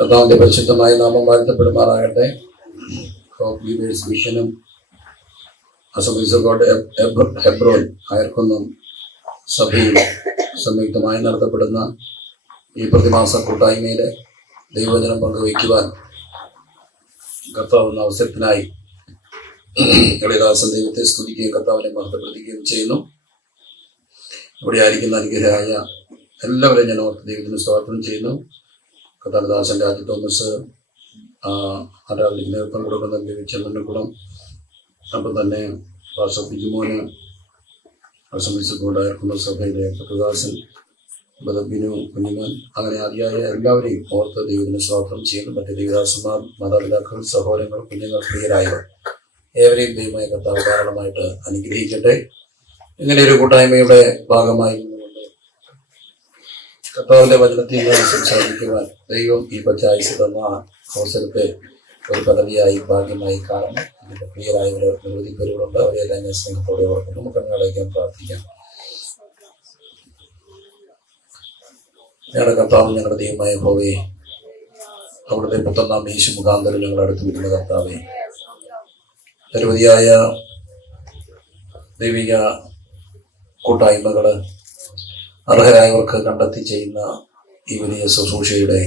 കർത്താവിന്റെ പരിശുദ്ധമായ നാമം വാഴ്ത്തപ്പെടുമാറാകട്ടെ. ഹോപ്പ് ലീഡേഴ്സ് മിഷനും assemblies of God Hebron Ayarkunnam സഭയിൽ സംയുക്തമായി നടത്തപ്പെടുന്ന ഈ പ്രതിമാസ കൂട്ടായ്മയിലെ ദൈവവചനം പങ്കുവയ്ക്കുവാൻ കർത്താവ് അവസരത്തിനായി കളിദാസൻ ദൈവത്തെ സ്തുതിക്കുകയും കർത്താവിനെ മഹത്വപ്പെടുത്തുകയും ചെയ്യുന്നു. ഇവിടെ ആയിരിക്കുന്ന അനുഗ്രഹമായ എല്ലാവരെയും ഞാൻ ഓർത്ത് ദൈവത്തിന് സ്വാഗതം ചെയ്യുന്നു. കർത്താവിദാസൻ രാജു തോമസ് ആരാധനയ്ക്ക് നേതൃത്വം കൊടുക്കുന്ന ചെന്നൻ്റെ കൂടം, അപ്പം തന്നെ പാസ്റ്റർ ബിജുമോന് അസംബന്ധിച്ചുകൊണ്ടായിരിക്കുന്ന സഭയിലെ കർത്താദാസൻ ബിനു കുഞ്ഞുമോൻ, അങ്ങനെ അതിയായ എല്ലാവരെയും ഓർത്ത് ദൈവത്തിന് സ്വാഗതം ചെയ്യുന്നു. മറ്റ് ദൈവദാസന്മാർ, മാതാപിതാക്കൾ, സഹോദരങ്ങൾ, കുഞ്ഞുങ്ങൾ, പ്രിയരായവർ ഏവരെയും ദൈവമായ കർത്താവ് ധാരാളമായിട്ട് അനുഗ്രഹിക്കട്ടെ. ഇങ്ങനെ ഒരു കൂട്ടായ്മയുടെ ഭാഗമായി കർത്താവിന്റെ വചനത്തിൽ സംസാരിക്കുവാൻ ദൈവം ഈ പച്ചായസ് തന്ന അവസരത്തെ ഒരു പദവിയായി ഭാഗ്യമായി കാണണം. ഇതിന്റെ പ്രിയരായവർ നിരവധി പേരുകളുണ്ട്. അവരെല്ലാം ഞാൻ സ്നേഹത്തോടെ ഓർക്കുന്നു. നമുക്ക് അങ്ങനെയായിരിക്കാൻ പ്രാർത്ഥിക്കാം. ഞങ്ങളുടെ കർത്താവ്, ഞങ്ങളുടെ ദൈവമായ യഹോവേ, അവിടുത്തെ പുത്രനാം യേശു മുഖാന്തരം ഞങ്ങൾ അടുത്ത് വരുന്ന കർത്താവേ, നിരവധിയായ ദൈവിക കൂട്ടായ്മകള് അർഹരായവർക്ക് കണ്ടെത്തി ചെയ്യുന്ന ഈ വലിയ ശുശ്രൂഷയുടെ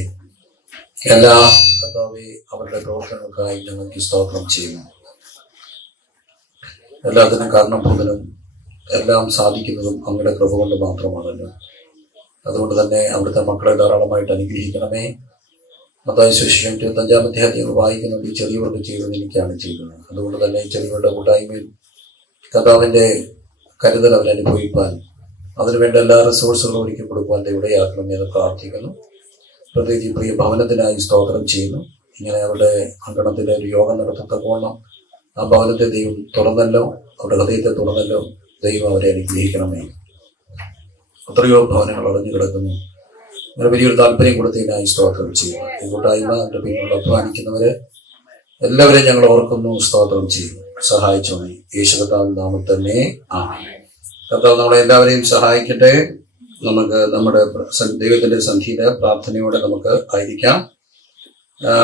എല്ലാ കർത്താവേ അവരുടെ പ്രവർത്തനങ്ങൾക്കായി ഞങ്ങൾക്ക് സ്തോത്രം ചെയ്യുന്നു. എല്ലാത്തിനും കാരണഭൂതനും എല്ലാം സാധിക്കുന്നതും അങ്ങയുടെ കൃപ കൊണ്ട് മാത്രമാണല്ലോ. അതുകൊണ്ട് തന്നെ അവിടുത്തെ മക്കളെ ധാരാളമായിട്ട് അനുഗ്രഹിക്കണമേ. മത്തായി സുവിശേഷം 25-ാം അധ്യായം വായിക്കുന്നുണ്ട്, ഈ ചെറിയവർക്ക് ചെയ്തത് എനിക്കാണ് ചെയ്തത്. അതുകൊണ്ട് തന്നെ ഈ ചെറിയവരുടെ കൂട്ടായ്മയിൽ കർത്താവിന്റെ കരുതൽ അവരനുഭവിപ്പാൻ, അതിനുവേണ്ട എല്ലാ റിസോഴ്സുകളും ഒരുക്കി കൊടുക്കുവാൻ ഇവിടെയാക്കണമെന്ന് പ്രാർത്ഥിക്കുന്നു. പ്രത്യേകിച്ച് പ്രിയ ഭവനത്തിനായി സ്തോത്രം ചെയ്യുന്നു. ഇങ്ങനെ അവരുടെ അങ്കണത്തിലെ ഒരു യോഗം നടത്തത്തക്കോണം ആ ഭവനത്തെ ദൈവം തുറന്നല്ലോ, അവരുടെ ഹൃദയത്തെ തുറന്നല്ലോ. ദൈവം അവരെ അനുഗ്രഹിക്കണമേ. എത്രയോ ഭവനങ്ങൾ അടഞ്ഞു കിടക്കുന്നു. അങ്ങനെ വലിയൊരു താല്പര്യം കൊടുത്തതിനായി സ്തോത്രം ചെയ്യുന്നു. ഈ കൂട്ടായ്മ എൻ്റെ പിന്നിലുള്ള അധ്വാനിക്കുന്നവരെ എല്ലാവരെയും ഞങ്ങൾ ഓർക്കുന്നു, സ്തോത്രം ചെയ്യുന്നു. സഹായിച്ചോണേ യേശു കർത്താവിന്റെ നാമത്തിൽ തന്നെ ആമേൻ. കർത്താവ് നമ്മളെ എല്ലാവരെയും സഹായിക്കട്ടെ. നമുക്ക് നമ്മുടെ ദൈവത്തിന്റെ സന്ധിയിലെ പ്രാർത്ഥനയോടെ നമുക്ക് ആയിരിക്കാം.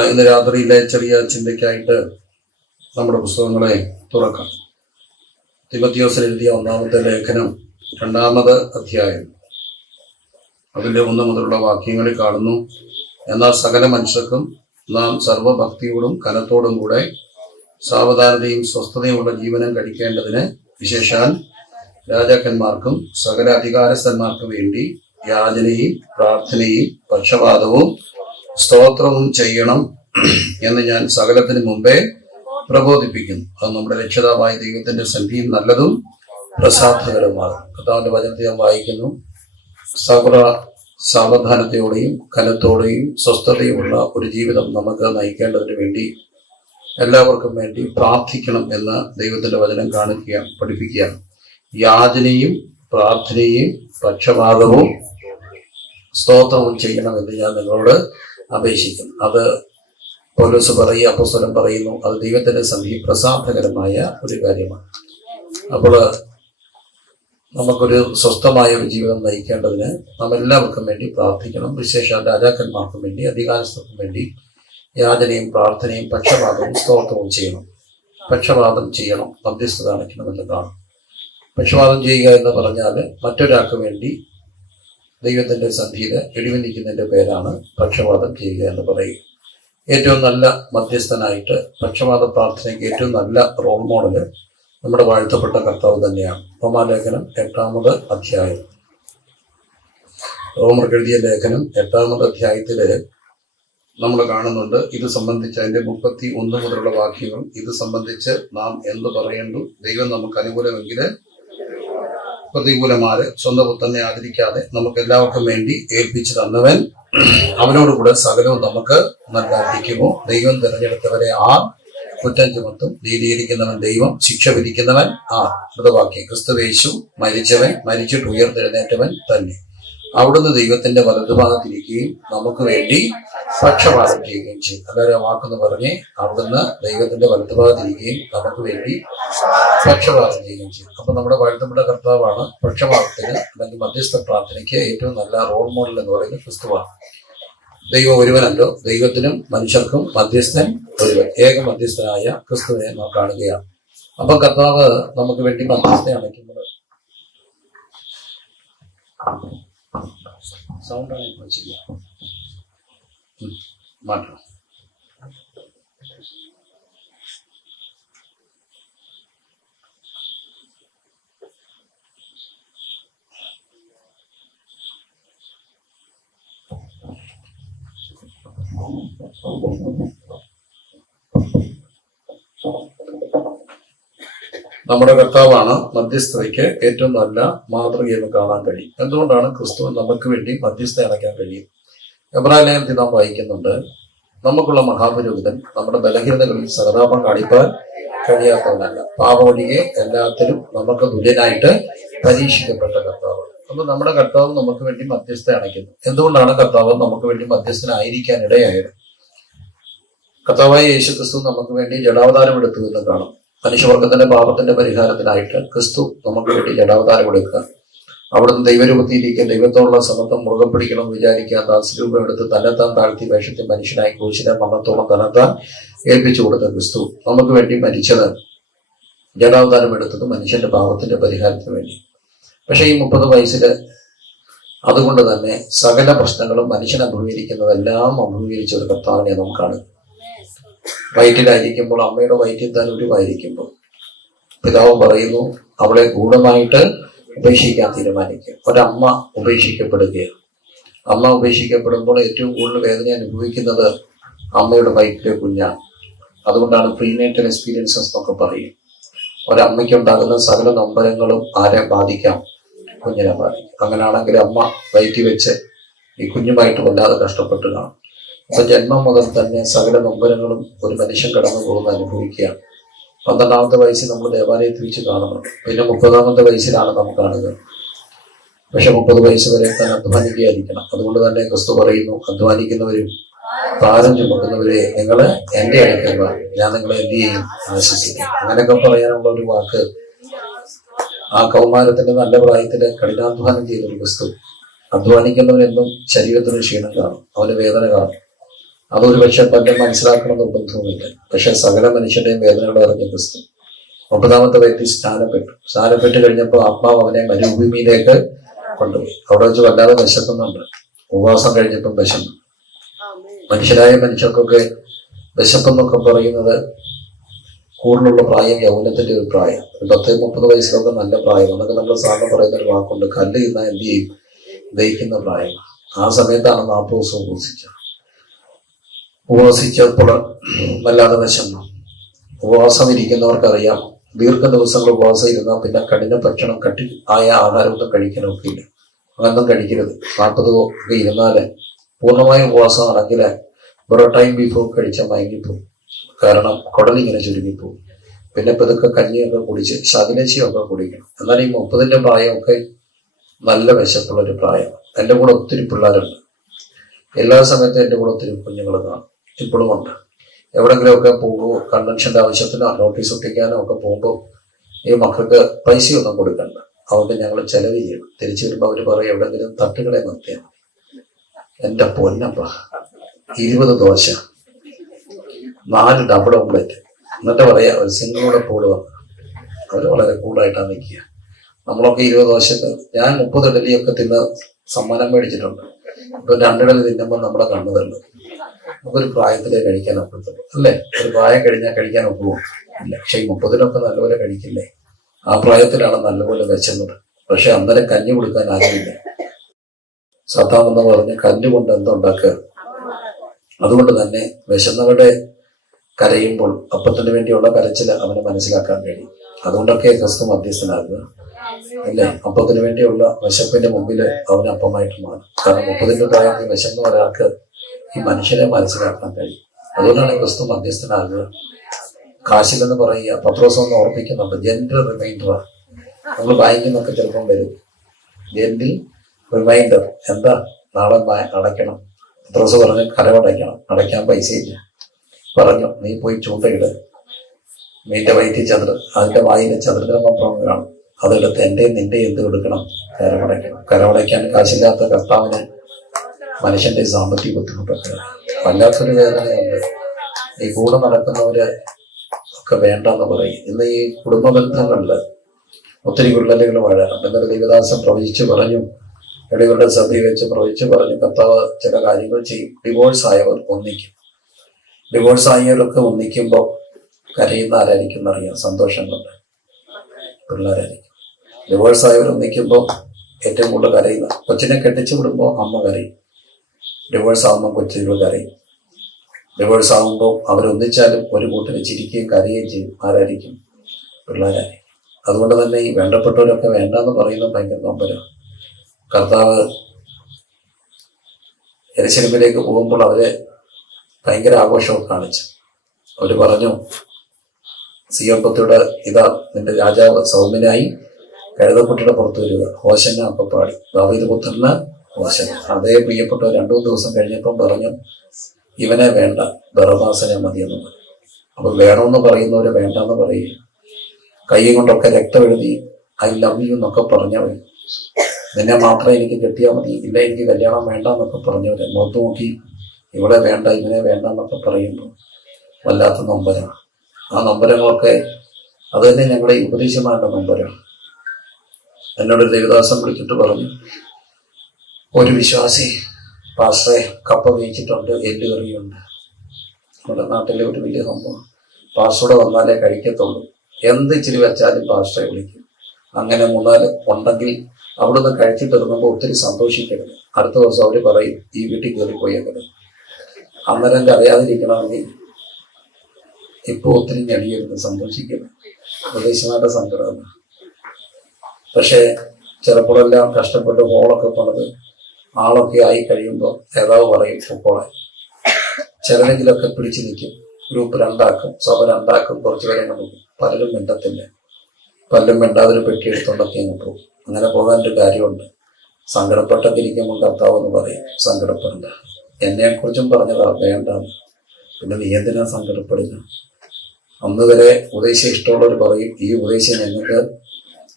ഇന്ന് രാത്രിയിലെ ചെറിയ ചിന്തയ്ക്കായിട്ട് നമ്മുടെ പുസ്തകങ്ങളെ തുറക്കാം. തിമോഥെയോസിന് എഴുതിയ 1-ാമത്തെ ലേഖനം 2-ാമത് അധ്യായം അതിൻ്റെ 1 മുതലുള്ള വാക്യങ്ങളിൽ കാണുന്നു. എന്നാൽ സകല മനുഷ്യർക്കും നാം സർവഭക്തിയോടും കനത്തോടും കൂടെ സാവധാനതയും സ്വസ്ഥതയുമുള്ള ജീവനം കഴിക്കേണ്ടതിന്, വിശേഷാൽ രാജാക്കന്മാർക്കും സകല അധികാരസ്ഥന്മാർക്കും വേണ്ടി യാചനയും പ്രാർത്ഥനയും പക്ഷപാതവും സ്തോത്രവും ചെയ്യണം എന്ന് ഞാൻ സകലത്തിന് മുമ്പേ പ്രബോധിപ്പിക്കുന്നു. അത് നമ്മുടെ രക്ഷിതാവായ ദൈവത്തിന്റെ സന്നിധിയിൽ നല്ലതും പ്രസാദകരമാണ്. കർത്താവിന്റെ വചനത്തെ ഞാൻ വായിക്കുന്നു. സകല സാവധാനതയോടെയും കനത്തോടെയും സ്വസ്ഥതയുമുള്ള ഒരു ജീവിതം നമുക്ക് നയിക്കേണ്ടതിന് വേണ്ടി എല്ലാവർക്കും വേണ്ടി പ്രാർത്ഥിക്കണം എന്ന് ദൈവത്തിന്റെ വചനം പഠിപ്പിക്കുകയാണ്. യാചനയും പ്രാർത്ഥനയും പക്ഷപാതവും സ്തോത്രവും ചെയ്യണമെന്ന് ഞാൻ നിങ്ങളോട് അപേക്ഷിക്കുന്നു. അത് പൗലോസ് അപ്പോസ്തലൻ പറയുന്നു. അത് ദൈവത്തിന്റെ സന്നിധിയിൽ പ്രസാദകരമായ ഒരു കാര്യമാണ്. അപ്പോൾ നമുക്കൊരു സ്വസ്ഥമായ ഒരു ജീവിതം നയിക്കേണ്ടതിന് നാം എല്ലാവർക്കും വേണ്ടി പ്രാർത്ഥിക്കണം. വിശേഷാൽ രാജാക്കന്മാർക്കും വേണ്ടി, അധികാരസ്ഥർക്കും വേണ്ടി യാചനയും പ്രാർത്ഥനയും പക്ഷപാതവും സ്തോത്രവും ചെയ്യണം. പക്ഷപാതം ചെയ്യണം, മധ്യസ്ഥത കാണിക്കണമെന്നതാണ്. പക്ഷപാതം ചെയ്യുക എന്ന് പറഞ്ഞാൽ മറ്റൊരാൾക്ക് വേണ്ടി ദൈവത്തിന്റെ സന്ധിയിൽ എഴുവന്നിക്കുന്നതിന്റെ പേരാണ് പക്ഷപാതം ചെയ്യുക എന്ന് പറയുക. ഏറ്റവും നല്ല മധ്യസ്ഥനായിട്ട് പക്ഷപാത പ്രാർത്ഥനയ്ക്ക് ഏറ്റവും നല്ല റോൾ മോഡല് നമ്മുടെ വാഴ്ത്തപ്പെട്ട കർത്താവ് തന്നെയാണ്. റോമാലേഖനം 8-ാമത് അധ്യായം, റോമർക്ക് എഴുതിയ ലേഖനം 8-ാമത് അധ്യായത്തില് നമ്മൾ കാണുന്നുണ്ട്. ഇത് സംബന്ധിച്ച് അതിന്റെ 31 മുതലുള്ള വാക്യങ്ങൾ ഇത് സംബന്ധിച്ച് നാം എന്ത് പറയേണ്ടു? ദൈവം നമുക്ക് അനുകൂലമെങ്കിൽ പ്രതികൂലമാര് സ്വന്തം പുത്രനെ ആദരിക്കാതെ നമുക്ക് എല്ലാവർക്കും വേണ്ടി ഏൽപ്പിച്ചു തന്നവൻ അവനോടുകൂടെ സകലവും നമുക്ക് നൽകാതിരിക്കുമോ? ദൈവം തിരഞ്ഞെടുത്തവരെ ആർ കുറ്റം ചുമത്തും? നീതീകരിക്കുന്നവൻ ദൈവം, ശിക്ഷ വിധിക്കുന്നവൻ ആർ? മൃതവാക്യം. ക്രിസ്തുവേശു മരിച്ചവൻ, മരിച്ചിട്ട് ഉയർത്തെഴുന്നേറ്റവൻ തന്നെ. അവിടുന്ന് ദൈവത്തിന്റെ വലതുഭാഗത്തിരിക്കുകയും നമുക്ക് വേണ്ടി പക്ഷപാതം ചെയ്യുകയും ചെയ്യും. എല്ലാവരും വാക്കെന്ന് പറഞ്ഞ് അവിടുന്ന് ദൈവത്തിന്റെ വലതുഭാഗത്തിരിക്കുകയും നമുക്ക് വേണ്ടി പക്ഷപാതം ചെയ്യുകയും ചെയ്യും. അപ്പൊ നമ്മുടെ വാഴ്ത്തപ്പെട്ട കർത്താവാണ് പക്ഷപാതത്തിന് അല്ലെങ്കിൽ മധ്യസ്ഥ പ്രാർത്ഥനയ്ക്ക് ഏറ്റവും നല്ല റോൾ മോഡൽ എന്ന് പറയുന്നത് ക്രിസ്തുവാണ്. ദൈവം ഒരുവനല്ലോ, ദൈവത്തിനും മനുഷ്യർക്കും മധ്യസ്ഥൻ ഒരുവൻ, ഏക മധ്യസ്ഥനായ ക്രിസ്തുവിനെ നാം കാണുകയാണ്. അപ്പൊ കർത്താവ് നമുക്ക് വേണ്ടി മധ്യസ്ഥ അണയ്ക്കുന്നത് സൗണ്ടാണ് മാറ്റണം. നമ്മുടെ കർത്താവാണ് മധ്യസ്ഥതയ്ക്ക് ഏറ്റവും നല്ല മാതൃകയെന്ന് കാണാൻ കഴിയും. എന്തുകൊണ്ടാണ് ക്രിസ്തു നമുക്ക് വേണ്ടി മധ്യസ്ഥ അടയ്ക്കാൻ കഴിയും? എബ്രായ ലേഖനത്തിൽ നാം വായിക്കുന്നുണ്ട്, നമുക്കുള്ള മഹാപുരോഹിതൻ നമ്മുടെ ബലഹീനതകളിൽ സഹതാപം കാണിപ്പാൻ കഴിയാത്തവനല്ല, പാപമൊഴികെ എല്ലാത്തിലും നമുക്ക് തുല്യനായിട്ട് പരീക്ഷിക്കപ്പെട്ട കർത്താവ്. അപ്പൊ നമ്മുടെ കർത്താവ് നമുക്ക് വേണ്ടി മധ്യസ്ഥ അണയ്ക്കുന്നു. എന്തുകൊണ്ടാണ് കർത്താവ് നമുക്ക് വേണ്ടി മധ്യസ്ഥനായിരിക്കാൻ ഇടയായത്? കർത്താവായ യേശു ക്രിസ്തു നമുക്ക് വേണ്ടി ജഡാവതാരം എടുത്തു എന്ന് കാണും. മനുഷ്യവർഗത്തിന്റെ പാപത്തിന്റെ പരിഹാരത്തിനായിട്ട് ക്രിസ്തു നമുക്ക് വേണ്ടി ജഡാവതാരം എടുക്കുക. അവിടുന്ന് ദൈവരൂപത്തിയിരിക്കുക, ദൈവത്തോടുള്ള സമത്വം മുറുകെ പിടിക്കണമെന്ന് വിചാരിക്കുക, ദാസ്യരൂപം എടുത്ത് തന്നെത്താൻ താഴ്ത്തി വേഷത്തിൽ മനുഷ്യനായി ക്രൂശിനെ മരണത്തോളം തന്നെത്താൻ ഏൽപ്പിച്ചു കൊടുത്ത ക്രിസ്തു നമുക്ക് വേണ്ടി മരിച്ചത്, ജഡാവതാരം എടുത്തത് മനുഷ്യന്റെ പാപത്തിന്റെ പരിഹാരത്തിന് വേണ്ടി. പക്ഷെ ഈ 30 വയസ്സില് അതുകൊണ്ട് തന്നെ സകല പ്രശ്നങ്ങളും മനുഷ്യൻ അഭിമുഖീകരിക്കുന്നതെല്ലാം അഭിമുഖീകരിച്ച ഒരു കർത്താവിനെ നമുക്കാണ്. വയറ്റിലായിരിക്കുമ്പോൾ, അമ്മയുടെ വയറ്റിൽ തന്നെ ഉരുവായിരിക്കുമ്പോൾ പിതാവ് പറയുന്നു അവളെ ഗൂഢമായിട്ട് ഉപേക്ഷിക്കാൻ തീരുമാനിക്കുക. ഒരമ്മ ഉപേക്ഷിക്കപ്പെടുകയാണ്. അമ്മ ഉപേക്ഷിക്കപ്പെടുമ്പോൾ ഏറ്റവും കൂടുതൽ വേദന അനുഭവിക്കുന്നത് അമ്മയുടെ വയറ്റിലെ കുഞ്ഞാണ്. അതുകൊണ്ടാണ് പ്രീനേറ്റൽ എക്സ്പീരിയൻസസ് എന്നൊക്കെ പറയും. ഒരമ്മയ്ക്ക് ഉണ്ടാകുന്ന സകല നൊമ്പരങ്ങളും ആരെ ബാധിക്കാം? കുഞ്ഞിനെ ബാധിക്കും. അങ്ങനെയാണെങ്കിൽ അമ്മ വയറ്റി വെച്ച് ഈ കുഞ്ഞുമായിട്ട് വല്ലാതെ കഷ്ടപ്പെട്ട് കാണും. അപ്പൊ ജന്മം മുതൽ തന്നെ സകല നൊമ്പരങ്ങളും ഒരു മനുഷ്യൻ കടന്നു പോകുന്ന അനുഭവിക്കുകയാണ്. 12ാമത്തെ വയസ്സിൽ നമ്മൾ ദേവാലയത്തിൽ വെച്ച് കാണുന്നു. പിന്നെ 30ാമത്തെ വയസ്സിലാണ് നാം കാണുക. പക്ഷെ 30 വയസ്സ് വരെ താൻ അധ്വാനിക്കുകയായിരിക്കണം. അതുകൊണ്ട് തന്നെ ക്രിസ്തു പറയുന്നു, അധ്വാനിക്കുന്നവരും ഭാരം ചുമക്കുന്നവരെ നിങ്ങൾ എന്റെ അടുക്കൽ വാ, ഞാൻ നിങ്ങളെ എന്ത് ചെയ്യും? ആശ്വസിക്കും. അങ്ങനെയൊക്കെ പറയാനുള്ള ഒരു വാക്ക് ആ കൗമാരത്തിന്റെ നല്ല പ്രായത്തില് കഠിനാധ്വാനം ചെയ്തൊരു ക്രിസ്തു. അധ്വാനിക്കുന്നവരെന്നും ശരീരത്തിന് ക്ഷീണം കാണും, അവന് വേദന കാണും. അതൊരു പക്ഷെ പലരും മനസ്സിലാക്കണം നിർബന്ധവുമില്ല. പക്ഷെ സകല മനുഷ്യന്റെയും വേദനകൾ അറിഞ്ഞ ക്രിസ്തു 30ാമത്തെ വ്യക്തി സ്നാനപ്പെട്ട് കഴിഞ്ഞപ്പോൾ ആത്മാവ് അവനെ മരുഭൂമിയിലേക്ക് കൊണ്ടുപോയി. അവിടെ വെച്ച് വല്ലാതെ വിശക്കുന്നുണ്ട്. ഉപവാസം കഴിഞ്ഞപ്പം വിശന്നു. മനുഷ്യരായ മനുഷ്യർക്കൊക്കെ വിശപ്പെന്നൊക്കെ പറയുന്നത് കൂടുതലുള്ള പ്രായം യൗവനത്തിന്റെ ഒരു പ്രായം. 10-30 വയസ്സിലൊക്കെ നല്ല പ്രായം. അതൊക്കെ നമ്മൾ സാധാരണ പറയുന്ന ഒരു വാക്കുണ്ട്, കല്ല് ഇന്ന എന്ത് ചെയ്യും? ദഹിക്കുന്ന പ്രായം. ആ സമയത്താണ് 40 ദിവസം ഉപവസിച്ചപ്പോൾ വല്ലാതെ വിശന്നു. ഉപവാസം ഇരിക്കുന്നവർക്കറിയാം, ദീർഘ ദിവസങ്ങൾ ഉപവാസം ഇരുന്നാൽ പിന്നെ കഠിന ഭക്ഷണം, കട്ടി ആയ ആഹാരമൊന്നും കഴിക്കാനൊക്കെ ഇല്ല. അങ്ങനൊന്നും കഴിക്കരുത്. 40 ഒക്കെ ഇരുന്നാല് പൂർണ്ണമായും ഉപവാസമാണെങ്കിൽ ഒരു ടൈം ബിഫോർ കഴിച്ചാൽ മയങ്ങിപ്പോവും. കാരണം കുടലിങ്ങനെ ചുരുങ്ങിപ്പോവും. പിന്നെ പതുക്കെ കഞ്ഞിയൊക്കെ കുടിച്ച് ശകലച്ചിയൊക്കെ കുടിക്കണം. എന്നാൽ ഈ 30ന്റെ പ്രായമൊക്കെ നല്ല വിശപ്പുള്ളൊരു പ്രായം. എൻ്റെ കൂടെ ഒത്തിരി പിള്ളേരുണ്ട്. എല്ലാ സമയത്തും എൻ്റെ കൂടെ ഒത്തിരി കുഞ്ഞുങ്ങൾ കാണും. ഇപ്പോഴും ഉണ്ട്. എവിടെങ്കിലുമൊക്കെ പോകുമ്പോൾ കൺവെൻഷന്റെ ആവശ്യത്തിനോ നോട്ടീസ് ഒട്ടിക്കാനോ ഒക്കെ പോകുമ്പോൾ ഈ മക്കൾക്ക് പൈസയൊന്നും കൊടുക്കണ്ട. അതുകൊണ്ട് ഞങ്ങൾ ചെലവ് ചെയ്യണം. തിരിച്ചു വരുമ്പോൾ അവർ പറയും എവിടെയെങ്കിലും തട്ടുകളെ നിർത്തിയാൽ മതി. എൻ്റെ പൊന്നപ്പ 20 ദോശ, 4 ഡബിൾ ഓംലെറ്റ്, എന്നിട്ട് പറയാ ഒരു സിംഗിളൂടെ കൂട് വന്ന്. അവർ വളരെ കൂടായിട്ടാണ് നിൽക്കുക. നമ്മളൊക്കെ 20 ദോശക്ക്, ഞാൻ 30 ഇഡലിയൊക്കെ തിന്ന് സമ്മാനം മേടിച്ചിട്ടുണ്ട്. ഇപ്പൊ 2 ഇഡലി തിന്നുമ്പോൾ നമ്മുടെ കണ്ണു തള്ളും. നമുക്കൊരു പ്രായത്തിലേ കഴിക്കാൻ ഒക്കത്തുള്ളൂ, അല്ലേ? ഒരു പ്രായം കഴിഞ്ഞാൽ കഴിക്കാൻ ഒക്കുമോ? ഇല്ല. പക്ഷെ ഈ 30-ലൊക്കെ നല്ലപോലെ കഴിക്കില്ലേ? ആ പ്രായത്തിലാണ് നല്ലപോലെ വിശന്നത്. പക്ഷെ അന്നേരം കഞ്ഞി കൊടുക്കാൻ ആരുമില്ല. സത്താമെന്ന് പറഞ്ഞ് കല്ലുകൊണ്ട് എന്തുണ്ടാക്കുക? അതുകൊണ്ട് തന്നെ വിശന്നവരുടെ കരയുമ്പോൾ അപ്പത്തിന് വേണ്ടിയുള്ള കരച്ചിൽ അവന് മനസ്സിലാക്കാൻ കഴിയും. അതുകൊണ്ടൊക്കെ ക്രിസ്തു മധ്യസ്ഥനാകുക, അല്ലേ? അപ്പത്തിന് വേണ്ടിയുള്ള വിശപ്പിന്റെ മുമ്പിൽ അവന് അപ്പമായിട്ട് മാറും. കാരണം 30ന്റെ പ്രായത്തിൽ വിശന്ന ഒരാൾക്ക് ഈ മനുഷ്യനെ മനസ്സിലാക്കാൻ കഴിയും. അതുകൊണ്ടാണ് ക്രിസ്തു മധ്യസ്ഥനാകുക. കാശിലെന്ന് പറയുക, പത്രോസ് ഒന്ന് ഓർപ്പിക്കുന്നുണ്ട്, ജെന്റിൽ റിമൈൻഡർ. നമ്മൾ വായിക്കുന്നൊക്കെ ചിലപ്പം വരും, ജെന്റിൽ റിമൈൻഡർ. എന്താ? നാളെ അടയ്ക്കണം. പത്രോസ് പറഞ്ഞു കരമടയ്ക്കണം, അടയ്ക്കാൻ പൈസയില്ല. പറഞ്ഞു നീ പോയി ചൂണ്ടയിട്, മീൻ്റെ വയറ്റിൽ ചതുര, അതിന്റെ വായിലെ ചതുരമപ്പുറം കാണും, അതെടുത്ത് എൻ്റെ നിന്റെ എന്ത് കൊടുക്കണം? കരമടയ്ക്കണം. കരമടയ്ക്കാൻ കാശില്ലാത്ത കർത്താവിന് മനുഷ്യന്റെ സാമ്പത്തിക ബുദ്ധിമുട്ടൊക്കെ വല്ലാത്തൊരു വേദനയുണ്ട്. ഈ കൂടെ നടക്കുന്നവര് ഒക്കെ വേണ്ടെന്ന് പറയും. ഇന്ന് ഈ കുടുംബ ബന്ധങ്ങളില് ഒത്തിരി വിള്ളലുകൾ വാഴാറുണ്ട്. എന്നൊരു ദൈവദാസൻ പ്രവചിച്ചു പറഞ്ഞു, ഇടവരുടെ സഭയിൽ വെച്ച് പ്രവചിച്ചു പറഞ്ഞു, കർത്താവ് ചില കാര്യങ്ങൾ ചെയ്യും. ഡിവോഴ്സ് ആയവർ ഒന്നിക്കും. ഡിവോഴ്സ് ആയവരൊക്കെ ഒന്നിക്കുമ്പോൾ കരയുന്ന ആരായിരിക്കും എന്നറിയാം? സന്തോഷം കൊണ്ട് പിള്ളേരായിരിക്കും. ഡിവോഴ്സ് ആയവർ ഒന്നിക്കുമ്പോൾ ഏറ്റവും കൂടുതൽ കരയുന്ന, കൊച്ചിനെ കെട്ടിച്ചു വിടുമ്പോൾ അമ്മ കരയും, ഡിവോഴ്സ് ആകുമ്പോൾ കൊച്ചുകൾ കരയും. ഡിവോഴ്സ് ആകുമ്പോൾ അവരൊന്നിച്ചാലും ഒരു കൂട്ടിന് ചിരിക്കുകയും കരയുകയും ചെയ്യും. ആരായിരിക്കും? പിള്ളേരായിരിക്കും. അതുകൊണ്ട് തന്നെ ഈ വേണ്ടപ്പെട്ടവരൊക്കെ വേണ്ടെന്ന് പറയുന്നത് ഭയങ്കര നമ്പരാണ്. കർത്താവ് യെരൂശലേമിലേക്ക് പോകുമ്പോൾ അവരെ ഭയങ്കര ആഘോഷമൊക്കെ കാണിച്ചു. അവര് പറഞ്ഞു, സിയോൻ പുത്രിയുടെ ഇതാ നിന്റെ രാജാവ് സൗമ്യനായി കഴുതക്കുട്ടിയുടെ പുറത്ത് വരിക, ഹോശന്ന ഒക്കെ പാടി. ദാവീദ് പുത്രന് ഹോശന്ന. അതേ പ്രിയപ്പെട്ടവർ 2 ദിവസം കഴിഞ്ഞപ്പം പറഞ്ഞു, ഇവനെ വേണ്ട, ബറബ്ബാസിനെ മതിയെന്ന് പറഞ്ഞു. അപ്പൊ വേണമെന്ന് പറയുന്നവരെ വേണ്ടെന്ന് പറയും. കൈ കൊണ്ടൊക്കെ രക്തം എഴുതി ഐ ലവ് യു എന്നൊക്കെ പറഞ്ഞവൻ, നിന്നെ മാത്രമേ എനിക്ക് കിട്ടിയാൽ മതി, ഇല്ല എനിക്ക് കല്യാണം വേണ്ട എന്നൊക്കെ പറഞ്ഞവരെ മുഖത്ത് നോക്കി ഇവിടെ വേണ്ട, ഇവനെ വേണ്ട എന്നൊക്കെ പറയുമ്പോൾ വല്ലാത്ത നൊമ്പരമാണ്. ആ നൊമ്പരങ്ങളൊക്കെ അത് തന്നെ ഞങ്ങളുടെ ഈ ഉപദേശമാരുടെ നൊമ്പരമാണ്. എന്നോടൊരു ദേവദാസൻ വിളിച്ചിട്ട് പറഞ്ഞു, ഒരു വിശ്വാസി പാസ്റ്ററെ കപ്പ വേവിച്ചിട്ടുണ്ട്, എല്ലുകറിയുണ്ട്. നമ്മുടെ നാട്ടിലെ ഒരു വലിയ സംഭവം. പാസ്റ്ററുടെ വന്നാലേ കഴിക്കത്തുള്ളൂ. എന്ത് ഇച്ചിരി വെച്ചാലും പാസ്റ്ററെ വിളിക്കും. അങ്ങനെ 3-4 ഉണ്ടെങ്കിൽ അവിടുന്ന് കഴിച്ചിട്ട് ഇറങ്ങുമ്പോൾ ഒത്തിരി സന്തോഷിക്കരുത്. അടുത്ത ദിവസം അവർ പറയും, ഈ വീട്ടിൽ കയറിപ്പോയേക്കരുത്. അന്നേരം അറിയാതിരിക്കണമെങ്കിൽ ഇപ്പോൾ ഒത്തിരി ഞെളിയരുത്, സന്തോഷിക്കരുത്. ഉപദേശമായിട്ട് സങ്കടമാണ്. പക്ഷേ ചിലപ്പോഴെല്ലാം കഷ്ടപ്പെട്ട് ഹോളൊക്കെ പണിത് ആളൊക്കെ ആയി കഴിയുമ്പോൾ നേതാവ് പറയും പൊക്കോളെ. ചിലരെങ്കിലൊക്കെ പിടിച്ചു നിൽക്കും. ഗ്രൂപ്പ് 2 ആക്കും, സഭ 2 ആക്കും, കുറച്ച് പേരെ നോക്കും. പലരും മിണ്ടത്തില്ല. പലരും മിണ്ടാതൊരു പെട്ടിയെടുത്തുണ്ടൊക്കെ അങ്ങ് പോകും. അങ്ങനെ പോകാനൊരു കാര്യമുണ്ട്. സങ്കടപ്പെട്ടൊക്കെ ഇരിക്കുമ്പോൾ കർത്താവ് എന്ന് പറയും, സങ്കടപ്പെടണ്ട. എന്നെക്കുറിച്ചും പറഞ്ഞതാ വേണ്ടാന്ന്. പിന്നെ നീ എന്തിനാ സങ്കടപ്പെടുക? അന്ന് വരെ ഉപദേശം ഇഷ്ടമുള്ളവർ പറയും, ഈ ഉപദേശം ഞങ്ങൾക്ക്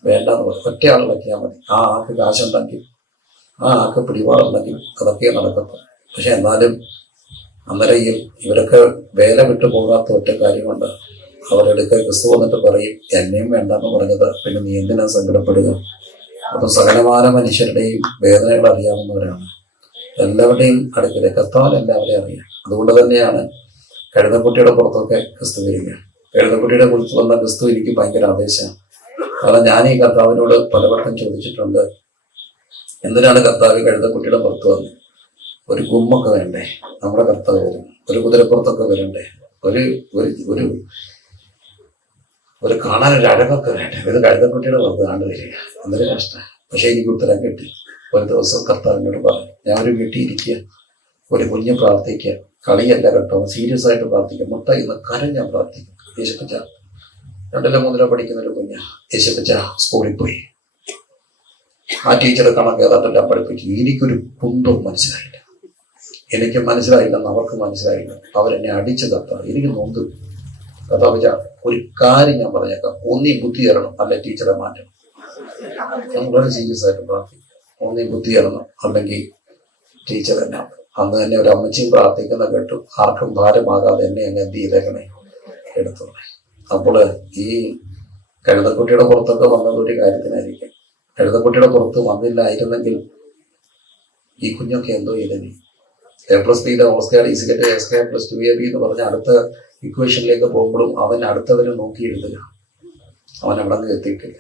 വേണ്ടാന്ന് പറയും. ഒറ്റ ആൾ വയ്ക്കാൻ മതി. ആ ആൾക്ക് കാശുണ്ടെങ്കിൽ, ആ ആൾക്ക് പിടിപാടുണ്ടെങ്കിൽ അതൊക്കെ നടക്കത്തുള്ളൂ. പക്ഷെ എന്നാലും അന്നേരം ഇവരൊക്കെ വേല വിട്ടു പോകാത്ത ഒറ്റ കാര്യമുണ്ട്. അവരെടുക്ക ക്രിസ്തു വന്നിട്ട് പറയും, എന്നെയും വേണ്ടെന്ന് പറഞ്ഞത്, പിന്നെ നീ എന്തിനാ സങ്കടപ്പെടുക? അപ്പൊ സകലമാന മനുഷ്യരുടെയും വേദനകൾ അറിയാവുന്നവരാണ്. എല്ലാവരുടെയും അടുക്കലെ കർത്താവിന് എല്ലാവരെയും അറിയാം. അതുകൊണ്ട് തന്നെയാണ് കഴുതക്കുട്ടിയുടെ പുറത്തൊക്കെ ക്രിസ്തു വരിക. കഴുതക്കുട്ടിയുടെ കുറിച്ച് വന്ന ക്രിസ്തു എനിക്ക് ഭയങ്കര ആവേശമാണ്. കാരണം ഞാൻ ഈ കർത്താവിനോട് പലവട്ടം ചോദിച്ചിട്ടുണ്ട്, എന്തിനാണ് കർത്താവ് കഴുതക്കുട്ടിയുടെ പുറത്ത് വന്നത്? ഒരു ഗുമ്മൊക്കെ വേണ്ടേ? നമ്മുടെ കർത്താവ് വരും. ഒരു കുതിരപ്പുറത്തൊക്കെ വരണ്ടേ? ഒരു ഒരു ഒരു കാണാനൊരു അഴകൊക്കെ വേണ്ടേ? ഇത് കഴുതക്കുട്ടിയുടെ പുറത്ത് കണ്ടു വരിക, എന്തൊരു കഷ്ടം. പക്ഷെ എനിക്ക് ഉത്തരം കിട്ടി. ഒരു ദിവസം കർത്താവിനോട് പറഞ്ഞു, ഞാൻ ഒരു വീട്ടിൽ ഇരിക്കുക, ഒരു കുഞ്ഞ് പ്രാർത്ഥിക്കുക, കളിയല്ല കേട്ടോ, സീരിയസ് ആയിട്ട് പ്രാർത്ഥിക്കുക. മുട്ട ഇന്ന് കരഞ്ഞാൽ പ്രാർത്ഥിക്കും. യേശുപ്പച്ച 2-3 പഠിക്കുന്ന ഒരു കുഞ്ഞ, യേശുപ്പച്ച സ്കൂളിൽ പോയി. ആ ടീച്ചർ കണക്ക് ഏതാണ്ടെല്ലാം പഠിപ്പിച്ചു. എനിക്കൊരു കുന്തവും മനസ്സിലായില്ല. എനിക്ക് മനസ്സിലായില്ലെന്ന് അവർക്ക് മനസ്സിലായില്ല. അവരെന്നെ അടിച്ചു കത്താ. എനിക്ക് നൊന്തു. കഥാപിച്ച ഒരു കാര്യം ഞാൻ പറഞ്ഞേക്കാം, ഒന്നീ ബുദ്ധി തരണം, അല്ലെ ടീച്ചറെ മാറ്റണം. ഞാൻ വളരെ സീരിയസ് ആയിട്ട് പ്രാർത്ഥിക്കും. ഒന്നീ ബുദ്ധി തരണം, അല്ലെങ്കിൽ ടീച്ചർ തന്നെ. അന്ന് തന്നെ ഒരു അമ്മച്ചിയും പ്രാർത്ഥിക്കുന്ന കേട്ടു, ആർക്കും ഭാരമാകാതെ എന്നെ അങ്ങ് എന്ത് ചെയ്തേക്കണേ, എടുത്തോളെ. അപ്പോൾ ഈ കഴുതക്കുട്ടിയുടെ പുറത്തൊക്കെ വന്നത് ഒരു കാര്യത്തിനായിരിക്കും. കഴുതക്കുട്ടിയുടെ പുറത്ത് വന്നില്ലായിരുന്നെങ്കിൽ ഈ കുഞ്ഞൊക്കെ എന്തോ ചെയ്തേ. A+B ഓസ്കാർ ഈസിക്കറ്റ് A² + 2AB എന്ന് പറഞ്ഞ അടുത്ത ഇക്വേഷനിലേക്ക് പോകുമ്പോഴും അവൻ അടുത്തവരെ നോക്കി എഴുതുക. അവൻ അവിടെ നിന്ന് എത്തിയിട്ടില്ല.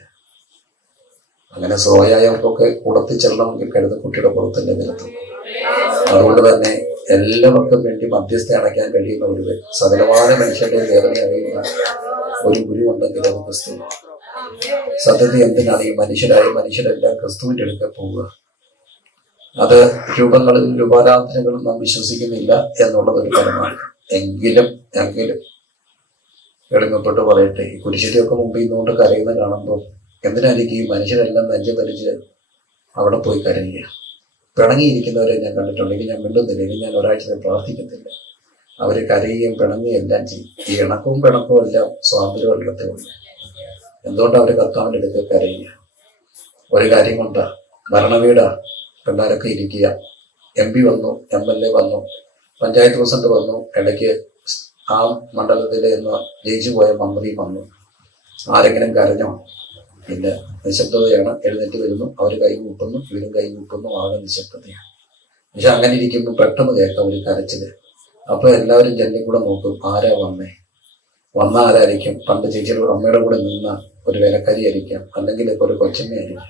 അങ്ങനെ സോയായവർക്കൊക്കെ കൂടത്തി ചെല്ലണമെങ്കിൽ കഴുതക്കുട്ടിയുടെ പുറത്തല്ലേ നിരത്തും. അതുകൊണ്ട് തന്നെ എല്ലാവർക്കും വേണ്ടി മധ്യസ്ഥ അടയ്ക്കാൻ കഴിയുന്ന ഒരു സകലമായ മനുഷ്യന്റെ വേദന അറിയുന്ന ഒരു ഗുരു ഉണ്ടെങ്കിൽ അത് ക്രിസ്തു. സത്യത്തിൽ എന്തിനാണ് ഈ മനുഷ്യരെല്ലാം ക്രിസ്തുവിന്റെ അടുക്കൽ പോവുക? അത് രൂപങ്ങളിലും രൂപാരാധനകളും നാം വിശ്വസിക്കുന്നില്ല എന്നുള്ളത് ഒരു ഫലമാണ്. എങ്കിലും എളിമപ്പെട്ട് പറയട്ടെ, ഈ കുരിശിലൊക്കെ മുമ്പിൽ നിന്നുകൊണ്ട് കരയുന്ന കാണുമ്പോൾ എന്തിനായിരിക്കും ഈ മനുഷ്യരെല്ലാം നെഞ്ചു ധരിച്ച് അവിടെ പോയി കരയുക? പിണങ്ങിയിരിക്കുന്നവരെ ഞാൻ കണ്ടിട്ടുണ്ടെങ്കിൽ ഞാൻ മിണ്ടുന്നില്ല, ഇനി ഞാൻ ഒരാഴ്ച പ്രാർത്ഥിക്കത്തില്ല. അവർ കരയുകയും പിണങ്ങുകയും എല്ലാം ചെയ്യും. ഈ ഇണക്കവും പിണക്കവും എല്ലാം സ്വാതന്ത്ര്യവൽക്കത്തെ ഉണ്ട്. എന്തുകൊണ്ടാണ് അവർ കർത്താവിൻ്റെ അടുത്ത് കരയുക? ഒരു കാര്യം കൊണ്ടാ, ഭരണവീടാ, പിള്ളേരൊക്കെ ഇരിക്കുക, MP വന്നു, MLA വന്നു, പഞ്ചായത്ത് പ്രസിഡന്റ് വന്നു, ഇടയ്ക്ക് ആ മണ്ഡലത്തിലെ എന്ന് ജയിച്ചു പോയ മന്ത്രി വന്നു. ആരെങ്കിലും കരഞ്ഞോ? ഇല്ല. നിശബ്ദതയാണ്. എഴുന്നേറ്റ് വരുന്നു, അവർ കൈകൂട്ടുന്നു, ഇവരും കൈകൂട്ടുന്നു, ആകെ നിശബ്ദതയാണ്. പക്ഷെ അങ്ങനെ ഇരിക്കുമ്പോൾ പെട്ടെന്ന് കേൾക്കാം ഒരു കരച്ചില്. അപ്പൊ എല്ലാവരും ജനലിൽ കൂടെ നോക്കും, ആരാ വന്നേ? വന്ന ആരായിരിക്കും? പണ്ട് ചേച്ചിയുടെ അമ്മയുടെ കൂടെ നിന്ന ഒരു വേലക്കാരി ആയിരിക്കാം, അല്ലെങ്കിൽ ഒരു കൊച്ചമ്മയായിരിക്കും.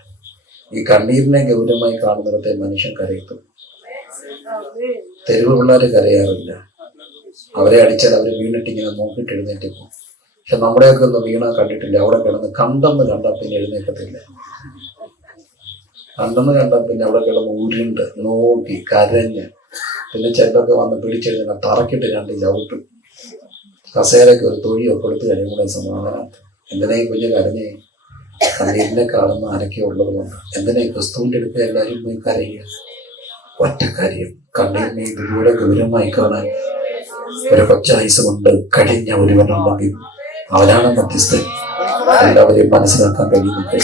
ഈ കണ്ണീരിനെ ഗൗരവമായി കാണുന്നിടത്തെ മനുഷ്യൻ കരയത്തും. തെരുവ് പിള്ളേർ കരയാറില്ല. അവരെ അടിച്ചാൽ അവർ വീണിട്ടിങ്ങനെ നോക്കിയിട്ട് എഴുന്നേറ്റ് പോകും. പക്ഷെ നമ്മുടെയൊക്കെ ഒന്ന് വീണ കണ്ടിട്ടില്ല. അവിടെ കിടന്ന് കണ്ടെന്ന് കണ്ടാൽ പിന്നെ എഴുന്നേക്കത്തില്ല. കണ്ടെന്ന് കണ്ടാൽ പിന്നെ അവിടെ കിടന്ന് ഉരുണ്ട് നോക്കി കരഞ്ഞ് പിന്നെ ചെല്ലൊക്കെ വന്ന് പിടിച്ചെഴുതുന്ന തറക്കിട്ട് രണ്ട് ചവിട്ടും. കസേരയ്ക്ക് ഒരു തൊഴിയൊക്കെ കൊടുത്ത് കഴിയുമ്പോൾ സമാധാനം. എന്തിനാ ഈ കുഞ്ഞ് കരഞ്ഞേ? കണ്ണീരിനെ കാണുന്ന ആരൊക്കെ ഉള്ളത് കൊണ്ട്. എന്തിനാ ക്രിസ്തുവിന്റെ അടുത്ത് എല്ലാവരും പോയി കരയുക? ഒറ്റ കാര്യം, കണ്ണീരിനെ ഇതിലൂടെ ഗൗരവമായി കാണാൻ ഒരു കൊച്ചായുസ് കൊണ്ട് കഴിഞ്ഞ ഒരുവനുണ്ടെങ്കിൽ അവനാണ് മധ്യസ്ഥൻ. എല്ലാവരെയും മനസ്സിലാക്കാൻ കഴിയുന്നത്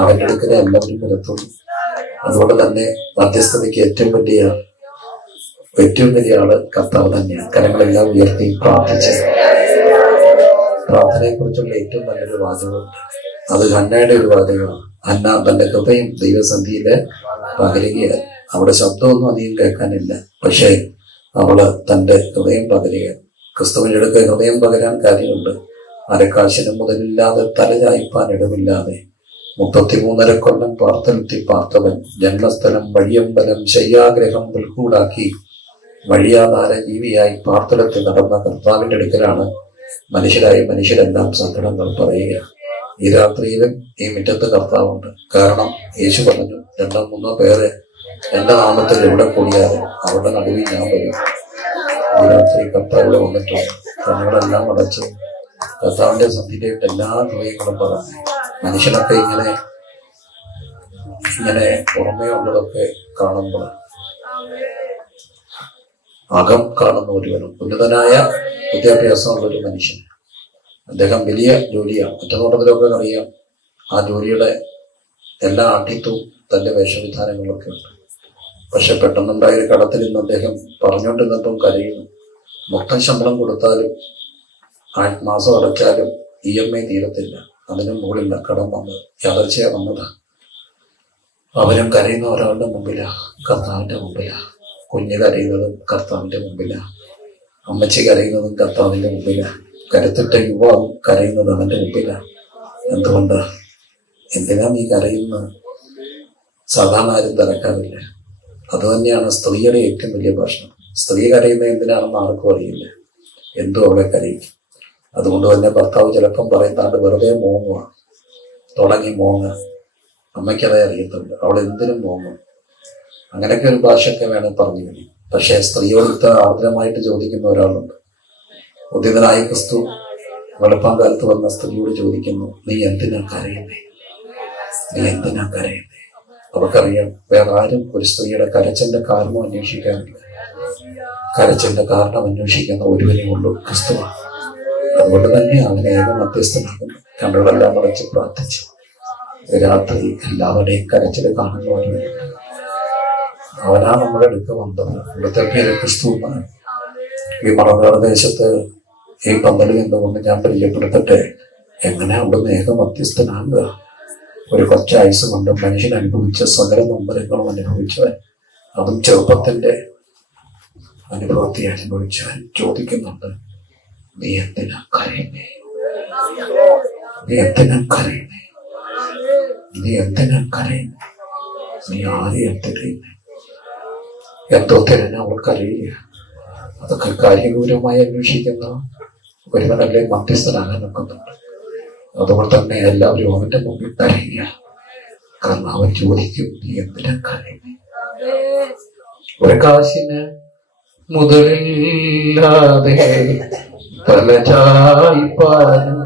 അവന്റെ അടുക്കലെ എല്ലാവരും വരത്തുള്ളൂ. അതുകൊണ്ട് തന്നെ മധ്യസ്ഥതയ്ക്ക് ഏറ്റവും വലിയ ആള് കർത്താവ് തന്നെയാണ്. കരങ്ങളെല്ലാം ഉയർത്തി പ്രാർത്ഥിച്ച് പ്രാർത്ഥനയെ കുറിച്ചുള്ള ഏറ്റവും നല്ലൊരു വാചകമുണ്ട്. അത് ഹന്നയുടെ ഒരു വാചകമാണ്. ഹന്ന തന്റെ ഹൃദയം ദൈവസന്ധിയില് പകരുകയാണ്. അവിടെ ശബ്ദമൊന്നും അധികം കേൾക്കാനില്ല, പക്ഷേ അവള് തന്റെ ഹൃദയം പകരുക. ക്രിസ്തുവിന്റെ അടുക്ക ഹൃദയം പകരാൻ കാര്യമുണ്ട്. അരക്കാശിന് മുതലില്ലാതെ തലചായ്പാൻ ഇടമില്ലാതെ 33 കൊല്ലം പാർത്തലെത്തി പാർത്തവൻ ജന്മസ്ഥലം വഴിയമ്പലം ശയ്യാഗ്രഹം പുൽക്കൂടാക്കി വഴിയാധാര ജീവിയായി പാർത്തലത്തിൽ നടന്ന കർത്താവിന്റെ അടുക്കലാണ് മനുഷ്യരെല്ലാം സങ്കടങ്ങൾ പറയുക. ഈ രാത്രിയിലും ഈ മുറ്റത്ത് കർത്താവുണ്ട്. കാരണം യേശു പറഞ്ഞു, 2-3 പേര് എന്റെ നാമത്തിൽ എവിടെ കൂടിയാലും അവരുടെ നടുവിൽ ഞാൻ വരും. ഈ രാത്രി കർത്താവ് ഇവിടെ വന്നിട്ടുണ്ട്. കണ്ണുകളെല്ലാം അടച്ച് കർത്താവിന്റെ സന്ധിയിലേക്ക് എല്ലാ ഹൃദയങ്ങളും പറഞ്ഞു. മനുഷ്യനൊക്കെ ഇങ്ങനെ പുറമേ ഉള്ളതൊക്കെ കാണുമ്പോൾ അകം കാണുന്ന ഒരുവനും ഉന്നതനായ വിദ്യാഭ്യാസമുള്ള ഒരു മനുഷ്യൻ. അദ്ദേഹം വലിയ ജോലിയാണ്. ഒറ്റനോട്ടത്തിലൊക്കെ അറിയാം. ആ ജോലിയുടെ എല്ലാ ആഠ്യത്വവും തന്റെ വേഷവിധാനങ്ങളൊക്കെ ഉണ്ട്. പക്ഷെ പെട്ടെന്നുണ്ടായ ഒരു കടത്തിൽ നിന്ന് അദ്ദേഹം പറഞ്ഞുകൊണ്ടിരുന്നപ്പം കരയുന്നു. മൊത്തം ശമ്പളം കൊടുത്താലും മാസം അടച്ചാലും EMI തീരത്തില്ല. അതിനും മുകളിൽ കടം വന്നത് യാദർച്ചയാ വന്നതാ. അവരും കരയുന്ന ഒരാളുടെ മുമ്പിലാ, കർത്താവിന്റെ മുമ്പിലാ. കുഞ്ഞ് കരയുന്നതും കർത്താവിന്റെ മുമ്പിലാ. അമ്മച്ചി കരയുന്നതും കർത്താവിന്റെ മുമ്പിലാ. കരുത്തിട്ട യുവാവും കരയുന്നത് അവന്റെ മുമ്പിലാ. എന്തുകൊണ്ട്? എന്തിനാ നീ കരയുന്നത്? സാധാരണ ആരും തിരക്കാറില്ല. അതുതന്നെയാണ് സ്ത്രീയുടെ ഏറ്റവും വലിയ പ്രശ്നം. സ്ത്രീ കരയുന്നത് എന്തിനാണെന്ന് ആർക്കും അറിയില്ല. എന്തോ അവളെ കരയും. അതുകൊണ്ട് തന്നെ ഭർത്താവ് ചിലപ്പം പറയുന്നാണ്ട് വെറുതെ മോങ്ങുക, തുടങ്ങി മോങ്ങ. അമ്മയ്ക്കതേ അറിയത്തുള്ളൂ. അവൾ എന്തിനും മോങ്ങും. അങ്ങനെയൊക്കെ ഒരു ഭാഷയൊക്കെ വേണം പറഞ്ഞു കഴിയും. പക്ഷേ സ്ത്രീയോട് ആർദ്രമായിട്ട് ചോദിക്കുന്ന ഒരാളുണ്ട്. ഉദിതനായ ക്രിസ്തു വെളുപ്പാൻ കാലത്ത് വന്ന സ്ത്രീയോട് ചോദിക്കുന്നു, നീ എന്തിനാ കരയുന്നേ? നീ എന്തിനാ കരയുന്നേ? അവർക്കറിയാം, വേറെ ആരും ഒരു സ്ത്രീയുടെ കരച്ചിന്റെ കാരണം അന്വേഷിക്കാറില്ല. കരച്ചിന്റെ കാരണം അന്വേഷിക്കുന്ന ഒരുവനേ ഉള്ളൂ, ക്രിസ്തുവാണ്. അതുകൊണ്ട് തന്നെ അവനെ ഏക മധ്യസ്ഥനാകുന്നു. കണ്ണുകളെല്ലാം അടച്ച് പ്രാർത്ഥിച്ചു. രാത്രി എല്ലാവരുടെയും കരച്ചിൽ കാണുന്നവരുണ്ട്. അവനാ നമ്മുടെ അടുത്ത് വന്നത്. ഇവിടുത്തെ പേര് ക്രിസ്തു എന്നാണ്. ഈ മണനാട് ദേശത്ത് ഈ പന്തലിൽ നിന്നുകൊണ്ട് ഞാൻ പരിചയപ്പെടുത്തട്ടെ, എങ്ങനെ അവിടുന്ന് ഏക മധ്യസ്ഥനാകുക? ഒരു കൊച്ചായുസ് കൊണ്ട് മനുഷ്യൻ അനുഭവിച്ച സകല നൊമ്പരങ്ങളും അനുഭവിച്ചവൻ, അതും ചെറുപ്പത്തിന്റെ അനുഭവത്തെ അനുഭവിച്ചവൻ ചോദിക്കുന്നുണ്ട്, നീ എന്തിനാ കരയുന്നേ? നീ എന്തിനാ കരയുന്നേ? നീ എന്തിനാ കരയുന്നേ? നീ ആരെയും തിരയുന്നേ? എന്തോ തിരഞ്ഞ അവൾക്കറിയില്ല. അതൊക്കെ കാര്യഗൗരവമായി അന്വേഷിക്കുന്ന ഒരുവനല്ലേ മധ്യസ്ഥനാകാൻ നോക്കുന്നുണ്ട്. അതുകൊണ്ട് തന്നെ എല്ലാവരും അവന്റെ മുമ്പിൽ കരയുക. കാരണം അവൻ ചോദിക്കും, നീ എന്തിനാ കരയുന്നേ? ഒരു കാശിന് മുതലില്ലാതെ തലചായ്പാനും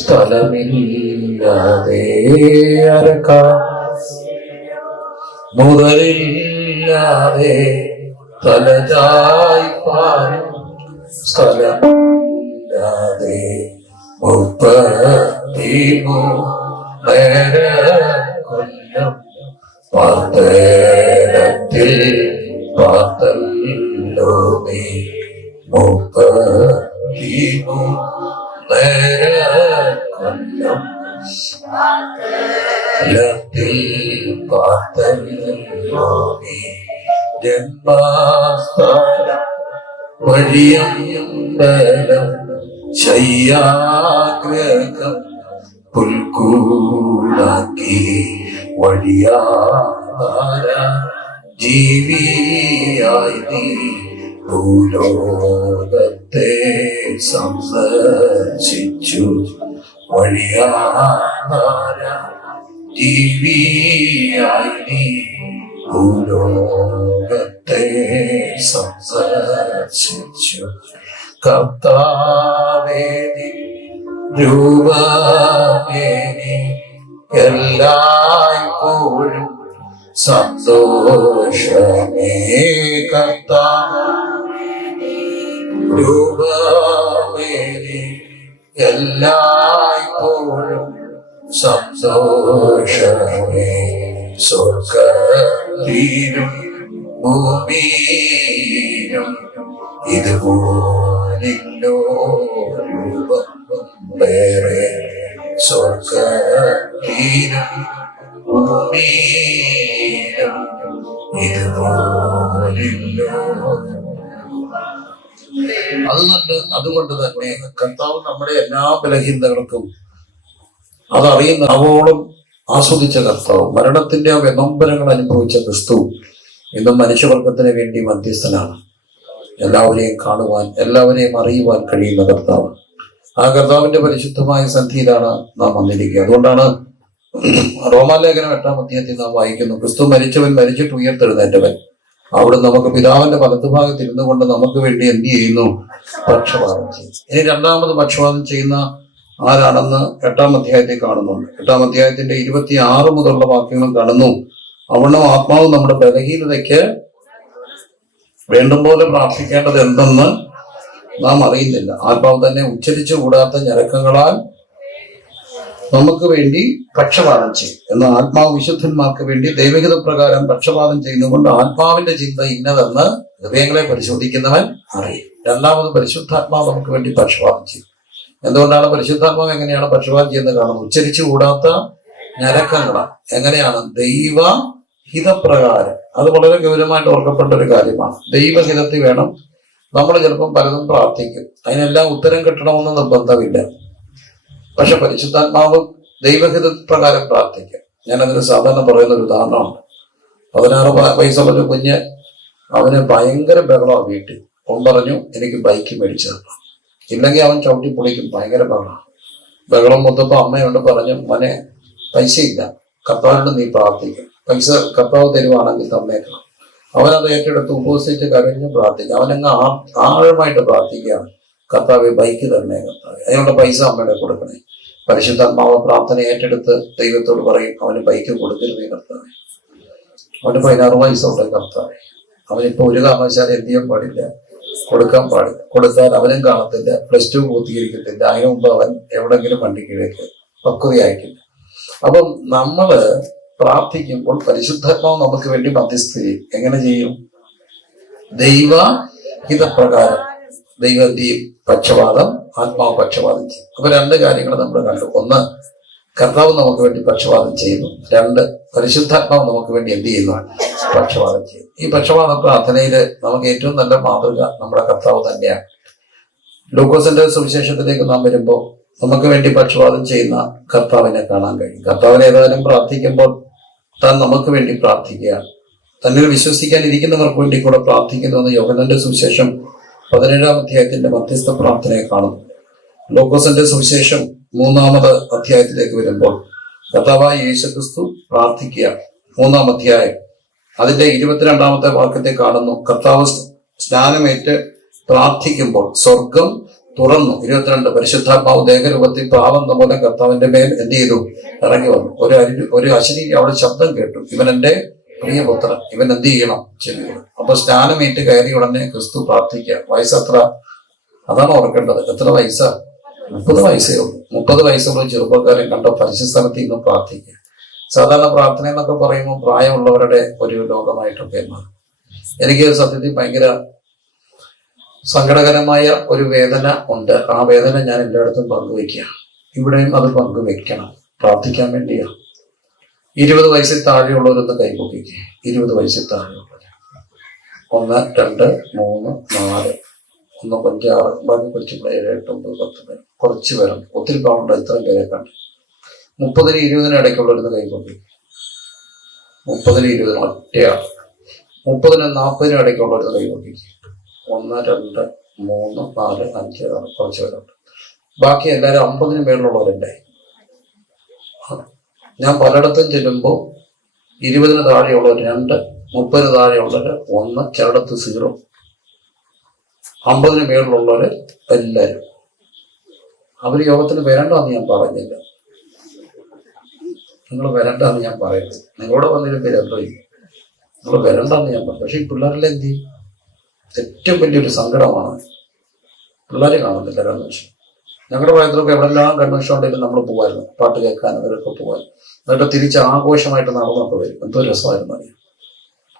സ്ഥലമില്ലാതെ മുതലില്ലാതെ തലചായ്പാനും സ്ഥലമില്ലാതെ 33 കൊല്ലം പാർത്തലത്തിൽ പാത്തല്ലോ നീ 33 കൊല്ലത്തിൽ പാത്തല്ലോ നീ ജന്മസ്ഥലം വഴിയമ്പലം ശയ്യാഗ്രഹം പുൽക്കൂടാക്കി വഴിയാര ജീവിയായി നീ ഭൂലോകത്തെ സന്ദർശിച്ചു വഴിയാര ജീവിയായി നീ ഭൂലോകത്തെ സന്ദർശിച്ചു കർത്താവേദി രൂപമേനി എല്ലായ്പ്പോഴും സന്തോഷമേ കർത്താവേദി രൂപമേനി എല്ലായ്പ്പോഴും സന്തോഷമേ സ്വർഗത്തിലും ഭൂമിയിലും ഇതുപോലില്ലോ രൂപം വേറെ സ്വർഗത്തിലും ഭൂമിയിലും ഇതുപോലില്ലോ. അതുകൊണ്ട് തന്നെ കർത്താവ് നമ്മുടെ എല്ലാ ബലഹീനതകൾക്കും അതറിയുന്ന അവോളം ആസ്വദിച്ച കർത്താവ്, മരണത്തിന്റെ വിളംബരങ്ങൾ അനുഭവിച്ച ക്രിസ്തു ഇന്നും മനുഷ്യവർഗത്തിന് വേണ്ടി മധ്യസ്ഥനാണ്. എല്ലാവരെയും കാണുവാൻ, എല്ലാവരെയും അറിയുവാൻ കഴിയുന്ന കർത്താവ്. ആ കർത്താവിന്റെ പരിശുദ്ധമായ സന്ധിയിലാണ് നാം വന്നിരിക്കുക. അതുകൊണ്ടാണ് റോമാലേഖനം 8-ാം അധ്യായത്തിൽ നാം വായിക്കുന്നു, ക്രിസ്തു മരിച്ചവൻ, മരിച്ചിട്ട് ഉയർത്തെഴുന്നേറ്റവൻ, അവിടെ നമുക്ക് പിതാവിന്റെ വലതുഭാഗത്ത് ഇരുന്നു കൊണ്ട് നമുക്ക് വേണ്ടി എന്ത് ചെയ്യുന്നു? പക്ഷപാതം ചെയ്യും. ഇനി രണ്ടാമത് പക്ഷപാതം ചെയ്യുന്ന ആരാണെന്ന് 8-ാം അധ്യായത്തിൽ കാണുന്നുണ്ട്. 8-ാം അധ്യായത്തിന്റെ 26 മുതലുള്ള വാക്യങ്ങൾ കാണുന്നു. അവണ്ണം ആത്മാവ് നമ്മുടെ ബലഹീനതയ്ക്ക് വേണ്ടും പോലെ പ്രാർത്ഥിക്കേണ്ടത് എന്തെന്ന് നാം അറിയുന്നില്ല. ആത്മാവ് തന്നെ ഉച്ചരിച്ചു കൂടാത്ത ഞരക്കങ്ങളാൽ നമുക്ക് വേണ്ടി പക്ഷപാതം ചെയ്യും. എന്നാൽ ആത്മാവ് വിശുദ്ധന്മാർക്ക് വേണ്ടി ദൈവഹിത പ്രകാരം പക്ഷപാതം ചെയ്യുന്നതുകൊണ്ട് ആത്മാവിന്റെ ചിന്ത ഇന്നതെന്ന് ഹൃദയങ്ങളെ പരിശോധിക്കുന്നവൻ അറിയും. രണ്ടാമത് പരിശുദ്ധാത്മാവ് നമുക്ക് വേണ്ടി പക്ഷപാതം ചെയ്യും. എന്തുകൊണ്ടാണ്? പരിശുദ്ധാത്മാവ് എങ്ങനെയാണ് പക്ഷപാതം ചെയ്യുന്നത് കാണുന്നത്? ഉച്ചരിച്ചു കൂടാത്ത ഞരക്കങ്ങളാണ്. എങ്ങനെയാണ്? ദൈവഹിതപ്രകാരം. അത് വളരെ ഗൗരവമായിട്ട് ഓർക്കപ്പെട്ട ഒരു കാര്യമാണ്. ദൈവഹിതത്തിൽ വേണം. നമ്മൾ ചിലപ്പം പലതും പ്രാർത്ഥിക്കും, അതിനെല്ലാം ഉത്തരം കിട്ടണമെന്ന് നിർബന്ധമില്ല. പക്ഷെ പരിശുദ്ധാത്മാവ് ദൈവഹിത പ്രകാരം പ്രാർത്ഥിക്കും. ഞാനതിന് സാധാരണ പറയുന്ന ഒരു ഉദാഹരണമാണ്. 16 വയസ്സുള്ള ഒരു കുഞ്ഞ്, അവന് ഭയങ്കര ബഹളമാണ് വീട്ടിൽ. അവൻ പറഞ്ഞു, എനിക്ക് ബൈക്ക് മേടിച്ചു തരണം, ഇല്ലെങ്കിൽ അവൻ ചവിട്ടി പൊളിക്കും. ഭയങ്കര ബഹളം മൊത്തപ്പോൾ അമ്മയോട് പറഞ്ഞു, മോനെ പൈസയില്ല, കർത്താവിനോട് നീ പ്രാർത്ഥിക്കും, പൈസ കർത്താവ് തരുവാണെങ്കിൽ തന്നേക്കണം. അവനത് ഏറ്റെടുത്ത് ഉപവസിച്ച് കരഞ്ഞ് പ്രാർത്ഥിക്കും. അവനങ്ങ് ആഴമായിട്ട് പ്രാർത്ഥിക്കുകയാണ്, കർത്താവ് ബൈക്ക് തരണേ, കർത്താവ് അതിനുള്ള പൈസ അമ്മയുടെ കൊടുക്കണേ. പരിശുദ്ധാത്മാവ് പ്രാർത്ഥന ഏറ്റെടുത്ത് ദൈവത്തോട് പറയും, അവന് ബൈക്ക് കൊടുക്കരുതേ കർത്താവ്. അവന് 16 വയസ്സുള്ള കർത്താവ്. അവനിപ്പോ ഒരു കാരണവശാലും എന്ത് ചെയ്യാൻ പാടില്ല, കൊടുക്കാൻ പാടില്ല. കൊടുത്താൽ അവനും കാണത്തില്ല, +2 പൂർത്തീകരിക്കത്തില്ല. അതിനു മുമ്പ് അവൻ എവിടെങ്കിലും വണ്ടിക്കിഴക്ക് പക്വതയായിട്ടില്ല. അപ്പം നമ്മള് പ്രാർത്ഥിക്കുമ്പോൾ പരിശുദ്ധാത്മാവ് നമുക്ക് വേണ്ടി മധ്യസ്ഥ ചെയ്യും. എങ്ങനെ ചെയ്യും? ദൈവഹിതപ്രകാരം. ദൈവത്തെയും പക്ഷപാതം, ആത്മാവ് പക്ഷപാതം ചെയ്യും. അപ്പൊ 2 കാര്യങ്ങൾ നമ്മൾ കണ്ടു. ഒന്ന്, കർത്താവ് നമുക്ക് വേണ്ടി പക്ഷപാതം ചെയ്യുന്നു. 2, പരിശുദ്ധാത്മാവ് നമുക്ക് വേണ്ടി എന്ത് ചെയ്യുന്നു? പക്ഷപാതം ചെയ്യുന്നു. ഈ പക്ഷപാത പ്രാർത്ഥനയില് നമുക്ക് ഏറ്റവും നല്ല മാതൃക നമ്മുടെ കർത്താവ് തന്നെയാണ്. ലൂക്കോസിന്റെ സുവിശേഷത്തിലേക്ക് നാം വരുമ്പോൾ നമുക്ക് വേണ്ടി പക്ഷപാതം ചെയ്യുന്ന കർത്താവിനെ കാണാൻ കഴിയും. കർത്താവിനെ ഏതായാലും പ്രാർത്ഥിക്കുമ്പോൾ താൻ നമുക്ക് വേണ്ടി പ്രാർത്ഥിക്കുകയാണ്. തന്നിൽ വിശ്വസിക്കാൻ ഇരിക്കുന്നവർക്ക് വേണ്ടി കൂടെ പ്രാർത്ഥിക്കുന്നുവെന്ന് യോഹന്നാന്റെ സുവിശേഷം 17-ാം അധ്യായത്തിന്റെ മധ്യസ്ഥ പ്രാർത്ഥനയെ കാണുന്നു. ലൂക്കോസിന്റെ സുവിശേഷം 3-ാമത് അധ്യായത്തിലേക്ക് വരുമ്പോൾ കർത്താവായ യേശുക്രിസ്തു പ്രാർത്ഥിക്കുക. 3-ാം അധ്യായം അതിന്റെ 22-ാമത്തെ വാക്യത്തെ കാണുന്നു. കർത്താവ് സ്നാനമേറ്റ് പ്രാർത്ഥിക്കുമ്പോൾ സ്വർഗം തുറന്നു. 22, പരിശുദ്ധാത്മാവ് ദേഹരൂപത്തിൽ പ്രാവെന്ന പോലെ കർത്താവിന്റെ മേൽ എന്ത് ചെയ്തു? ഇറങ്ങി വന്നു. ഒരു അശരീരി അവിടെ ശബ്ദം കേട്ടു, ഇവൻ എന്റെ പ്രിയപുത്രൻ, ഇവൻ എന്ത് ചെയ്യണം? ചെല്ലുക. അപ്പൊ സ്നാനമേറ്റ് കയറി ഉടനെ ക്രിസ്തു പ്രാർത്ഥിക്കുക. വയസ്സെത്ര? അതാണ് ഓർക്കേണ്ടത്. എത്ര വയസ്സാ? 30 വയസ്സേ ഉള്ളൂ. 30 വയസ്സുള്ള ചെറുപ്പക്കാരൻ കണ്ട പരിശുദ്ധസ്ഥലത്തിൽ നിന്ന് പ്രാർത്ഥിക്കുക. സാധാരണ പ്രാർത്ഥന എന്നൊക്കെ പറയുമ്പോൾ പ്രായമുള്ളവരുടെ ഒരു ലോകമായിട്ടൊക്കെ മാറും. എനിക്ക് സത്യത്തിൽ ഭയങ്കര സങ്കടകരമായ ഒരു വേദന ഉണ്ട്. ആ വേദന ഞാൻ എല്ലായിടത്തും പങ്കുവെക്കുക. ഇവിടെയും അത് പങ്കുവെക്കണം. പ്രാർത്ഥിക്കാൻ വേണ്ടിയാ. 20 വയസ്സിൽ താഴെയുള്ളവരൊന്ന് കൈപൊക്കിക്ക്. 20 വയസ്സിൽ താഴെയുള്ളവർ 1 2 3 4 1 5 6 ബാക്കി കുറച്ച് 7 8 9 10 പേര്, കുറച്ച് പേരുണ്ട്. ഒത്തിരി പാവുണ്ട്. ഇത്രയും പേരെ കണ്ട്. 30-നും 20-നും ഇടയ്ക്കുള്ളവരൊന്ന് കൈപൊക്കി. 30-നും 20-നും ഒറ്റയാണ്. 30-നും 40-നും ഇടയ്ക്കുള്ളവരൊന്ന് കൈപൊക്കി. 1 2 3 4 5 6 കുറച്ച് പേരുണ്ട്. ബാക്കി എല്ലാവരും 50-ന് മേളിലുള്ളവരുണ്ടേ. ഞാൻ പലയിടത്തും ചെല്ലുമ്പോൾ 20-ന് താഴെയുള്ളവർ 2, 30-ന് താഴെയുള്ളവർ 1, ചിലയിടത്ത് 0, 50-ന് മേളിലുള്ളവർ എല്ലാവരും. അവർ യോഗത്തിന് വരണ്ടെന്ന് ഞാൻ പറഞ്ഞില്ല. നിങ്ങൾ വരണ്ടെന്ന് ഞാൻ പറയുന്നത്. നിങ്ങളോട് വന്നതിന് പേര് എന്തോ നിങ്ങൾ വരണ്ടെന്ന് ഞാൻ പറഞ്ഞു. പക്ഷെ ഈ പിള്ളേരെല്ലാം എന്ത് ചെയ്യും? ഏറ്റവും വലിയൊരു സങ്കടമാണ്. പിള്ളേരെ കാണുന്നില്ല കൺവെൻഷൻ. ഞങ്ങളുടെ പ്രായത്തിലൊക്കെ എവിടെല്ലാം കൺവെൻഷൻ ഉണ്ടെങ്കിലും നമ്മൾ പോകുമായിരുന്നു. പാട്ട് കേൾക്കാൻ അതിലൊക്കെ പോകുമായിരുന്നു. എന്നിട്ട് തിരിച്ച് ആഘോഷമായിട്ട് നടന്നൊക്കെ വരും. എന്തോ രസമായിരുന്നു അറിയാം.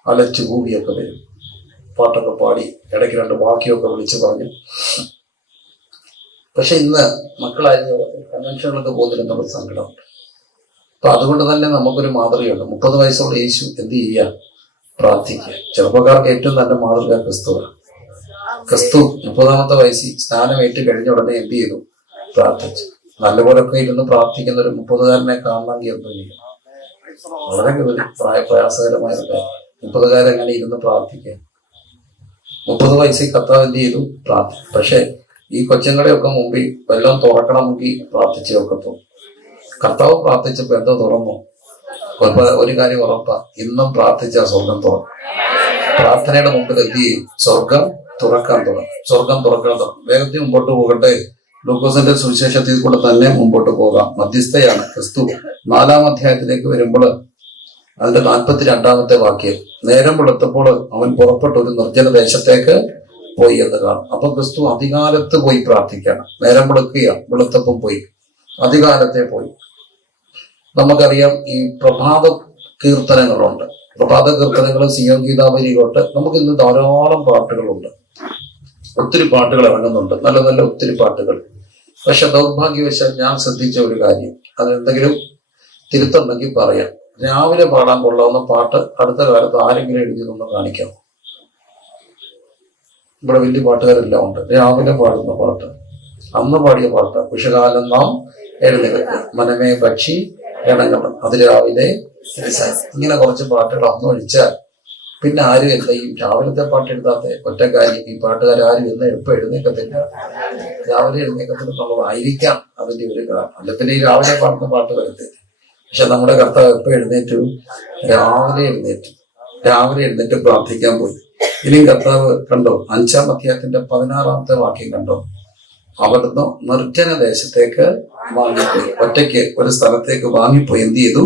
അലച്ചു കൂവിയൊക്കെ വരും. പാട്ടൊക്കെ പാടി ഇടയ്ക്ക് 2 വാക്യമൊക്കെ വിളിച്ച് പറഞ്ഞു. പക്ഷെ ഇന്ന് മക്കളായിരുന്നു കൺവെൻഷനുകളൊക്കെ പോകുന്നതിലെന്നുള്ള സങ്കടമുണ്ട്. അപ്പൊ അതുകൊണ്ട് തന്നെ നമുക്കൊരു മാതൃകയുണ്ട്. 30 വയസ്സുള്ള യേശു എന്ത് ചെയ്യുക? പ്രാർത്ഥിക്കുക. ചെറുപ്പക്കാർക്ക് ഏറ്റവും നല്ല മാതൃക ക്രിസ്തുവാണ്. ക്രിസ്തു 30-ാമത്തെ വയസ്സിൽ സ്നാനമേറ്റ് കഴിഞ്ഞ ഉടനെ എന്ത് ചെയ്തു? പ്രാർത്ഥിച്ചു. നല്ലപോലൊക്കെ ഇരുന്ന് പ്രാർത്ഥിക്കുന്ന ഒരു 30-കാരനെ കാണണമെങ്കിൽ എന്ത് ചെയ്യും? വളരെ പ്രയാസകരമായ കാര്യം. 30-കാരൻ എങ്ങനെ ഇരുന്ന് പ്രാർത്ഥിക്കുക? 30 വയസ്സിൽ കർത്താവ് എന്ത് ചെയ്തു? പ്രാർത്ഥിച്ചു. പക്ഷെ ഈ കൊച്ചുങ്ങളെയൊക്കെ മുമ്പിൽ വല്ലതും തുറക്കണമെങ്കിൽ പ്രാർത്ഥിച്ചേ ഒക്കത്തു. കർത്താവ് പ്രാർത്ഥിച്ചപ്പോ എന്തോ തുറന്നു? ഒരു കാര്യം ഉറപ്പാ, ഇന്നും പ്രാർത്ഥിച്ച സ്വർഗം തുറക്കും. പ്രാർത്ഥനയുടെ മുമ്പിൽ എന്ത് ചെയ്യും? സ്വർഗം തുറക്കാൻ തുടങ്ങും. സ്വർഗം തുറക്കാൻ തുടങ്ങും. വേഗത്തിൽ മുമ്പോട്ട് പോകട്ടെ. ലൂക്കോസിന്റെ സുവിശേഷത്തിൽ കൂടെ തന്നെ മുമ്പോട്ട് പോകാം. മധ്യസ്ഥയാണ് ക്രിസ്തു. 4-ാം അധ്യായത്തിലേക്ക് വരുമ്പോൾ അതിന്റെ 42-ാമത്തെ വാക്യം, നേരം വെളുത്തപ്പോൾ അവൻ പുറപ്പെട്ട ഒരു നിർജ്ജന ദേശത്തേക്ക് പോയി എന്ന് കാണും. അപ്പൊ ക്രിസ്തു അധികാലത്ത് പോയി പ്രാർത്ഥിക്കണം. നേരം വെളുത്തപ്പം പോയി, അധികാലത്തെ പോയി. നമുക്കറിയാം ഈ പ്രഭാത കീർത്തനങ്ങളുണ്ട്. പ്രഭാത കീർത്തനങ്ങൾ, സിയോൻ ഗീതാവലികളുണ്ട്. നമുക്ക് ഇന്ന് ധാരാളം പാട്ടുകളുണ്ട്. ഒത്തിരി പാട്ടുകൾ ഇറങ്ങുന്നുണ്ട്. നല്ല നല്ല ഒത്തിരി പാട്ടുകൾ. പക്ഷെ ദൗർഭാഗ്യവശാൽ ഞാൻ ശ്രദ്ധിച്ച ഒരു കാര്യം, അതെന്തെങ്കിലും തിരുത്തുണ്ടെങ്കിൽ പറയാം. രാവിലെ പാടാൻ കൊള്ളാവുന്ന പാട്ട് അടുത്ത കാലത്ത് ആരെങ്കിലും എഴുതിയതൊന്ന് കാണിക്കാം. ഇവിടെ വലിയ പാട്ടുകാരെല്ലാം ഉണ്ട്. രാവിലെ പാടുന്ന പാട്ട്, അന്ന് പാടിയ പാട്ട്, വിഷകാലം നാം എഴുന്നേൽക്കുക, മനമേ പക്ഷി ഇണങ്ങണം, അത് രാവിലെ. ഇങ്ങനെ കുറച്ച് പാട്ടുകൾ അന്ന് ഒഴിച്ചാൽ പിന്നെ ആരും എന്താ ഈ രാവിലത്തെ പാട്ട് എഴുതാത്ത ഒറ്റക്കാര്യം. ഈ പാട്ടുകാരും ഇന്ന് എളുപ്പം എഴുന്നേക്കത്തില്ല. രാവിലെ എഴുന്നേക്കത്തില്ലെന്നുള്ളതായിരിക്കാം അതിന്റെ ഒരു കാരണം. അല്ല പിന്നെ ഈ രാവിലെ പാടുന്ന പാട്ട് വരത്തില്ല. പക്ഷെ നമ്മുടെ കർത്താവ് എപ്പോൾ എഴുന്നേറ്റു? രാവിലെ എഴുന്നേറ്റ് പ്രാർത്ഥിക്കാൻ പോയി. ഇനിയും കർത്താവ് കണ്ടോ? 5-ാം അധ്യായത്തിന്റെ 16-ാമത്തെ വാക്യം കണ്ടോ? അവിടുന്ന് നിർജ്ജന ദേശത്തേക്ക് വാങ്ങിപ്പോയി. ഒറ്റയ്ക്ക് ഒരു സ്ഥലത്തേക്ക് വാങ്ങിപ്പോയി എന്ത് ചെയ്തു?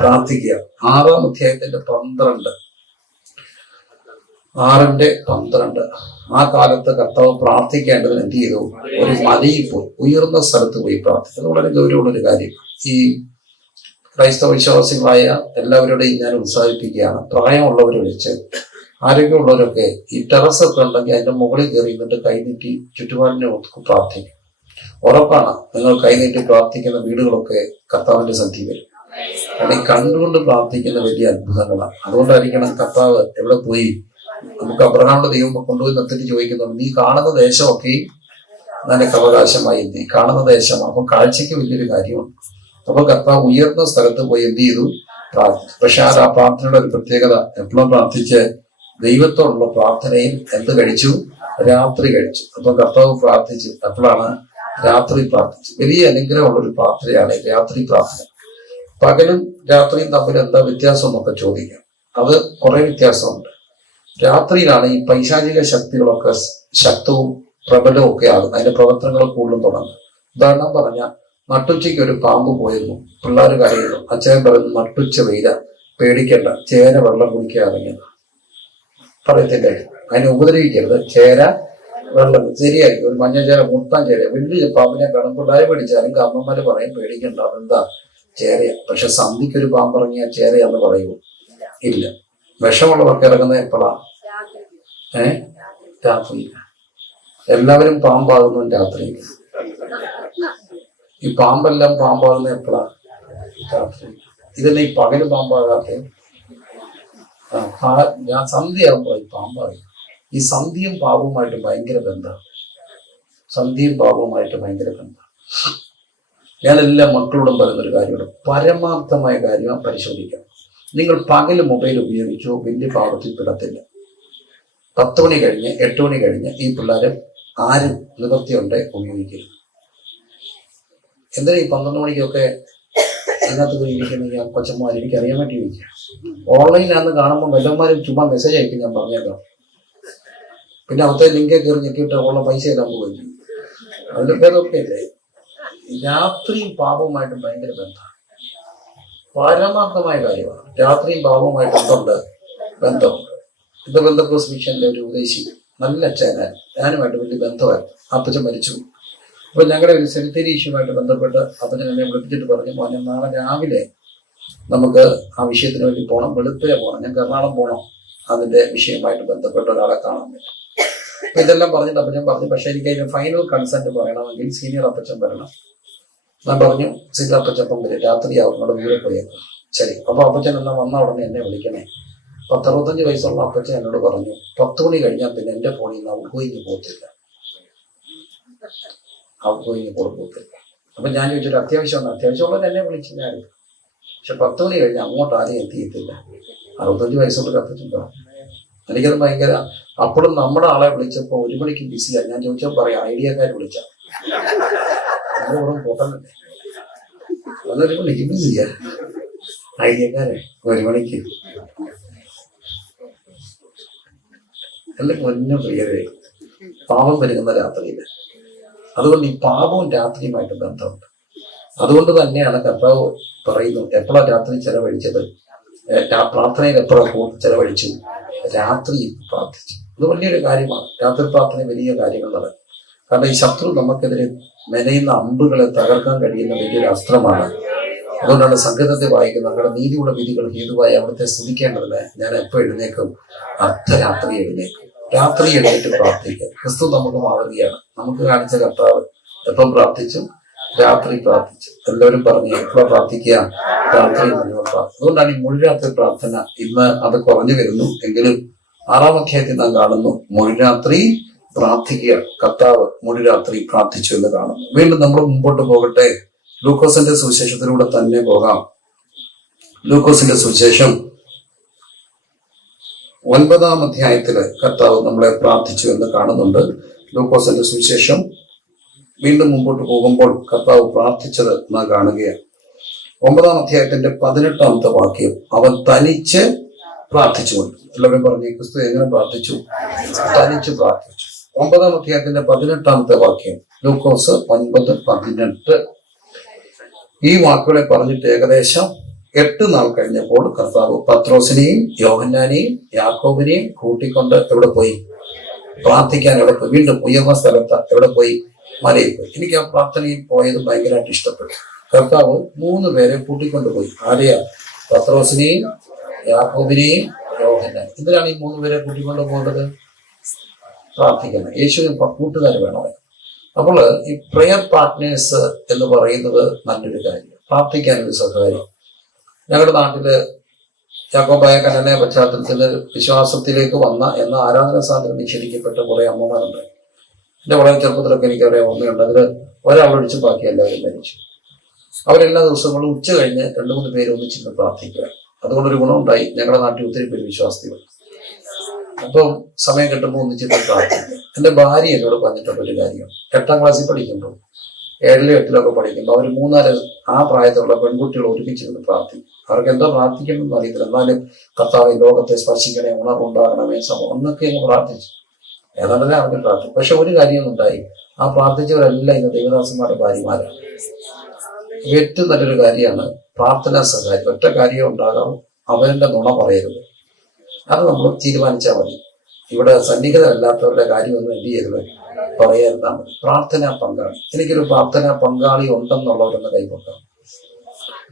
പ്രാർത്ഥിക്കുക. 6-ാം അധ്യായത്തിന്റെ 12, 6:12. ആ കാലത്ത് കർത്താവ് പ്രാർത്ഥിക്കേണ്ടതിന് എന്ത് ചെയ്തു? ഒരു മലയിൽ പോയി, ഉയർന്ന സ്ഥലത്ത് പോയി പ്രാർത്ഥിച്ചത് വളരെ ഗൗരവമുള്ളൊരു കാര്യം. ഈ ക്രൈസ്തവ വിശ്വാസികളായ എല്ലാവരുടെയും ഞാൻ ഉത്സാഹിപ്പിക്കുകയാണ്. പ്രായമുള്ളവരെ വിളിച്ച്, ആരോഗ്യമുള്ളവരൊക്കെ ഈ ടെറസൊക്കെ ഉണ്ടെങ്കിൽ അതിന്റെ മുകളിൽ കയറി നിന്നിട്ട് കൈനീട്ടി ചുറ്റുപാടിനെ പ്രാർത്ഥിക്കും. ഉറപ്പാണ് നിങ്ങൾ കൈനീട്ടി പ്രാർത്ഥിക്കുന്ന വീടുകളൊക്കെ കർത്താവിന്റെ സന്ധി വരും. കാരണം ഈ കണ്ടുകൊണ്ട് പ്രാർത്ഥിക്കുന്ന വലിയ അത്ഭുതങ്ങളാണ്. അതുകൊണ്ടായിരിക്കണം കർത്താവ് എവിടെ പോയി നമുക്ക് അബ്രഹാമിന്റെ ദൈവം കൊണ്ടുപോയി നിർത്തിട്ട് ചോദിക്കുന്നുണ്ട്, നീ കാണുന്ന ദേശമൊക്കെ നിനക്ക് അവകാശമായി. നീ കാണുന്ന ദേശമാണ്. അപ്പൊ കാഴ്ചക്ക് വലിയൊരു കാര്യമാണ്. അപ്പൊ കർത്താവ് ഉയർന്ന സ്ഥലത്ത് പോയി എന്ത് ചെയ്തു? പ്രാർത്ഥിച്ചു. പക്ഷെ ആ പ്രാർത്ഥനയുടെ ഒരു പ്രത്യേകത, എപ്പോഴും പ്രാർത്ഥിച്ച് ദൈവത്തോടുള്ള പ്രാർത്ഥനയിൽ എന്ത് കഴിച്ചു? രാത്രി കഴിച്ചു. അപ്പൊ കർത്താവ് പ്രാർത്ഥിച്ചു. അപ്പോഴാണ് രാത്രി പ്രാർത്ഥിച്ചു. വലിയ അനുഗ്രഹമുള്ളൊരു പ്രാർത്ഥനയാണ് രാത്രി പ്രാർത്ഥന. പകലും രാത്രിയും തമ്മിൽ എന്താ വ്യത്യാസം എന്നൊക്കെ ചോദിക്കാം. അത് കുറെ വ്യത്യാസമുണ്ട്. രാത്രിയിലാണ് ഈ പൈശാചിക ശക്തികളൊക്കെ ശക്തവും പ്രബലവും ഒക്കെ ആകുന്നത്. അതിന്റെ പ്രവർത്തനങ്ങൾ കൂടുതലും തുടങ്ങും. ഉദാഹരണം പറഞ്ഞാൽ, നട്ടുച്ചയ്ക്ക് ഒരു പാമ്പ് പോയിരുന്നു. പിള്ളേർ കരയുന്നു. അച്ഛൻ പറയുന്നു, നട്ടുച്ച വെയില, പേടിക്കണ്ട, ചേര വെള്ളം കുടിക്കാൻ ഇറങ്ങിയത്. പറയത്തില്ലേ, അതിനെ ഉപദ്രവിക്കരുത്, ചേര വെള്ളം ശരിയായിരിക്കും. ഒരു മഞ്ഞ ചേര, മുട്ടാൻ ചേര, വലിയ പാമ്പിനെ കാണുമ്പോൾ പിടിച്ചാലും അമ്മമാര് പറയും പേടിക്കണ്ട, അതെന്താ ചേരയാ. പക്ഷെ സന്ധിക്കൊരു പാമ്പിറങ്ങിയ ചേരയാന്ന് പറയുമോ? ഇല്ല. വിഷമുള്ളവർക്ക് ഇറങ്ങുന്നത് എപ്പോഴാണ്? രാത്രിയിൽ. എല്ലാവരും പാമ്പാകുന്നു രാത്രിയിൽ. ഈ പാമ്പെല്ലാം പാമ്പാകുന്ന എപ്പോഴാ? രാത്രി. ഇതന്നെ ഈ പകല് പാമ്പാകാത്ത. ഞാൻ സന്ധ്യയാകുമ്പോൾ ഈ പാമ്പായി. ഈ സന്ധ്യയും പാപവുമായിട്ട് ഭയങ്കര ബന്ധമാണ്. സന്ധ്യയും പാപവുമായിട്ട് ഭയങ്കര ബന്ധമാണ്. ഞാൻ എല്ലാ മക്കളോടും പറയുന്നൊരു കാര്യമുണ്ട്. പരമാർത്ഥമായ കാര്യം പരിശോധിക്കാം. നിങ്ങൾ പകല് മൊബൈൽ ഉപയോഗിച്ചോ വലിയ പാപത്തിൽ പെടത്തില്ല. 10 മണി കഴിഞ്ഞ് 8 മണി കഴിഞ്ഞ് ഈ പിള്ളേരെ ആരും നിവൃത്തിയുണ്ട് ഉപയോഗിക്കരുത്. എന്തിനാ ഈ 12 മണിക്കൊക്കെ അതിനകത്ത് ഇരിക്കുന്ന ഈ കൊച്ചന്മാർ എനിക്ക് അറിയാൻ വേണ്ടി ഇരിക്കുക. ഓൺലൈനാന്ന് കാണുമ്പോൾ വല്ലന്മാരും ചുമ്മാ മെസ്സേജ് അയക്കും, ഞാൻ പറഞ്ഞേക്കാം. പിന്നെ അവിടുത്തെ ലിങ്കെ കയറി ഞെക്കിയിട്ട് ഉള്ള പൈസ എല്ലാം പോയി. അതിന്റെ പേരൊക്കെ അല്ലേ. രാത്രിയും പാപവുമായിട്ട് ഭയങ്കര ബന്ധമാണ്. പരമാർത്ഥമായ കാര്യമാണ്. രാത്രിയും പാപവുമായിട്ട് എന്തുണ്ട്? ബന്ധമുണ്ട്. ഇത് ബന്ധക്കോസ് മിഷന്റെ ഒരു ഉപദേശി, നല്ല അച്ഛനാണ്. ഞാനുമായിട്ട് വലിയ ബന്ധമായിരുന്നു. അപ്പച്ചൻ മരിച്ചു. അപ്പൊ ഞങ്ങളുടെ ഒരു സെമിത്തേരി ഇഷ്യൂമായിട്ട് ബന്ധപ്പെട്ട് അപ്പച്ചൻ എന്നെ വിളിപ്പിച്ചിട്ട് പറഞ്ഞു, മോനെ നാളെ രാവിലെ നമുക്ക് ആ വിഷയത്തിന് വേണ്ടി പോകണം, വെളുപ്പിലെ പോകണം, ഞങ്ങൾക്ക് എറണാകുളം പോകണം, അതിന്റെ വിഷയമായിട്ട് ബന്ധപ്പെട്ട ഒരാളെ കാണാൻ പറ്റും. അപ്പൊ ഇതെല്ലാം പറഞ്ഞിട്ട് അപ്പച്ചൻ പറഞ്ഞു, പക്ഷെ എനിക്ക് അതിന്റെ ഫൈനൽ കൺസെന്റ് പറയണമെങ്കിൽ സീനിയർ അപ്പച്ചൻ വരണം. ഞാൻ പറഞ്ഞു, സീനിയർ അപ്പച്ചപ്പം വരും, രാത്രിയാവും, നമ്മുടെ ദൂരെ പോയേക്കും. ശരി. അപ്പൊ അപ്പച്ചൻ എല്ലാം വന്ന ഉടനെ എന്നെ വിളിക്കണേ. 10-65 വയസ്സുള്ള അപ്പച്ചൻ എന്നോട് പറഞ്ഞു, 10 മണി കഴിഞ്ഞാൽ പിന്നെ എന്റെ ഫോണിൽ നിന്ന് ഔട്ട്ഗോയിങ് പോകത്തില്ല. പോകത്തില്ല. അപ്പൊ ഞാൻ ചോദിച്ചൊരു അത്യാവശ്യമുള്ളത് എന്നെ വിളിച്ചു ഞാൻ. പക്ഷെ 10 മണി കഴിഞ്ഞാൽ അങ്ങോട്ട് ആരെയും എത്തിയിട്ടില്ല. 65 വയസ്സുള്ള അപ്പച്ചൻ പറഞ്ഞു. എനിക്കത് ഭയങ്കര. അപ്പോഴും നമ്മുടെ ആളെ വിളിച്ചപ്പോ 1 മണിക്ക് ബിസിയാണ്. ഞാൻ ചോദിച്ചാൽ പറയാം, ഐഡിയക്കാർ വിളിച്ച പൊട്ടനല്ലേ, അത് 1 മണിക്ക് ബിസിയാ. ഐഡിയക്കാരെ 1 മണിക്ക് എല്ലാം മുന്നേ പ്രിയരെ പാപം വരുന്ന രാത്രിയില്. അതുകൊണ്ട് ഈ പാപവും രാത്രിയുമായിട്ട് ബന്ധമുണ്ട്. അതുകൊണ്ട് തന്നെയാണ് കർത്താവ് പറയുന്നു, എപ്പോഴാണ് രാത്രി ചെലവഴിച്ചത്? പ്രാർത്ഥനയിൽ എപ്പോഴാണ് ചെലവഴിച്ചു? രാത്രിയിൽ പ്രാർത്ഥിച്ചു. അത് വലിയൊരു കാര്യമാണ്. രാത്രി പ്രാർത്ഥന വലിയ കാര്യങ്ങൾ നടക്കും. കാരണം ഈ ശത്രു നമുക്കെതിരെ മെനയുന്ന അമ്പുകളെ തകർക്കാൻ കഴിയുന്ന വലിയൊരു അസ്ത്രമാണ്. അതുകൊണ്ടാണ് സംഗീതത്തെ വായിക്കുന്നത്, നമ്മുടെ നീതിയുള്ള വിധികൾ ഹേതുവായി അവിടുത്തെ സ്തുതിക്കേണ്ടതിന് ഞാൻ എപ്പോൾ എഴുന്നേക്കും? അർദ്ധരാത്രി എഴുന്നേക്കും. രാത്രി എഴുന്നേറ്റ് പ്രാർത്ഥിക്കുക. ക്രിസ്തു നമുക്ക് മാതൃകയാണ്. നമുക്ക് കാണിച്ച കർത്താവ് എപ്പം പ്രാർത്ഥിച്ചും രാത്രി പ്രാർത്ഥിച്ചു. എല്ലാവരും പറഞ്ഞു എപ്പോഴാ പ്രാർത്ഥിക്കുക? രാത്രി മുഴുവൻ പ്രാർത്ഥന. അതുകൊണ്ടാണ് ഈ മുഴുരാത്രി പ്രാർത്ഥന. ഇന്ന് അത് കുറഞ്ഞു വരുന്നു എങ്കിലും 6-ാം അധ്യായത്തിൽ നാം കാണുന്നു, മുഴുരാത്രി പ്രാർത്ഥിക്കുക. കർത്താവ് മുഴുരാത്രി പ്രാർത്ഥിച്ചു എന്ന് കാണുന്നു. വീണ്ടും നമ്മൾ മുമ്പോട്ട് പോകട്ടെ. ലൂക്കോസിന്റെ സുവിശേഷത്തിലൂടെ തന്നെ പോകാം. ലൂക്കോസിന്റെ സുവിശേഷം 9-ാം അധ്യായത്തില് കർത്താവ് നമ്മളെ പ്രാർത്ഥിച്ചു എന്ന് കാണുന്നുണ്ട്. ലൂക്കോസിന്റെ സുവിശേഷം വീണ്ടും മുമ്പോട്ട് പോകുമ്പോൾ കർത്താവ് പ്രാർത്ഥിച്ചത് നാം കാണുകയാണ്. 9-ാം അധ്യായത്തിന്റെ 18-ാമത്തെ വാക്യം, അവൻ തനിച്ച് പ്രാർത്ഥിച്ചുകൊണ്ട്. എല്ലാവരും പറഞ്ഞു, ക്രിസ്തു എങ്ങനെ പ്രാർത്ഥിച്ചു? തനിച്ച് പ്രാർത്ഥിച്ചു. 9-ാം അധ്യായത്തിന്റെ 18-ാമത്തെ വാക്യം, ലൂക്കോസ് 9:18. ഈ വാക്കുകളെ പറഞ്ഞിട്ട് ഏകദേശം 8 നാൾ കഴിഞ്ഞപ്പോൾ കർത്താവ് പത്രോസിനെയും യോഹന്നാനെയും യാക്കോബിനെയും കൂട്ടിക്കൊണ്ട് എവിടെ പോയി? പ്രാർത്ഥിക്കാൻ എവിടെ പോയി? വീണ്ടും ഉയർന്ന സ്ഥലത്ത് എവിടെ പോയി? മലയിൽ പോയി. എനിക്ക് ആ പ്രാർത്ഥനയിൽ പോയത് ഭയങ്കരമായിട്ട് ഇഷ്ടപ്പെട്ടു. കർത്താവ് 3 പേരെ കൂട്ടിക്കൊണ്ടുപോയി. ആരെയാ? പത്രോസിനെയും യാക്കോബിനെയും യോഹന്നാൻ. എന്തിനാണ് ഈ 3 പേരെ കൂട്ടിക്കൊണ്ടു പോകേണ്ടത്? പ്രാർത്ഥിക്കണം. യേശുവിന് കൂട്ടുകാർ വേണമായിരുന്നു. അപ്പോൾ ഈ പ്രെയർ പാർട്ട്നേഴ്സ് എന്ന് പറയുന്നത് നല്ലൊരു കാര്യം. പ്രാർത്ഥിക്കാനൊരു സഹകാര്യം. ഞങ്ങളുടെ നാട്ടില് യാക്കോബായ കനന പശ്ചാത്തലത്തിൽ വിശ്വാസത്തിലേക്ക് വന്ന എന്ന ആരാധന സാധനം നിഷേധിക്കപ്പെട്ട കുറെ അമ്മമാരുണ്ട്. എന്റെ വളരെ ചെറുപ്പത്തിലൊക്കെ എനിക്ക് അറിയാൻ ഓർമ്മയുണ്ട്. അതിൽ ഒരാളൊഴിച്ച് ബാക്കി എല്ലാവരും മരിച്ചു. അവരെല്ലാ ദിവസങ്ങളും ഉച്ച കഴിഞ്ഞ് 2-3 പേര് ഒന്നിച്ചിരുന്ന് പ്രാർത്ഥിക്കുക. അതുകൊണ്ടൊരു ഗുണമുണ്ടായി. ഞങ്ങളുടെ നാട്ടിൽ ഒത്തിരി പേര് വിശ്വാസികൾ. അപ്പം സമയം കിട്ടുമ്പോൾ ഒന്നിച്ചിരുന്ന് പ്രാർത്ഥിക്കുക. എന്റെ ഭാര്യ എന്നോട് പറഞ്ഞിട്ടുള്ള ഒരു കാര്യം, 8-ാം ക്ലാസ്സിൽ പഠിക്കുമ്പോൾ 7-ലും 8-ലൊക്കെ പഠിക്കുമ്പോൾ അവർ 3-4 ആ പ്രായത്തിലുള്ള പെൺകുട്ടികൾ ഒരുമിച്ചിരുന്ന് പ്രാർത്ഥിക്കും. അവർക്ക് എന്തോ പ്രാർത്ഥിക്കണമെന്ന് അറിയത്തില്ല. എന്നാലും കർത്താവ് ലോകത്തെ സ്പർശിക്കണേ, ഉണർവുണ്ടാകണമേ, സമം എന്നൊക്കെ അങ്ങ് പ്രാർത്ഥിച്ചു. ഏതാണ്ടല്ലേ അവർക്ക് പ്രാർത്ഥിക്കും. പക്ഷെ ഒരു കാര്യം ഉണ്ടായി, ആ പ്രാർത്ഥിച്ചവരെല്ലാം ഇന്ന് ദൈവദാസന്മാരുടെ ഭാര്യമാരാണ്. ഏറ്റവും നല്ലൊരു കാര്യമാണ് പ്രാർത്ഥനാ സഹായം. ഒറ്റ കാര്യം ഉണ്ടാകാം, അവരുടെ നുണ പറയരുത്. അത് നമ്മൾ തീരുമാനിച്ചാൽ മതി. ഇവിടെ സന്നിഹിതരല്ലാത്തവരുടെ കാര്യമൊന്നും എന്ത് ചെയ്യരുത്, പറയാതിരുന്നാൽ മതി. പ്രാർത്ഥനാ പങ്കാളി. എനിക്കൊരു പ്രാർത്ഥനാ പങ്കാളി ഉണ്ടെന്നുള്ളവരൊന്ന് കൈകൊണ്ടാണ്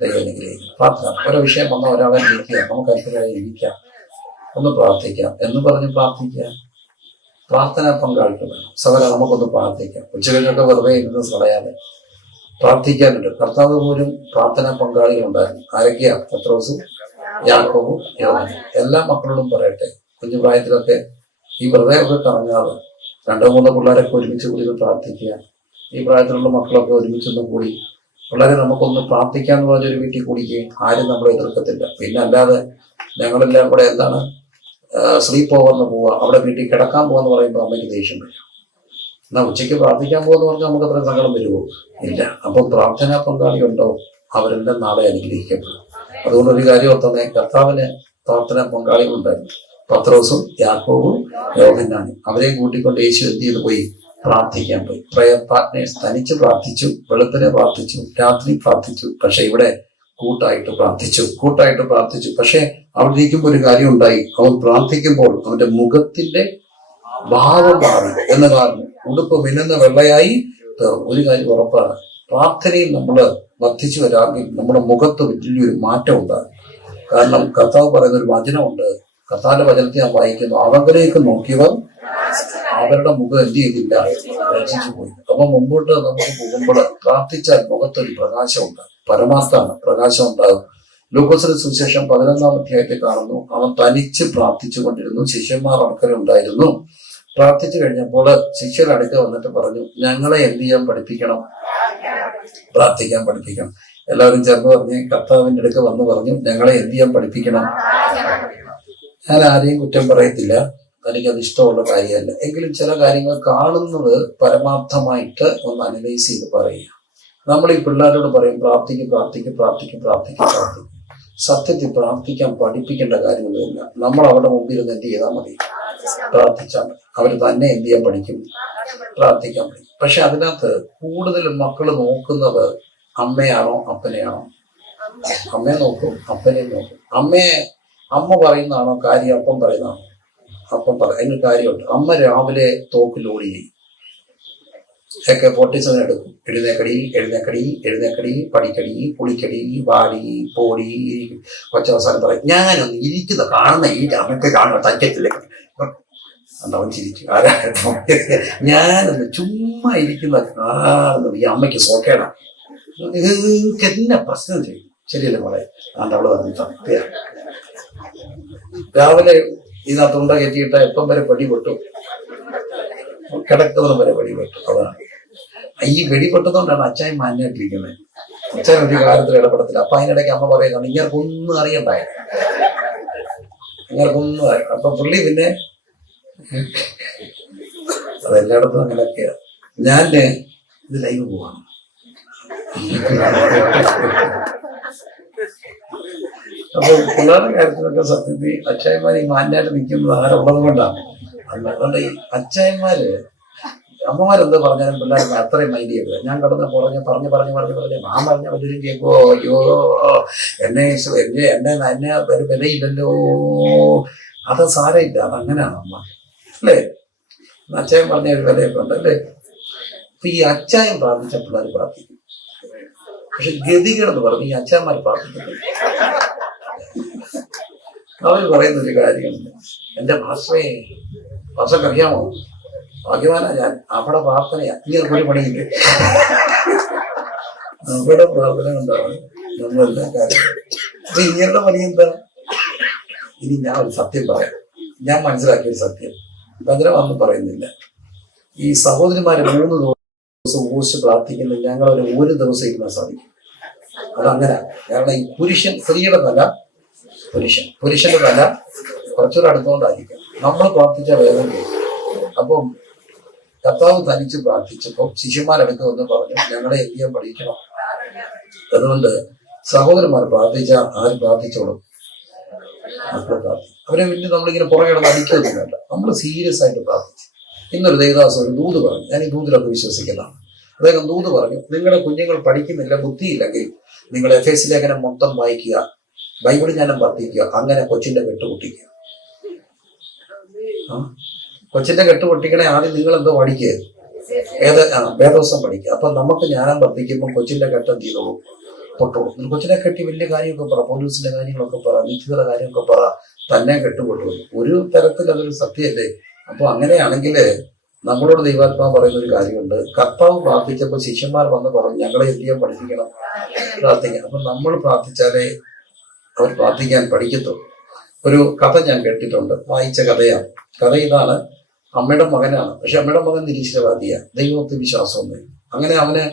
ദൈവനിഗ്രഹിക്കും. പ്രാർത്ഥന ഓരോ വിഷയം വന്ന ഒരാളെ ഇരിക്കുക, നമുക്ക് അല്പനായി ഇരിക്കാം, ഒന്ന് പ്രാർത്ഥിക്കാം എന്ന് പറഞ്ഞ് പ്രാർത്ഥിക്കുക. പ്രാർത്ഥനാ പങ്കാളിത്തം വേണം. സകല നമുക്കൊന്ന് പ്രാർത്ഥിക്കാം. ഉച്ചകളിലൊക്കെ വെറുതെ ഇരുന്ന് കളയാതെ പ്രാർത്ഥിക്കാനുണ്ട്. കർത്താവ് പോലും പ്രാർത്ഥനാ പങ്കാളികളുണ്ടായിരുന്നു. ആരൊക്കെയാ? പത്രോസും യാക്കോബും യോഹന്നാനും. എല്ലാ മക്കളോടും പറയട്ടെ, കുഞ്ഞു പ്രായത്തിലൊക്കെ ഈ വെറുതെ ഒക്കെ കറങ്ങാതെ 2-3 പിള്ളേരൊക്കെ ഒരുമിച്ച് കൂടി പ്രാർത്ഥിക്കുക. ഈ പ്രായത്തിലുള്ള മക്കളൊക്കെ ഒരുമിച്ചൊന്ന് കൂടി വളരെ നമുക്കൊന്ന് പ്രാർത്ഥിക്കാന്ന് പറഞ്ഞൊരു വീട്ടിൽ കൂടിക്കുകയും ആരും നമ്മളെ എതിർക്കത്തില്ല. പിന്നെ അല്ലാതെ ഞങ്ങളെല്ലാം കൂടെ എന്താണ് സ്ലീപ്പ് ഓവർന്ന് പോവുക, അവിടെ വീട്ടിൽ കിടക്കാൻ പോകാന്ന് പറയുമ്പോൾ അമ്മയ്ക്ക് ദേഷ്യം വരും. എന്നാ ഉച്ചയ്ക്ക് പ്രാർത്ഥിക്കാൻ പോകുമെന്ന് പറഞ്ഞാൽ നമുക്ക് അത്ര സങ്കടം വരുമോ? ഇല്ല. അപ്പം പ്രാർത്ഥനാ പങ്കാളി ഉണ്ടോ, അവരെല്ലാം നാളെ അനുഗ്രഹിക്കപ്പെടും. അതുകൊണ്ട് ഒരു കാര്യം ഓർത്തന്നെ, കർത്താവിന് പ്രാർത്ഥനാ പങ്കാളികളുണ്ടായിരുന്നു. പത്രോസും യാക്കോബും യോഹന്നാനും. അവരെയും കൂട്ടിക്കൊണ്ട് യേശു എന്ത് ചെയ്ത് പോയി? പ്രാർത്ഥിക്കാൻ പോയി. Prayer partners. തനിച്ച് പ്രാർത്ഥിച്ചു, വെളുപ്പിനെ പ്രാർത്ഥിച്ചു, രാത്രി പ്രാർത്ഥിച്ചു. പക്ഷെ ഇവിടെ കൂട്ടായിട്ട് പ്രാർത്ഥിച്ചു. പക്ഷെ അവിടെ ഇരിക്കുമ്പോൾ ഒരു കാര്യം ഉണ്ടായി. അവൻ പ്രാർത്ഥിക്കുമ്പോൾ അവന്റെ മുഖത്തിന്റെ ഭാവം മാറി എന്ന് കാരണം ഉടുപ്പ് മിന്നുന്ന വെള്ളയായി തീർന്നു. ഒരു കാര്യം ഉറപ്പാണ്, പ്രാർത്ഥനയിൽ നമ്മൾ വർദ്ധിച്ചു വരാമെങ്കിൽ നമ്മുടെ മുഖത്ത് വലിയൊരു മാറ്റം ഉണ്ടാകും. കാരണം കർത്താവ് പറയുന്ന ഒരു വചനമുണ്ട്. കർത്താവിന്റെ വചനത്തെ ഞാൻ വായിക്കുന്നു, അവങ്കിലേക്ക് നോക്കിയവർ അവരുടെ മുഖം എന്ത് ചെയ്തില്ല, രക്ഷിച്ചു പോയി. അപ്പൊ മുമ്പോട്ട് നമുക്ക് പോകുമ്പോൾ പ്രാർത്ഥിച്ചാൽ മുഖത്തൊരു പ്രകാശം ഉണ്ടാകും. പരമാർത്ഥാണ്, പ്രകാശം ഉണ്ടാകും. ലൂക്കോസിന്റെ സുവിശേഷം 11-ാം അധ്യായത്തിൽ കാണുന്നു, അവൻ തനിച്ച് പ്രാർത്ഥിച്ചു കൊണ്ടിരുന്നു. ശിഷ്യന്മാർ അടുക്കലുണ്ടായിരുന്നു. പ്രാർത്ഥിച്ചു കഴിഞ്ഞപ്പോൾ ശിഷ്യർ അടുക്ക വന്നിട്ട് പറഞ്ഞു, ഞങ്ങളെ എന്ത് ചെയ്യാൻ പഠിപ്പിക്കണം? പ്രാർത്ഥിക്കാൻ പഠിപ്പിക്കണം. എല്ലാവരും ചേർന്ന് പറഞ്ഞ് കർത്താവിന്റെ അടുക്ക വന്ന് പറഞ്ഞു, ഞങ്ങളെ എന്ത് ചെയ്യാൻ പഠിപ്പിക്കണം? ഞാൻ ആരെയും കുറ്റം പറയത്തില്ല, എനിക്കത് ഇഷ്ടമുള്ള കാര്യമല്ല. എങ്കിലും ചില കാര്യങ്ങൾ കാണുന്നത് പരമാർത്ഥമായിട്ട് ഒന്ന് അനലൈസ് ചെയ്ത് പറയുക. നമ്മൾ ഈ പിള്ളേരോട് പറയും പ്രാർത്ഥിക്കും. സത്യത്തിൽ പ്രാർത്ഥിക്കാൻ പഠിപ്പിക്കേണ്ട കാര്യമൊന്നുമില്ല. നമ്മൾ അവരുടെ മുമ്പിൽ നിന്ന് എന്ത് ചെയ്താൽ മതി? പ്രാർത്ഥിച്ചാൽ മതി. അവർ തന്നെ എന്ത് ചെയ്യാൻ പഠിക്കും? പ്രാർത്ഥിക്കാൻ പഠിക്കും. പക്ഷെ അതിനകത്ത് കൂടുതലും മക്കൾ നോക്കുന്നത് അമ്മയാണോ അപ്പനെയാണോ? അമ്മയെ നോക്കും, അപ്പനെ നോക്കും. അമ്മ പറയുന്നതാണോ കാര്യം, അപ്പം പറയുന്നതാണോ? അപ്പം അതിന് കാര്യമുണ്ട്. അമ്മ രാവിലെ തോക്ക് ലോഡ് ചെയ്യും, AK-47 എടുക്കും. എഴുന്നേക്കടി, പടിക്കടി, പുളിക്കടി, വാടി, പോടി, കൊച്ചവസാനം പറയും, ഞാനൊന്ന് ഇരിക്കുന്ന കാണുന്ന ഈ അമ്മയ്ക്ക് കാണുക തയ്ക്കത്തില്ലേ? അവൻ ചിരിച്ചു. ഞാനൊന്ന് ചുമ്മാ ഇരിക്കുന്ന കാണുന്നത് ഈ അമ്മയ്ക്ക് സോക്കേടാ. എന്നെ പ്രശ്നം ചെയ്യും. ശരിയല്ലേ മോളെ? അവള് പറഞ്ഞു സത്യ. രാവിലെ ഇതിനകത്ത് ഉണ്ട കയറ്റിയിട്ട എപ്പം വരെ പടി പൊട്ടും? കിടക്കുന്നത് വരെ പടി പൊട്ടും. അതാണ് ഈ വെടിപൊട്ടതുകൊണ്ടാണ് അച്ചായൻ മാന്യമായിട്ടിരിക്കുന്നത്. അച്ചായൻ ഒരു കാര്യത്തിൽ ഇടപെടത്തില്ല. അപ്പൊ അതിനിടയ്ക്ക് അമ്മ പറയുന്നതാണ്, ഇങ്ങനൊന്നും അറിയണ്ടായി, ഇങ്ങനൊന്നും അറിയാം. അപ്പൊ പുള്ളി പിന്നെ അതെല്ലായിടത്തും അങ്ങനെയൊക്കെയാ. ഞാൻ ഇത് ലൈവ് പോവാണ്. അപ്പൊ പിള്ളേരുടെ കാര്യത്തിലൊക്കെ സത്യത്തിൽ അച്ചായന്മാർ ഈ മാന്യമായിട്ട് നിൽക്കുന്നത് ആരുള്ളത് കൊണ്ടാണ്. അതുകൊണ്ട് ഈ അച്ചായന്മാര് അമ്മമാരെന്താ പറഞ്ഞാലും പിള്ളേർക്ക് അത്രയും മൈൻഡ് ചെയ്തത്. ഞാൻ കിടന്ന് പറഞ്ഞ് ഞാൻ പറഞ്ഞ വലിയ കേൾക്കുവോ, അയ്യോ എന്നെ ഒരു വിലയില്ലല്ലോ. അത് സാരമില്ല, അതങ്ങനെയാണ് അമ്മ അല്ലേ? അച്ചായൻ പറഞ്ഞ ഒരു വിലയൊക്കെ ഉണ്ട് അല്ലേ? അപ്പൊ ഈ അച്ചായൻ പ്രാർത്ഥിച്ച പിള്ളേർ പ്രാർത്ഥിക്കും. പക്ഷെ ഗതികളെന്ന് പറഞ്ഞ് ഈ അച്ചായന്മാർ പ്രാർത്ഥിക്കുന്നില്ല. അവർ പറയുന്നൊരു കാര്യമുണ്ട്, എന്റെ ഭാഷക്കറിയാമോ, ഭാഗ്യവാനാ ഞാൻ, അവിടെ പ്രാർത്ഥനയാ, ഇങ്ങനെ ഒരു പണിയില്ലേ? അവിടെ പ്രാർത്ഥന കൊണ്ടാണ് നമ്മളെല്ലാ കാര്യങ്ങളും. അപ്പൊ ഇങ്ങനെയുള്ള പണി എന്താ? ഇനി ഞാൻ ഒരു സത്യം പറയാം. ഞാൻ മനസ്സിലാക്കിയ ഒരു സത്യം ഭദ്രമാണെന്ന് പറയുന്നില്ല. ഈ സഹോദരിമാരെ 3 ദിവസം ഉപയോഗിച്ച് പ്രാർത്ഥിക്കുന്നത് ഞങ്ങളൊരു ദിവസം ഇരുന്നാൽ സാധിക്കും. അതങ്ങനെ. കാരണം ഈ സ്ത്രീയുടെ തല പുരുഷന്റെ തല കുറച്ചുകൂടെ അടുത്തുകൊണ്ടായിരിക്കും. നമ്മൾ പ്രാർത്ഥിച്ച വേദന. അപ്പം കർത്താവ് തനിച്ച് പ്രാർത്ഥിച്ചപ്പോൾ ശിഷ്യന്മാരെടുത്ത് വന്ന് പറഞ്ഞു, ഞങ്ങളെ എന്ത് ചെയ്യാൻ പഠിക്കണം. അതുകൊണ്ട് സഹോദരന്മാർ പ്രാർത്ഥിച്ച ആര് പ്രാർത്ഥിച്ചോളും? മക്കളെ പ്രാർത്ഥിക്കും. അവരെ പിന്നെ നമ്മളിങ്ങനെ പുറകെ അടിക്കൊന്നും വേണ്ട. നമ്മൾ സീരിയസ് ആയിട്ട് പ്രാർത്ഥിച്ചു. ഇന്നൊരു ദേവദാസം ഒരു ദൂത് പറഞ്ഞു. ഞാൻ ഈ ദൂതിലൊക്കെ വിശ്വസിക്കുന്നതാണ്. അദ്ദേഹം ദൂത് പറഞ്ഞു, നിങ്ങളുടെ കുഞ്ഞുങ്ങൾ പഠിക്കുന്നില്ല, ബുദ്ധിയില്ലെങ്കിൽ നിങ്ങൾ FS ലേഖനം മൊത്തം വായിക്കുക, ബൈബിൾ ജ്ഞാനം വർദ്ധിക്കുക, അങ്ങനെ കൊച്ചിന്റെ കെട്ടുപൊട്ടിക്കുക. കൊച്ചിന്റെ കെട്ടുപൊട്ടിക്കണേ ആദ്യം നിങ്ങൾ എന്തോ പഠിക്കുക, വേദോസം പഠിക്കുക. അപ്പൊ നമുക്ക് ജ്ഞാനം വർദ്ധിക്കുമ്പോൾ കൊച്ചിന്റെ കെട്ട് എന്ത് ചെയ്തോളൂ, പൊട്ടോളൂ. കൊച്ചിനെ കെട്ടി വലിയ കാര്യമൊക്കെ പറ, പോലീസിന്റെ കാര്യങ്ങളൊക്കെ പറ, നിശ്ചിത കാര്യമൊക്കെ പറ, തന്നെ കെട്ടുപൊട്ടുള്ളൂ. ഒരു തരത്തിൽ അതൊരു സത്യമല്ലേ? അപ്പോൾ അങ്ങനെയാണെങ്കിൽ നമ്മളോട് ദൈവാത്മാവ് പറയുന്ന ഒരു കാര്യമുണ്ട്. കർത്താവ് പ്രാർത്ഥിച്ചപ്പോൾ ശിഷ്യന്മാർ വന്ന് പറഞ്ഞു ഞങ്ങളെ എന്ത് ചെയ്യാൻ പഠിപ്പിക്കണം, പ്രാർത്ഥിക്കണം. അപ്പൊ നമ്മൾ പ്രാർത്ഥിച്ചാലേ അവർ പ്രാർത്ഥിക്കാൻ പഠിക്കത്തുള്ളൂ. ഒരു കഥ ഞാൻ കേട്ടിട്ടുണ്ട്, വായിച്ച കഥയാണ്. കഥ ഇതാണ്: അമ്മയുടെ മകനാണ്, പക്ഷെ അമ്മയുടെ മകൻ നിരീശ്വരവാദിയാണ്, ദൈവത്തെ വിശ്വാസമൊന്നും. അങ്ങനെ അവന്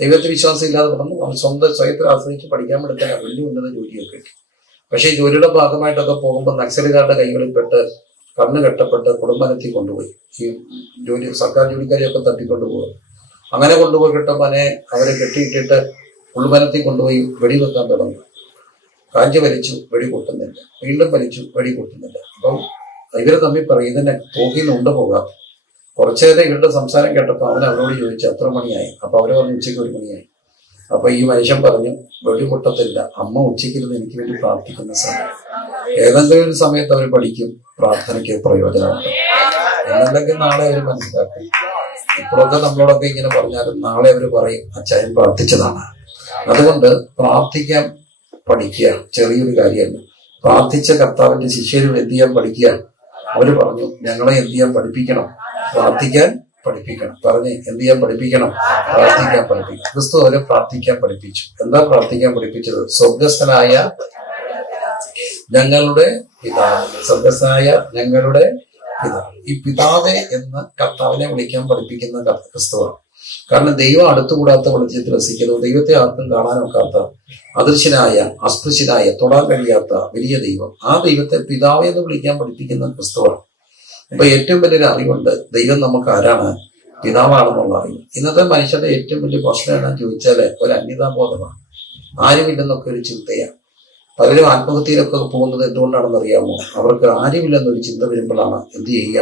ദൈവത്തെ വിശ്വാസം ഇല്ലാതെ പറഞ്ഞു അവൻ സ്വയത്തിൽ ആശ്രയിച്ച് പഠിക്കാൻ എടുക്കാൻ വലിയ ഉന്നത ജോലിയൊക്കെ കിട്ടി. പക്ഷേ ഈ ജോലിയുടെ ഭാഗമായിട്ടൊക്കെ പോകുമ്പോൾ നക്സലുകാരുടെ കൈകളിൽപ്പെട്ട് കണ്ണ് കെട്ടപ്പെട്ട് കുടുംബനത്തിൽ കൊണ്ടുപോയി. ഈ സർക്കാർ ജോലിക്കാരെയൊക്കെ തട്ടിക്കൊണ്ടുപോകും. അങ്ങനെ കൊണ്ടുപോയി കിട്ടുമ്പോനെ അവരെ കെട്ടിയിട്ടിട്ട് കുടുംബനത്തിൽ കൊണ്ടുപോയി വെടിവെക്കാൻ തുടങ്ങി. കാഞ്ചി വലിച്ചു, വെടി പൊട്ടുന്നില്ല. വീണ്ടും വലിച്ചു, വെടി പൊട്ടുന്നില്ല. അപ്പം ഇവര് തമ്മിൽ പറയും ഇതിനെ തോക്കിന്ന് കൊണ്ടുപോകാം. കുറച്ചു നേരം ഇവരുടെ സംസാരം കേട്ടപ്പോൾ അവൻ അവരോട് ചോദിച്ചു എത്ര മണിയായി. അപ്പൊ അവര് പറഞ്ഞു ഉച്ചയ്ക്ക് 1 മണിയായി. അപ്പൊ ഈ മനുഷ്യൻ പറഞ്ഞു വെടി പൊട്ടത്തില്ല, അമ്മ ഉച്ചയ്ക്കിരുന്ന് എനിക്ക് വേണ്ടി പ്രാർത്ഥിക്കുന്ന സമയം. ഏതെങ്കിലും ഒരു സമയത്ത് അവർ പഠിക്കും പ്രാർത്ഥനയ്ക്ക് പ്രയോജനമുണ്ട് എന്നല്ലെങ്കിൽ നാളെ അവർ മനസ്സിലാക്കും. ഇപ്പോഴൊക്കെ നമ്മളോടൊക്കെ ഇങ്ങനെ പറഞ്ഞാലും നാളെ അവർ പറയും അച്ചായൻ പ്രാർത്ഥിച്ചതാണ്. അതുകൊണ്ട് പ്രാർത്ഥിക്കാൻ പഠിക്കുക ചെറിയൊരു കാര്യമല്ല. പ്രാർത്ഥിച്ച കർത്താവിന്റെ ശിഷ്യരും എന്ത് ചെയ്യാൻ പഠിക്കുക. അവര് പറഞ്ഞു ഞങ്ങളെ എന്ത് ചെയ്യാൻ പഠിപ്പിക്കണം, പ്രാർത്ഥിക്കാൻ പഠിപ്പിക്കണം. പറഞ്ഞ് എന്ത് ചെയ്യാൻ പഠിപ്പിക്കണം, പ്രാർത്ഥിക്കാൻ പഠിപ്പിക്കണം. ക്രിസ്തു അവരെ പ്രാർത്ഥിക്കാൻ പഠിപ്പിച്ചു. എന്താ പ്രാർത്ഥിക്കാൻ പഠിപ്പിച്ചത്? സ്വർഗസ്ഥനായ ഞങ്ങളുടെ പിതാവ്, സ്വർഗസ്ഥനായ ഞങ്ങളുടെ പിതാവ്. ഈ പിതാവെ എന്ന് കർത്താവിനെ വിളിക്കാൻ പഠിപ്പിക്കുന്ന ക്രിസ്തുവാണ്. കാരണം ദൈവം അടുത്തുകൂടാത്ത വെളിച്ചത്തിൽ വസിക്കുന്നു. ദൈവത്തെ ആർക്കും കാണാനൊക്കാത്ത അദൃശ്യനായ, അസ്പൃശ്യനായ, തൊടാൻ കഴിയാത്ത വലിയ ദൈവം. ആ ദൈവത്തെ പിതാവെ എന്ന് വിളിക്കാൻ പഠിപ്പിക്കുന്ന ക്രിസ്തുവാണ്. അപ്പൊ ഏറ്റവും വലിയൊരു അറിവുണ്ട്, ദൈവം നമുക്ക് ആരാണ്, പിതാവാണെന്നുള്ള അറിവ്. ഇന്നത്തെ മനുഷ്യന്റെ ഏറ്റവും വലിയ പ്രശ്നം എന്താണെന്ന് ചോദിച്ചാല് ഒരു അന്യതാബോധമാണ്. ആരുമില്ലെന്നൊക്കെ ഒരു ചിന്തയാണ്. പലരും ആത്മഹത്യയിലൊക്കെ പോകുന്നത് എന്തുകൊണ്ടാണെന്ന് അറിയാമോ? അവർക്ക് ആരുമില്ലെന്നൊരു ചിന്ത വരുമ്പോഴാണ് എന്ത് ചെയ്യുക,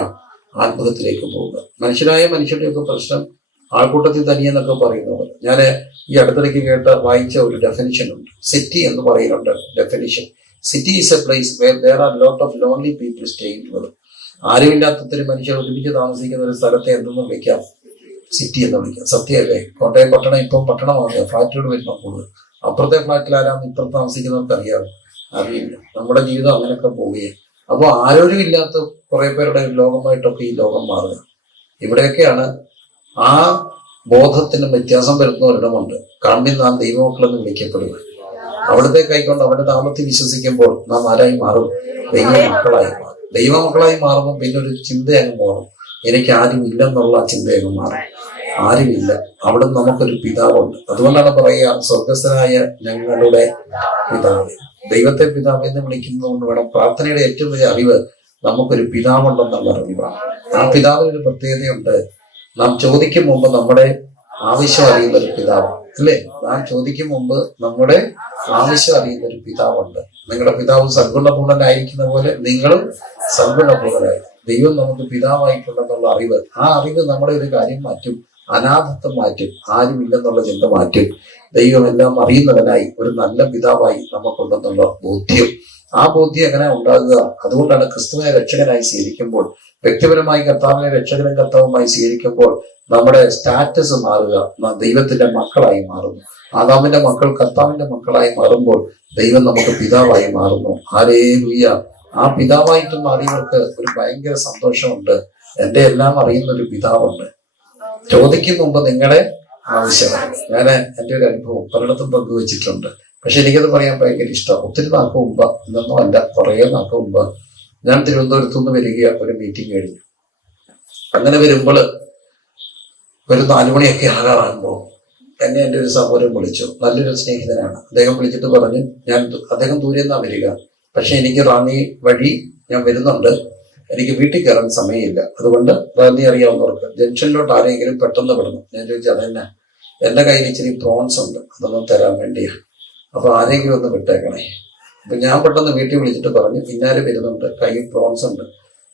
ആത്മഹത്യയിലേക്ക് പോവുക. മനുഷ്യരുടെയൊക്കെ പ്രശ്നം ആൾക്കൂട്ടത്തിൽ തനിയെന്നൊക്കെ പറയുന്നത്. ഞാൻ ഈ അടുത്തിടയ്ക്ക് വായിച്ച ഒരു ഡെഫിനിഷൻ ഉണ്ട്. സിറ്റി എന്ന് പറയുന്നുണ്ട് definition. City is a place where there are lot of lonely people staying together. ആരുമില്ലാത്തൊരു മനുഷ്യർ ഒരുമിച്ച് താമസിക്കുന്ന ഒരു സ്ഥലത്തെ എന്തെന്ന് വിളിക്കാം, സിറ്റി എന്ന് വിളിക്കാം. സത്യമല്ലേ? കോട്ടയം പട്ടണം ഇപ്പം പട്ടണമാകുക, ഫ്ലാറ്റുകൾ വരുമ്പോൾ കൂടുതൽ. അപ്പുറത്തെ ഫ്ലാറ്റിൽ ആരാന്ന് ഇപ്പുറത്ത് താമസിക്കുന്നവർക്ക് അറിയില്ല. നമ്മുടെ ജീവിതം അങ്ങനെയൊക്കെ പോവുകയാണ്. അപ്പോൾ ആരോരും ഇല്ലാത്ത കുറെ പേരുടെ ലോകമായിട്ടൊക്കെ ഈ ലോകം മാറുക. ഇവിടെയൊക്കെയാണ് ആ ബോധത്തിന് വ്യത്യാസം വരുന്ന ഒരിടമുണ്ട്. കാമ്പിൽ നാം ദൈവമക്കളെന്ന് വിളിക്കപ്പെടുക. അവിടുത്തെ കൈക്കൊണ്ട് അവന്റെ നാമത്തിൽ വിശ്വസിക്കുമ്പോൾ നാം ആരായി മാറും? ദൈവമക്കളായി മാറും. ദൈവമക്കളായി മാറുമ്പോൾ പിന്നെ ഒരു ചിന്ത അങ്ങ് മാറും. എനിക്ക് ആരും ഇല്ലെന്നുള്ള ചിന്ത അങ്ങ് മാറും. ആരുമില്ല, അവിടെ നമുക്കൊരു പിതാവുണ്ട്. അതുകൊണ്ടാണ് പറയുക സ്വർഗസ്ഥനായ ഞങ്ങളുടെ പിതാവ്. ദൈവത്തെ പിതാവ് എന്ന് വിളിക്കുന്നതുകൊണ്ട് വേണം പ്രാർത്ഥനയുടെ ഏറ്റവും വലിയ അറിവ് നമുക്കൊരു പിതാവുണ്ടെന്നുള്ള അറിവാണ്. ആ പിതാവിനൊരു പ്രത്യേകതയുണ്ട്. നാം ചോദിക്കും മുമ്പ് നമ്മുടെ ആവശ്യം അറിയുന്ന ഒരു പിതാവ്, അല്ലേ? നാം ചോദിക്കും മുമ്പ് നമ്മുടെ ആവശ്യം അറിയുന്ന ഒരു പിതാവുണ്ട്. നിങ്ങളുടെ പിതാവ് സദ്ഗുണപൂർണനായിരിക്കുന്ന പോലെ നിങ്ങളും സദ്ഗുണപൂർണരായി. ദൈവം നമുക്ക് പിതാവായിട്ടുണ്ടെന്നുള്ള അറിവ്, ആ അറിവ് നമ്മുടെ ഒരു കാര്യം മാറ്റും. അനാഥത്വം മാറ്റും. ആരുമില്ലെന്നുള്ള ചിന്ത മാറ്റും. ദൈവം എല്ലാം അറിയുന്നവനായി ഒരു നല്ല പിതാവായി നമുക്കുണ്ടെന്നുള്ള ബോധ്യം. ആ ബോധ്യം എങ്ങനെ ഉണ്ടാകുക? അതുകൊണ്ടാണ് ക്രിസ്തുവിനെ രക്ഷകനായി സ്വീകരിക്കുമ്പോൾ, വ്യക്തിപരമായി കർത്താവിനെ രക്ഷകനും കർത്താവുമായി സ്വീകരിക്കുമ്പോൾ നമ്മുടെ സ്റ്റാറ്റസ് മാറുക. ദൈവത്തിന്റെ മക്കളായി മാറുന്നു. ആദാമിന്റെ മക്കൾ കർത്താവിന്റെ മക്കളായി മാറുമ്പോൾ ദൈവം നമുക്ക് പിതാവായി മാറുന്നു. ഹല്ലേലൂയ. ആ പിതാവായിട്ട് മാറിയവർക്ക് ഒരു ഭയങ്കര സന്തോഷമുണ്ട്. എന്റെ എല്ലാം അറിയുന്ന ഒരു പിതാവുണ്ട്. ചോദിക്കും മുമ്പ് നിങ്ങളുടെ ആവശ്യമാണ്. ഞാൻ എൻ്റെ ഒരു അനുഭവം പലയിടത്തും പങ്കുവച്ചിട്ടുണ്ട്. പക്ഷെ എനിക്കത് പറയാൻ ഭയങ്കര ഇഷ്ടം. ഒത്തിരി നാൾക്ക് മുമ്പ്, ഇതൊന്നും അല്ല, കുറേ നാൾക്ക് മുമ്പ് ഞാൻ തിരുവനന്തപുരത്തു നിന്ന് വരിക. ഒരു മീറ്റിംഗ് കഴിഞ്ഞു. അങ്ങനെ വരുമ്പോൾ ഒരു 4 മണിയൊക്കെ ആകാറാകുമ്പോൾ എന്നെ എൻ്റെ ഒരു സഹോദരൻ വിളിച്ചു. നല്ലൊരു സ്നേഹിതനാണ്. അദ്ദേഹം വിളിച്ചിട്ട് പറഞ്ഞു, അദ്ദേഹം ദൂരെ നിന്നാണ് വരിക, പക്ഷെ എനിക്ക് റാന്നി വഴി ഞാൻ വരുന്നുണ്ട്, എനിക്ക് വീട്ടിൽ കയറാൻ സമയമില്ല. അതുകൊണ്ട് റാന്നി അറിയാവുന്നവർക്ക് ജംഗ്ഷനിലോട്ട് ആരെങ്കിലും പെട്ടെന്ന് വിടണം. ഞാൻ ചോദിച്ചു അതെന്നെ? എൻ്റെ കയ്യിൽ ഇച്ചിരി പ്രോൺസ് ഉണ്ട്, അതൊന്നും തരാൻ വേണ്ടിയാ. അപ്പൊ ആരെങ്കിലും ഒന്ന് വിട്ടേക്കണേ. അപ്പൊ ഞാൻ പെട്ടെന്ന് വീട്ടിൽ വിളിച്ചിട്ട് പറഞ്ഞു, പിന്നാലെ വരുന്നുണ്ട്, കയ്യിൽ പ്രോൺസ് ഉണ്ട്,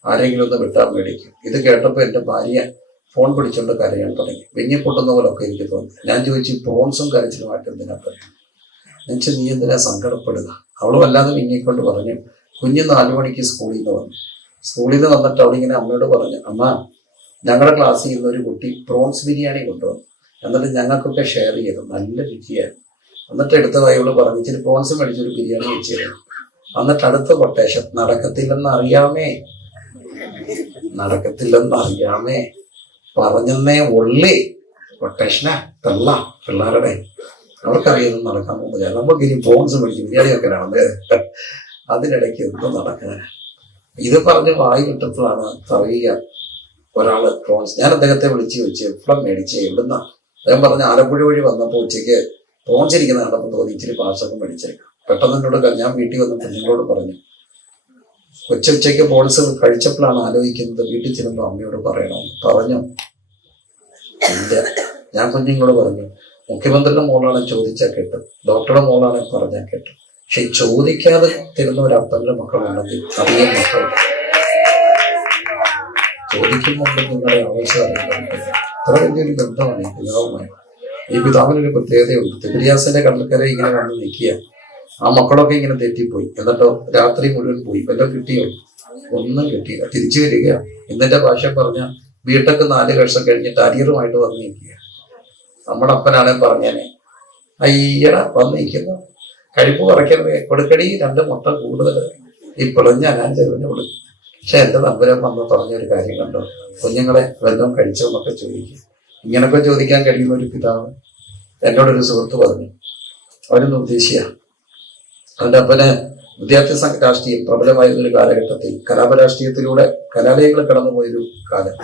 ആരെങ്കിലും ഒന്ന് വിട്ടാൻ മേടിക്കും. ഇത് കേട്ടപ്പോൾ എൻ്റെ ഭാര്യ ഫോൺ പിടിച്ചുകൊണ്ട് കരയാൻ തുടങ്ങി. വിങ്ങി പൊട്ടുന്ന പോലൊക്കെ എനിക്ക് തോന്നി. ഞാൻ ചോദിച്ചു, പ്രോൺസും കരച്ചിലുമായിട്ട് എന്തിനാ പറ്റും? എന്നുവെച്ചാൽ നീ എന്തിനാ സങ്കടപ്പെടുക? അവൾ വല്ലാതെ വിങ്ങിക്കൊണ്ട് പറഞ്ഞു, കുഞ്ഞ് 4 മണിക്ക് സ്കൂളിൽ നിന്ന് വന്നു. സ്കൂളിൽ നിന്ന് വന്നിട്ട് അവളിങ്ങനെ അമ്മയോട് പറഞ്ഞു, അമ്മ ഞങ്ങളുടെ ക്ലാസ്സിൽ ഇന്ന് ഒരു കുട്ടി പ്രോൺസ് ബിരിയാണി കൊണ്ടുവന്നു, എന്നിട്ട് ഞങ്ങൾക്കൊക്കെ ഷെയർ ചെയ്തു, നല്ല രുചിയായിരുന്നു. എന്നിട്ട് എടുത്ത കൈയോട് പറഞ്ഞു, ഇച്ചിരി പ്രോൺസ് മേടിച്ചൊരു ബിരിയാണി വെച്ചിരുന്നു. എന്നിട്ട് അടുത്ത കൊട്ടേഷൻ, നടക്കത്തില്ലെന്ന് അറിയാമേ, നടക്കത്തില്ലെന്ന് അറിയാമേ, പറഞ്ഞെന്നേ ഉള്ളേ. കൊട്ടേഷനാ തള്ള പിള്ളേരുടെ, അവർക്കറിയാതൊന്നും നടക്കാൻ പോകുന്നില്ല. നമുക്ക് ഇനി ഫോൺസ് മേടിക്കും ബിരിയാണിയൊക്കെ ആണ്. അതിനിടയ്ക്ക് എന്ത് നടക്കാൻ? ഇത് പറഞ്ഞ് വായി വിട്ടപ്പോഴാണ് അറിയുക ഒരാള് പ്രോൺസ്. ഞാൻ അദ്ദേഹത്തെ വിളിച്ച് ചോദിച്ചു എപ്പോഴും മേടിച്ചേ എവിടുന്ന? അദ്ദേഹം പറഞ്ഞ ആലപ്പുഴ വഴി വന്നപ്പോൾ ഉച്ചയ്ക്ക് പ്രോൺസ് ഇരിക്കുന്ന കണ്ടപ്പോൾ തോന്നി ഇച്ചിരി പാഴ്സലും മേടിച്ചേക്കാം. പെട്ടെന്ന് എന്നോട് ഞാൻ വീട്ടിൽ വന്ന് കുഞ്ഞുങ്ങളോട് പറഞ്ഞു, ഉച്ചയ്ക്ക് പ്രോൺസ് കഴിച്ചപ്പോഴാണ് ആലോചിക്കുന്നത് വീട്ടിൽ ചെല്ലുമ്പോൾ അമ്മയോട് പറയണമെന്ന്. പറഞ്ഞു ഇല്ല. ഞാൻ കുഞ്ഞുങ്ങളോട് പറഞ്ഞു, മുഖ്യമന്ത്രിയുടെ മോളാണ് ചോദിച്ചാൽ കേട്ടു, ഡോക്ടറുടെ മോളാണ് പറഞ്ഞാൽ കേട്ടു. പക്ഷെ ചോദിക്കാതെ തരുന്ന ഒരു അപ്പൻ്റെ മക്കളുണ്ടെങ്കിൽ അധികം മക്കൾ ചോദിക്കുന്നുണ്ട്. നിങ്ങളുടെ ആവശ്യം അറിയുന്നുണ്ട്. അത്ര വലിയൊരു ബന്ധമാണ് ഈ പിതാവുമായി. ഈ പിതാവിനൊരു പ്രത്യേകതയുണ്ട്. തിബിരിയാസിന്റെ കടൽക്കര ഇങ്ങനെ വന്ന് നിൽക്കുക, ആ മക്കളൊക്കെ ഇങ്ങനെ തെറ്റിപ്പോയി. എന്നിട്ടോ രാത്രി മുഴുവൻ പോയി, വല്ലതും കിട്ടിയോ? ഒന്നും കിട്ടിയില്ല. തിരിച്ചു വരിക. ഇന്നത്തെ ഭാഷ പറഞ്ഞ വീട്ടൊക്കെ 4 വർഷം കഴിഞ്ഞിട്ട് അരിയറുമായിട്ട് വന്ന് നിൽക്കുക. നമ്മുടെ അപ്പനാണെ പറഞ്ഞേനെ, അയ്യട വന്ന് നിൽക്കുന്നു, കഴിപ്പ് കുറയ്ക്കരുത്, കൊടുക്കടി 2 മുട്ട കൂടുതൽ, ഇപ്പോഴും ഞാൻ ചെറുവിനെ കൊടുക്കും. പക്ഷെ എന്റെ നമ്പരം വന്ന് പറഞ്ഞൊരു കാര്യം കണ്ടോ, കുഞ്ഞുങ്ങളെ വല്ലതും കഴിച്ചോ എന്നൊക്കെ ചോദിക്കും. ഇങ്ങനൊക്കെ ചോദിക്കാൻ കഴിയുന്ന ഒരു പിതാവ്. എന്നോടൊരു സുഹൃത്ത് പറഞ്ഞു, അവരൊന്നും ഉദ്ദേശിയ അവന്റെ അപ്പന് വിദ്യാർത്ഥി സംഘ രാഷ്ട്രീയം പ്രബലമായിരുന്ന ഒരു കാലഘട്ടത്തിൽ കലാപരാഷ്ട്രീയത്തിലൂടെ കലാലയങ്ങൾ കടന്നുപോയൊരു കാലം.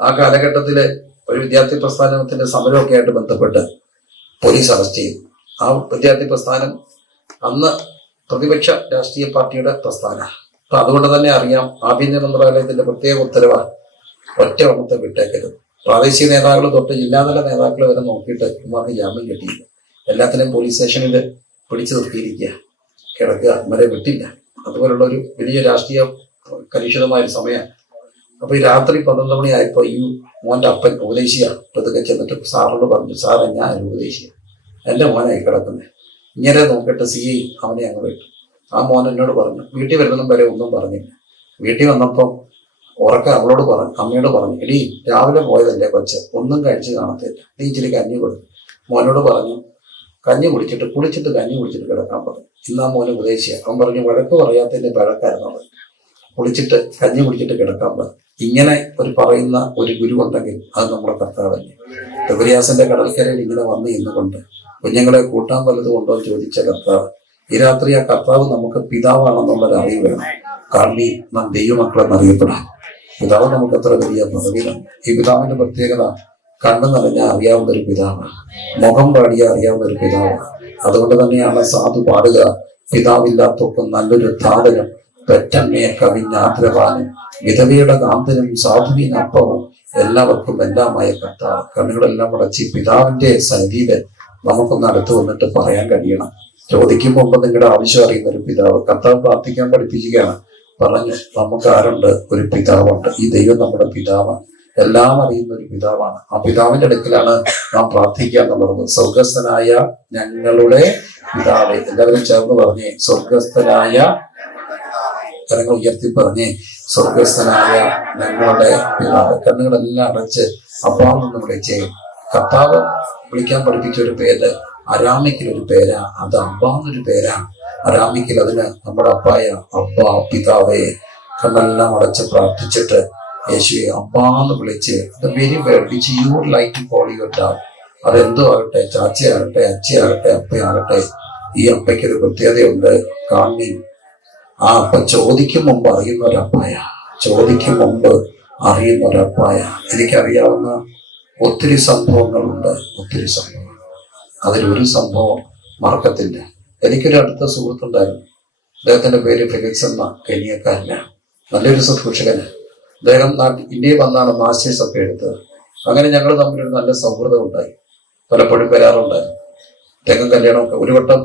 ആ കാലഘട്ടത്തില് ഒരു വിദ്യാർത്ഥി പ്രസ്ഥാനത്തിന്റെ സമരമൊക്കെ ആയിട്ട് ബന്ധപ്പെട്ട് പോലീസ് അറസ്റ്റ് ചെയ്തു. ആ വിദ്യാർത്ഥി പ്രസ്ഥാനം അന്ന് പ്രതിപക്ഷ രാഷ്ട്രീയ പാർട്ടിയുടെ പ്രസ്ഥാനം. അപ്പൊ അതുകൊണ്ട് തന്നെ അറിയാം, ആഭ്യന്തര മന്ത്രാലയത്തിന്റെ പ്രത്യേക ഉത്തരവാണ് ഒറ്റ ഒന്നത്തെ വിട്ടേക്കരുത്. പ്രാദേശിക നേതാക്കൾ തൊട്ട് ജില്ലാതല നേതാക്കൾ വരെ നോക്കിയിട്ട് ഇമാർക്ക് ജാമ്യം കിട്ടിയില്ല. എല്ലാത്തിനും പോലീസ് സ്റ്റേഷനിൽ പിടിച്ചു നിർത്തിയിരിക്കുക, കിടക്കുക, ഇവരെ വിട്ടില്ല. അതുപോലുള്ള ഒരു വലിയ രാഷ്ട്രീയ കലുഷിതമായ ഒരു സമയം. അപ്പൊ ഈ രാത്രി 11 മണിയായപ്പോ ഈ മോന്റെ അപ്പൻ ഉപദേശിയ പതുക്കെ ചെന്നിട്ട് സാറിനോട് പറഞ്ഞു, സാറെ ഞാൻ ഉപദേശിയ എന്റെ മോനായി കിടക്കുന്നത്, ഇങ്ങനെ നോക്കിയിട്ട് CI അവനെ അങ്ങ് വിട്ടു. ആ മോൻ എന്നോട് പറഞ്ഞു, വീട്ടിൽ വരുന്നതും വരെ ഒന്നും പറഞ്ഞില്ല. വീട്ടിൽ വന്നപ്പം അവളോട് പറഞ്ഞു, അമ്മയോട് പറഞ്ഞു, എടീ രാവിലെ പോയതല്ലേ കൊച്ച്, ഒന്നും കഴിച്ച് കാണത്തില്ല, നീ ഇച്ചിരി കഞ്ഞി കൊടുത്തു. മോനോട് പറഞ്ഞു, കഞ്ഞി കുടിച്ചിട്ട് കഞ്ഞി കുടിച്ചിട്ട് കിടക്കാൻ പറഞ്ഞു. ഇന്ന് ആ മോനെ ഉപദേശിയ അവൻ പറഞ്ഞു, വഴക്ക് പറയാത്തതിന്റെ വഴക്കായിരുന്നു, കുളിച്ചിട്ട് കഞ്ഞി കുടിച്ചിട്ട് കിടക്കാൻ പറഞ്ഞു. ഇങ്ങനെ ഒരു പറയുന്ന ഒരു ഗുരു ഉണ്ടെങ്കിൽ അത് നമ്മുടെ കർത്താവല്ലേ. തിബിരിയാസിന്റെ കടൽക്കരയിൽ ഇങ്ങനെ വന്ന് ഇന്നുകൊണ്ട് കുഞ്ഞുങ്ങളെ കൂട്ടാൻ വല്ലതും ഉണ്ടോ എന്ന് ചോദിച്ച കർത്താവ്. ഈ രാത്രി ആ കർത്താവ് നമുക്ക് പിതാവാണെന്നുള്ളൊരു അറിവ് വേണം. കാരണം നാം ദൈവമക്കളെന്നറിയപ്പെടാം. പിതാവ് നമുക്ക് അത്ര വലിയ പദവിയിലാണ്. ഈ പിതാവിന്റെ പ്രത്യേകത കണ്ണു നിറഞ്ഞാൽ അറിയാവുന്ന ഒരു പിതാവാണ്, മുഖം പാടിയാൽ അറിയാവുന്ന ഒരു പിതാവാണ്. അതുകൊണ്ട് തന്നെയാണ് സാധു പാടുക, പിതാവില്ലാത്തൊക്കെ നല്ലൊരു ധാതനം, പെറ്റമ്മയെ കവിഞ്ഞാദ്രവാനും വിധവയുടെ കാന്തനും സാധുവിനപ്പവും എല്ലാവർക്കും എല്ലാമായ കർത്താവ്. കണ്ണുകളെല്ലാം അടച്ച് പിതാവിന്റെ സന്നിധിയില് നമുക്കൊന്ന് അടുത്ത് വന്നിട്ട് പറയാൻ കഴിയണം. ചോദിക്കും മുമ്പ് നിങ്ങളുടെ ആവശ്യം അറിയുന്ന ഒരു പിതാവ്. കർത്താവ് പ്രാർത്ഥിക്കാൻ പഠിപ്പിക്കുകയാണ്. പറഞ്ഞു, നമുക്ക് ആരുണ്ട്? ഒരു പിതാവുണ്ട്. ഈ ദൈവം നമ്മുടെ പിതാവാണ്, എല്ലാം അറിയുന്ന ഒരു പിതാവാണ്. ആ പിതാവിന്റെ അടുക്കലാണ് നാം പ്രാർത്ഥിക്കുക എന്നുള്ളത്. സ്വർഗസ്ഥനായ ഞങ്ങളുടെ പിതാവേ, എല്ലാവരും ചേർന്ന് പറഞ്ഞേ, സ്വർഗസ്ഥനായ, കരങ്ങൾ ഉയർത്തി പറഞ്ഞേ, സ്വർഗസ്ഥനായ ഞങ്ങളുടെ പിതാവ്. കണ്ണുകളെല്ലാം അടച്ച് അപ്പാന്ന് വിളിച്ചേ. കർത്താവ് വിളിക്കാൻ പഠിപ്പിച്ച ഒരു പേര് അരാമിക്കലൊരു പേരാ, അത് അബ്ബാന്നൊരു പേരാ. അരാമിക്കൽ അതിന് നമ്മുടെ അപ്പായ അബ്ബാ, പിതാവേ. കണ്ണെല്ലാം അടച്ച് പ്രാർത്ഥിച്ചിട്ട് യേശുവെ അബ്ബാന്ന് വിളിച്ച്, അത് very word which you would like to call your dad. അതെന്തോ ആകട്ടെ, ചാച്ചയാകട്ടെ, അച്ഛയാകട്ടെ, അപ്പയാകട്ടെ, ഈ അപ്പയ്ക്കൊരു പ്രത്യേകതയുണ്ട്. കാണി ആ അപ്പ ചോദിക്കും മുമ്പ് അറിയുന്ന ഒരപ്പായ, ചോദിക്കും മുമ്പ് അറിയുന്ന ഒരപ്പായ. എനിക്കറിയാവുന്ന ഒത്തിരി സംഭവങ്ങളുണ്ട്, ഒത്തിരി സംഭവങ്ങൾ. അതിലൊരു സംഭവം മറക്കത്തില്ല. എനിക്കൊരു അടുത്ത സുഹൃത്തുണ്ടായിരുന്നു. അദ്ദേഹത്തിന്റെ പേര് ഫെലിക്സ് എന്ന കെനിയക്കാരനാണ്. നല്ലൊരു ശുശ്രൂഷകന്. അദ്ദേഹം ഇന്ത്യയിൽ വന്നാണ് മാസ്റ്റേഴ്സ് ഒക്കെ എടുത്തത്. അങ്ങനെ ഞങ്ങൾ തമ്മിലൊരു നല്ല സൗഹൃദം ഉണ്ടായി, പലപ്പോഴും വരാറുണ്ടായിരുന്നു. അദ്ദേഹം കല്യാണമൊക്കെ ഒരു വട്ടം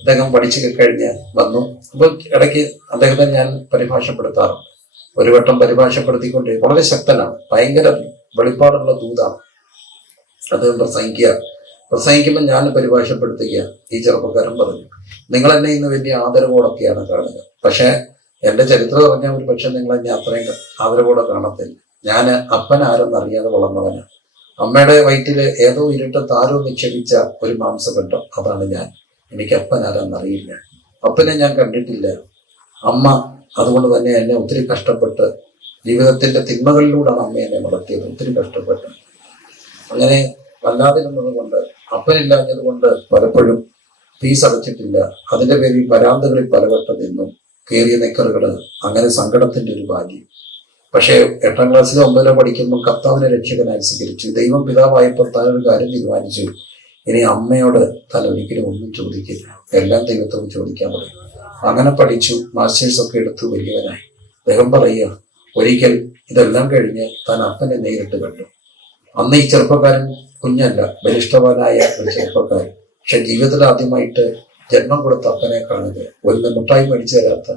അദ്ദേഹം പഠിച്ചു കഴിഞ്ഞ് വന്നു. അപ്പൊ ഇടയ്ക്ക് അദ്ദേഹത്തെ ഞാൻ പരിഭാഷപ്പെടുത്താറുണ്ട്. ഒരു വട്ടം പരിഭാഷപ്പെടുത്തിക്കൊണ്ട് വളരെ ശക്തനാണ്, ഭയങ്കര വെളിപ്പാടുള്ള ദൂതാണ്. അദ്ദേഹം പ്രസംഗിക്കുമ്പോൾ ഞാൻ പരിഭാഷപ്പെടുത്തുക. ഈ ചെറുപ്പക്കാരൻ പറഞ്ഞു, നിങ്ങൾ എന്നെ ഇന്ന് വലിയ ആദരവോടൊക്കെയാണ് കാണുക, പക്ഷെ എന്റെ ചരിത്രം പറഞ്ഞാൽ ഒരു പക്ഷെ നിങ്ങൾ എന്നെ അത്രയും ആദരവോടെ കാണത്തില്ല. ഞാൻ അപ്പൻ ആരെന്നറിയാതെ വളർന്നവനാണ്. അമ്മയുടെ വയറ്റില് ഏതോ ഇരുട്ടത്ത് ആരോ നിക്ഷേപിച്ച ഒരു മാംസബന്ധം, അതാണ് ഞാൻ. എനിക്ക് അപ്പൻ ആരെന്നറിയില്ല, അപ്പനെ ഞാൻ കണ്ടിട്ടില്ല. അമ്മ അതുകൊണ്ട് തന്നെ എന്നെ ഒത്തിരി കഷ്ടപ്പെട്ട് ജീവിതത്തിന്റെ തിന്മകളിലൂടെയാണ് അമ്മ എന്നെ വളർത്തിയത്. ഒത്തിരി കഷ്ടപ്പെട്ടു. അങ്ങനെ വല്ലാതിരുന്നത് കൊണ്ട്, അപ്പനില്ലാഞ്ഞത് കൊണ്ട് പലപ്പോഴും ഫീസ് അടച്ചിട്ടില്ല. അതിന്റെ പേരിൽ വരാന്തകളിൽ പലവട്ടം നിന്നും കയറിയ നിക്കറുകള്, അങ്ങനെ സങ്കടത്തിന്റെ ഒരു ഭാഗ്യം. പക്ഷേ 8ാം ക്ലാസ്സിലോ 9ലോ പഠിക്കുമ്പോൾ കർത്താവിനെ രക്ഷകനായി സ്വീകരിച്ചു. ദൈവം പിതാവായപ്പോൾ താനൊരു കാര്യം തീരുമാനിച്ചു. ഇനി അമ്മയോട് താൻ ഒരിക്കലും ഒന്നും ചോദിക്കില്ല, എല്ലാം ദൈവത്തോട് ചോദിക്കാൻ പറയും. അങ്ങനെ പഠിച്ചു, മാസ്റ്റേഴ്സ് ഒക്കെ എടുത്തു, വലിയവനായി. അദ്ദേഹം പറയുക, ഒരിക്കൽ ഇതെല്ലാം കഴിഞ്ഞ് താൻ അപ്പനെ നേരിട്ട് കണ്ടു. അന്ന് ഈ ചെറുപ്പക്കാരൻ കുഞ്ഞല്ല, ബലിഷ്ഠവാനായ ഒരു ചെറുപ്പക്കാരൻ. പക്ഷെ ജീവിതത്തിൽ ആദ്യമായിട്ട് ജന്മം കൊടുത്ത അപ്പനെ കാണുക, ഒരു മുട്ടായി മേടിച്ചു തരാത്ത,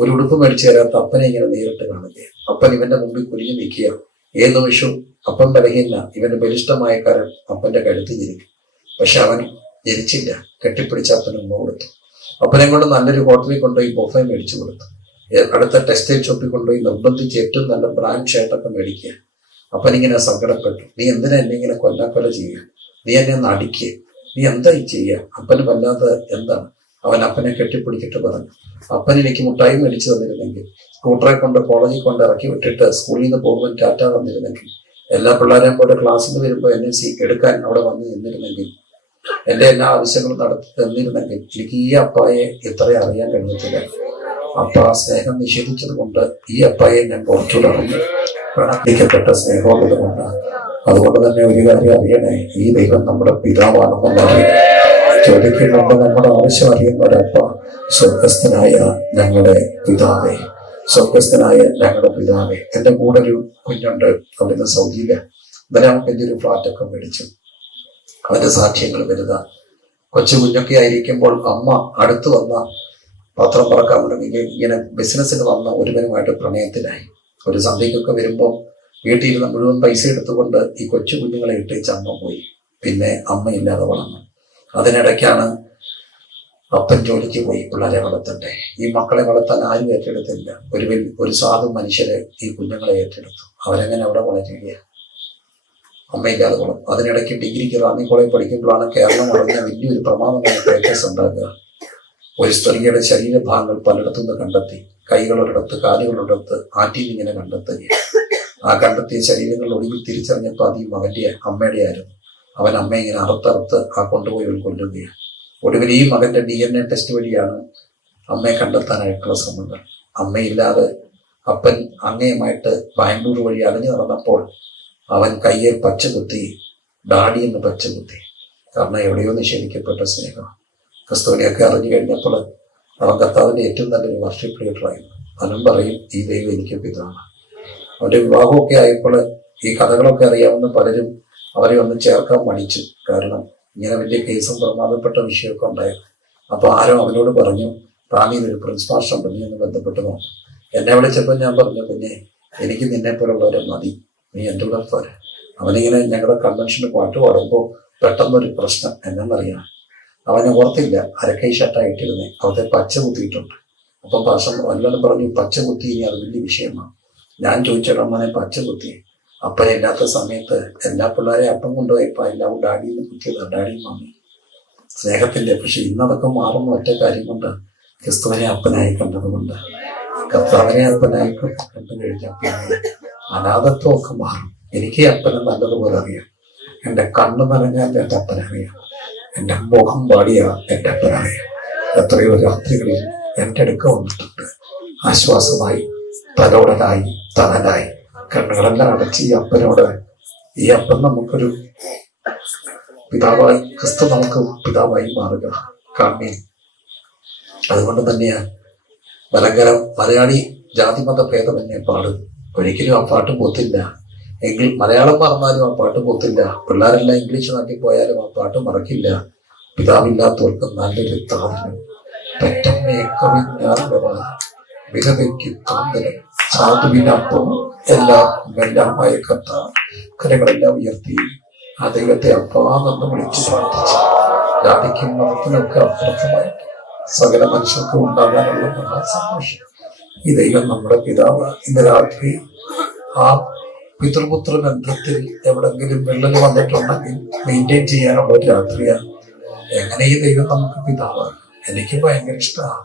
ഒരു ഉടുപ്പ് മേടിച്ചു തരാത്ത അപ്പനെ ഇങ്ങനെ നേരിട്ട് കാണുക. അപ്പൻ ഇവന്റെ മുമ്പിൽ കുനിഞ്ഞു നിൽക്കുക. ഏത് നിമിഷവും അപ്പൻ ബലഹീന, ഇവന്റെ ബലിഷ്ഠമായ കാരൻ അപ്പന്റെ കഴുത്ത് ജനിക്കും. പക്ഷെ അവൻ ജനിച്ചില്ല. കെട്ടിപ്പിടിച്ച അപ്പന് ഉമ്മ കൊടുത്തു. അപ്പനെ കൊണ്ട് നല്ലൊരു ഹോട്ടലിൽ കൊണ്ടുപോയി ബൊഫെ മേടിച്ചു കൊടുത്തു. അടുത്ത ടെക്സ്റ്റൈൽ ഷോപ്പിൽ കൊണ്ടുപോയി നിർബന്ധിച്ച് ഏറ്റവും നല്ല ബ്രാൻഡ് ഷർട്ടൊക്കെ മേടിക്കുക. അപ്പനിങ്ങനെ സങ്കടപ്പെട്ടു. നീ എന്തിനാ എന്നെ ഇങ്ങനെ കൊല്ലാക്കൊല ചെയ്യുക? നീ എന്നെ ഒന്ന് അടിക്കുക, നീ എന്താ ഈ ചെയ്യുക? അപ്പന് വല്ലാതെ എന്താണ്? അവൻ അപ്പനെ കെട്ടിപ്പിടിച്ചിട്ട് പറഞ്ഞു, അപ്പൻ എനിക്ക് മുട്ടായി മേടിച്ചു തന്നിരുന്നെങ്കിൽ, സ്കൂട്ടറെ കൊണ്ട് കോളേജിൽ കൊണ്ട് ഇറക്കി വിട്ടിട്ട് സ്കൂളിൽ നിന്ന് പോകുമ്പോൾ ടാറ്റ വന്നിരുന്നെങ്കിൽ, എല്ലാ പിള്ളേരെയും പോലെ ക്ലാസ്സിൽ വരുമ്പോൾ NSC എടുക്കാൻ അവിടെ വന്ന് നിന്നിരുന്നെങ്കിൽ, എൻ്റെ എല്ലാ ആവശ്യങ്ങളും നടത്തി തന്നിരുന്നെങ്കിൽ, എനിക്ക് ഈ അപ്പായെ ഇത്ര അറിയാൻ കഴിഞ്ഞിട്ടില്ല. അപ്പ സ്നേഹം നിഷേധിച്ചത് കൊണ്ട് ഈ അപ്പായെ ഞാൻ പുറത്തുടർന്നു പ്രണയിക്കപ്പെട്ട സ്നേഹമുള്ളത് കൊണ്ട്. അതുകൊണ്ട് തന്നെ ഒരു കാര്യം അറിയണേ, ഈ ദൈവം നമ്മുടെ പിതാവാണെന്നുള്ള അറിയാം. ചോദിക്കുന്നുണ്ട് നമ്മുടെ ആവശ്യം അറിയുന്ന ഒരപ്പ, സ്വർഗസ്ഥനായ ഞങ്ങളുടെ പിതാവേ, സ്വർഗസ്ഥനായ ഞങ്ങളുടെ പിതാവേ. എൻ്റെ കൂടെ ഒരു കുഞ്ഞുണ്ട്, അവിടുന്ന് സൗദിയില്. ഇന്നലെ അവൻ വലിയൊരു ഫ്ലാറ്റൊക്കെ മേടിച്ചു. അവന്റെ സാക്ഷ്യങ്ങൾ വലുതാ. കൊച്ചു കുഞ്ഞൊക്കെ ആയിരിക്കുമ്പോൾ അമ്മ അടുത്ത് വന്ന പത്രം പറക്കാൻ തുടങ്ങി. ഇങ്ങനെ ബിസിനസ്സിന് വന്ന ഒരുവനുമായിട്ട് പ്രണയത്തിലായി. ഒരു സന്ധ്യക്കൊക്കെ വരുമ്പോൾ വീട്ടിൽ ഇരുന്ന് മുഴുവൻ പൈസ എടുത്തുകൊണ്ട് ഈ കൊച്ചു കുഞ്ഞുങ്ങളെ ഇട്ടേച്ച് അമ്മ പോയി. പിന്നെ അമ്മയില്ലാതെ വളർന്നു. അതിനിടയ്ക്കാണ് അപ്പൻ ജോലിക്ക് പോയി പിള്ളേരെ വളർത്തണ്ടേ. ഈ മക്കളെ വളർത്താൻ ആരും ഏറ്റെടുത്തില്ല. ഒരു സാധു മനുഷ്യരെ ഈ കുഞ്ഞുങ്ങളെ ഏറ്റെടുത്തു. അവരെങ്ങനെ അവിടെ വളരുക? അമ്മയില്ലാതെ വളർന്നു. അതിനിടയ്ക്ക് ഡിഗ്രിക്ക് റാന്നി കോളേജ് പഠിക്കുമ്പോഴാണ് കേരളം അറിഞ്ഞ വലിയൊരു പ്രമാദമായ കേസ് ഉണ്ടാകുക. ഒരു സ്ത്രീയുടെ ശരീരഭാഗങ്ങൾ പലയിടത്തുനിന്ന് കണ്ടെത്തി. കൈകളൊരിടത്ത്, കാലുകളൊരിടത്ത്, ആറ്റിൽ ഇങ്ങനെ കണ്ടെത്തുകയാണ്. ആ കണ്ടെത്തിയ ശരീരങ്ങൾ ഒടുവിൽ തിരിച്ചറിഞ്ഞപ്പോൾ അത് ഈ മകന്റെ അമ്മയുടെ ആയിരുന്നു. അവൻ അമ്മ ഇങ്ങനെ അറുത്തറുത്ത് കൊണ്ടുപോയി കൊല്ലുകയാണ്. ഒടുവിൽ ഈ മകന്റെ DNA ടെസ്റ്റ് വഴിയാണ് അമ്മയെ കണ്ടെത്താനായിട്ടുള്ള ശ്രമങ്ങൾ. അമ്മയില്ലാതെ അപ്പൻ അങ്ങേയുമായിട്ട് ബാംഗ്ലൂർ വഴി അലഞ്ഞു നടന്നപ്പോൾ അവൻ കയ്യെ പച്ച കുത്തി, ഡാഡി എന്ന് പച്ച കുത്തി. കാരണം എവിടെയോ നിഷേധിക്കപ്പെട്ട സ്നേഹം. ക്രിസ്തുവിനെയൊക്കെ അറിഞ്ഞു കഴിഞ്ഞപ്പോൾ അവൻ കർത്താവിന്റെ ഏറ്റവും നല്ലൊരു വർഷിപ്പ് ലീഡറായിരുന്നു. അവനും പറയും, ഈ ദൈവം എനിക്ക് പിതാണ്. അവന്റെ വിവാഹമൊക്കെ ആയപ്പോൾ ഈ കഥകളൊക്കെ അറിയാവുന്ന പലരും അവരെ ഒന്ന് ചേർക്കാൻ മടിച്ചു. കാരണം ഇങ്ങനെ വലിയ കേസും പ്രമാദപ്പെട്ട വിഷയമൊക്കെ ഉണ്ടായിരുന്നു. അപ്പൊ ആരോ അവനോട് പറഞ്ഞു, റാന്നിയിൽ ഒരു പ്രിൻസ് മാസ്റ്റർ ഉണ്ട്, നീ ഒന്ന് ബന്ധപ്പെട്ട് നോക്കും. എന്നെ വിളിച്ചപ്പോൾ ഞാൻ പറഞ്ഞു, പിന്നെ എനിക്ക് നിന്നെ പോലുള്ളവരെ മതി, നീ എൻ്റെ കൂടെ പോരെ. അവനിങ്ങനെ ഞങ്ങളുടെ കൺവെൻഷന് പാട്ട് പാടുമ്പോൾ പെട്ടെന്നൊരു പ്രശ്നം എന്നറിയാം. അവനെ ഓർത്തില്ല, അരക്കൈ ഷർട്ടായിട്ടിരുന്നേ, അവത്തെ പച്ച കുത്തിയിട്ടുണ്ട്. അപ്പം വല്ലതും പറഞ്ഞു, പച്ച കുത്തി ഇനി അത് വലിയ വിഷയമാണ്. ഞാൻ ചോദിച്ചേട്ടാ, മോനെ പച്ച കുത്തി? അപ്പനില്ലാത്ത സമയത്ത് എല്ലാ പിള്ളേരെ അപ്പം കൊണ്ടുപോയപ്പോൾ എല്ലാം ഡാഡിന്ന് കുത്തിയതാണ്, ഡാഡിയും മമ്മി സ്നേഹത്തിന്റെ. പക്ഷെ ഇന്നതൊക്കെ മാറുന്ന ഒറ്റ കാര്യം കൊണ്ട്, ക്രിസ്തുവിനെ അപ്പനായി കണ്ടതുകൊണ്ട്. കർത്താവിനെ അപ്പനായി കണ്ടു കഴിഞ്ഞാൽ പിന്നെ അനാഥത്വമൊക്കെ മാറും. എനിക്ക് അപ്പനെ നല്ലതുപോലെ അറിയാം. എൻ്റെ കണ്ണു നനഞ്ഞാൽ എൻ്റെ അപ്പനറിയാം. എൻ്റെ മുഖം പാടിയ എൻ്റെ അപ്പനറിയാം. എത്രയോ രാത്രികളിൽ എൻ്റെ അടുക്ക വന്നിട്ടുണ്ട്, ആശ്വാസമായി, തലോടലായി, തണലായി. കണ്ണുകളെല്ലാം അടച്ച് ഈ അപ്പനോട്, ഈ അപ്പൻ നമുക്കൊരു പിതാവായി, ക്രിസ്തു നമുക്ക് പിതാവായി മാറുക. കാമീൻ. അതുകൊണ്ട് തന്നെയാണ് മലങ്കരം മലയാളി ജാതിമത ഭേദമന്യേ പാടും. ഒരിക്കലും ആ പാട്ട് പോത്തില്ല. എങ്കിൽ മലയാളം മറന്നാലും ആ പാട്ട് പോത്തില്ല. പിള്ളേരെല്ലാം ഇംഗ്ലീഷ് നാട്ടിൽ പോയാലും ആ പാട്ട് മറക്കില്ല. പിതാവില്ലാത്തവർക്ക് നല്ലൊരു താഴ്ന്നു പെറ്റമ്മയെ കവിഞ്ഞാൽ വിധവയ്ക്ക് കാന്തലും സാധുവിനപ്പം എല്ലാമായ കഥ. കരകളെല്ലാം ഉയർത്തി ആ ദൈവത്തെ അപ്പാന്ന് വിളിച്ച് പ്രാർത്ഥിച്ചു. ജാതിക്കും മതത്തിനൊക്കെ അപ്പുറത്തുമായിട്ട് സകല മനുഷ്യർക്കും ഉണ്ടാകാനുള്ള നല്ല സന്തോഷം. ഈ ദൈവം നമ്മുടെ പിതാവ്. ഇന്ന് രാത്രി ആ പിതൃപുത്ര ബന്ധത്തിൽ എവിടെങ്കിലും വിള്ളൽ വന്നിട്ടുണ്ടെങ്കിൽ മെയിൻറ്റെയിൻ ചെയ്യാനുള്ള ഒരു രാത്രിയാണ്. എങ്ങനെ ഈ ദൈവം നമുക്ക് പിതാവ്? എനിക്ക് ഭയങ്കര ഇഷ്ടമാണ്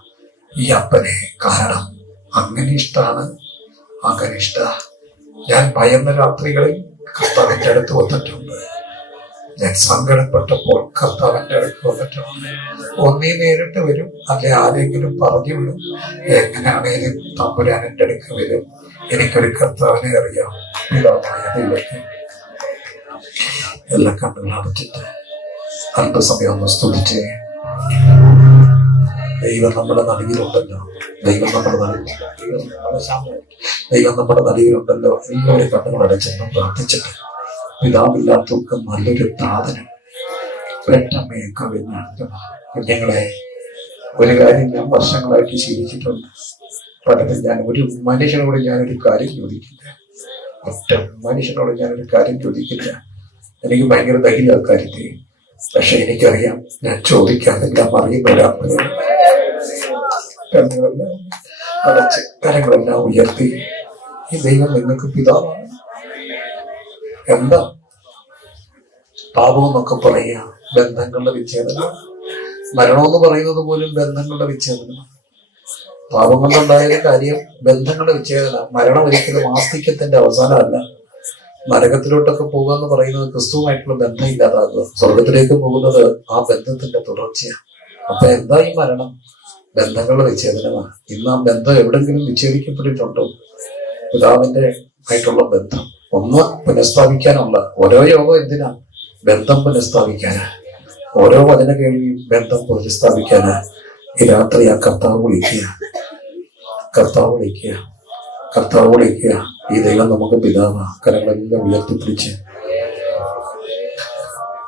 ഈ അപ്പനെ. കാരണം അങ്ങനെ ഇഷ്ടമാണ്. അങ്ങനെ ഇഷ്ട. ഞാൻ ഭയന്ന രാത്രികളിൽ കർത്താവിന്റെ അടുത്ത് വന്നിട്ടുണ്ട്. ഞാൻ സങ്കടപ്പെട്ടപ്പോൾ കർത്താവിന്റെ അടുത്ത് വന്നിട്ടുണ്ട്. ഒന്നീ നേരിട്ട് വരും, അല്ലെ ആരെങ്കിലും പറഞ്ഞു വിടും. എങ്ങനെയാണേലും തമ്പുരാൻ എൻ്റെ അടുക്ക് വരും. എനിക്കൊരു കർത്താവിനെ അറിയാം. പിതാവായ ദൈവത്തെ എല്ലാ കണ്ണുകൾ അടച്ചിട്ട് അല്പസമയം ഒന്ന് സ്തുതിച്ചേ. ദൈവം നമ്മുടെ നടുവിലുണ്ടല്ലോ. ദൈവം നമ്മുടെ നടുവിലുണ്ടല്ലോ. എല്ലാവരും കണ്ണുകൾ അടച്ചെന്ന് പ്രാർത്ഥിച്ചിട്ട് പിതാവില്ലാത്തവർക്ക് നല്ലൊരു പ്രാർത്ഥന പെട്ടമ്മയെ കവിഞ്ഞ കുഞ്ഞുങ്ങളെ. ഒരു കാര്യം ഞാൻ വർഷങ്ങളായിട്ട് ശീലിച്ചിട്ടുണ്ട്. പലതും ഞാൻ ഒരു മനുഷ്യനോട് ഞാനൊരു കാര്യം ചോദിക്കില്ല. ഒറ്റ മനുഷ്യനോട് ഞാനൊരു കാര്യം ചോദിക്കില്ല. എനിക്ക് ഭയങ്കര ധൈര്യം ആ കാര്യത്തിൽ. പക്ഷെ എനിക്കറിയാം, ഞാൻ ചോദിക്കാതെല്ലാം അറിയുന്നവരാ. കണ്ണുകളെല്ലാം അടച്ച് കരങ്ങളെല്ലാം ഉയർത്തി, ഈ ദൈവം നിങ്ങൾക്ക് പിതാവാണ്. എന്താ പാപം എന്നൊക്കെ പറയുക? ബന്ധങ്ങളുടെ വിച്ഛേദനം. മരണമെന്ന് പറയുന്നത് പോലും ബന്ധങ്ങളുടെ വിച്ഛേദനം. പാപം കൊണ്ടുണ്ടായ കാര്യം ബന്ധങ്ങളുടെ വിച്ഛേദനം. മരണം ഒരിക്കലും ആസ്തിക്യത്തിന്റെ അവസാനമല്ല. നരകത്തിലോട്ടൊക്കെ പോകുക എന്ന് പറയുന്നത് ക്രിസ്തുവുമായിട്ടുള്ള ബന്ധം ഇല്ലാതാകുക. സ്വർഗത്തിലേക്ക് പോകുന്നത് ആ ബന്ധത്തിന്റെ തുടർച്ചയാണ്. അപ്പൊ എന്താ ഈ മരണം? ബന്ധങ്ങളുടെ വിച്ഛേദനമാണ്. ഇന്ന് ആ ബന്ധം എവിടെങ്കിലും വിച്ഛേദിക്കപ്പെട്ടിട്ടുണ്ടോ? പിതാവിന്റെ ആയിട്ടുള്ള ബന്ധം ഒന്ന് പുനഃസ്ഥാപിക്കാനുള്ള ഓരോ യോഗം എന്തിനാ? ബന്ധം പുനഃസ്ഥാപിക്കാനാ. ഓരോ വചന കഴിയും ബന്ധം പുനഃസ്ഥാപിക്കാനാ. ഈ രാത്രി ആ കർത്താവ് വിളിക്കുക, കർത്താവ് വിളിക്കുക, കർത്താവ് വിളിക്കുക. ഈ ദൈവം നമുക്ക് പിതാവാ. കരങ്ങളെല്ലാം ഉയർത്തിപ്പിടിച്ച്,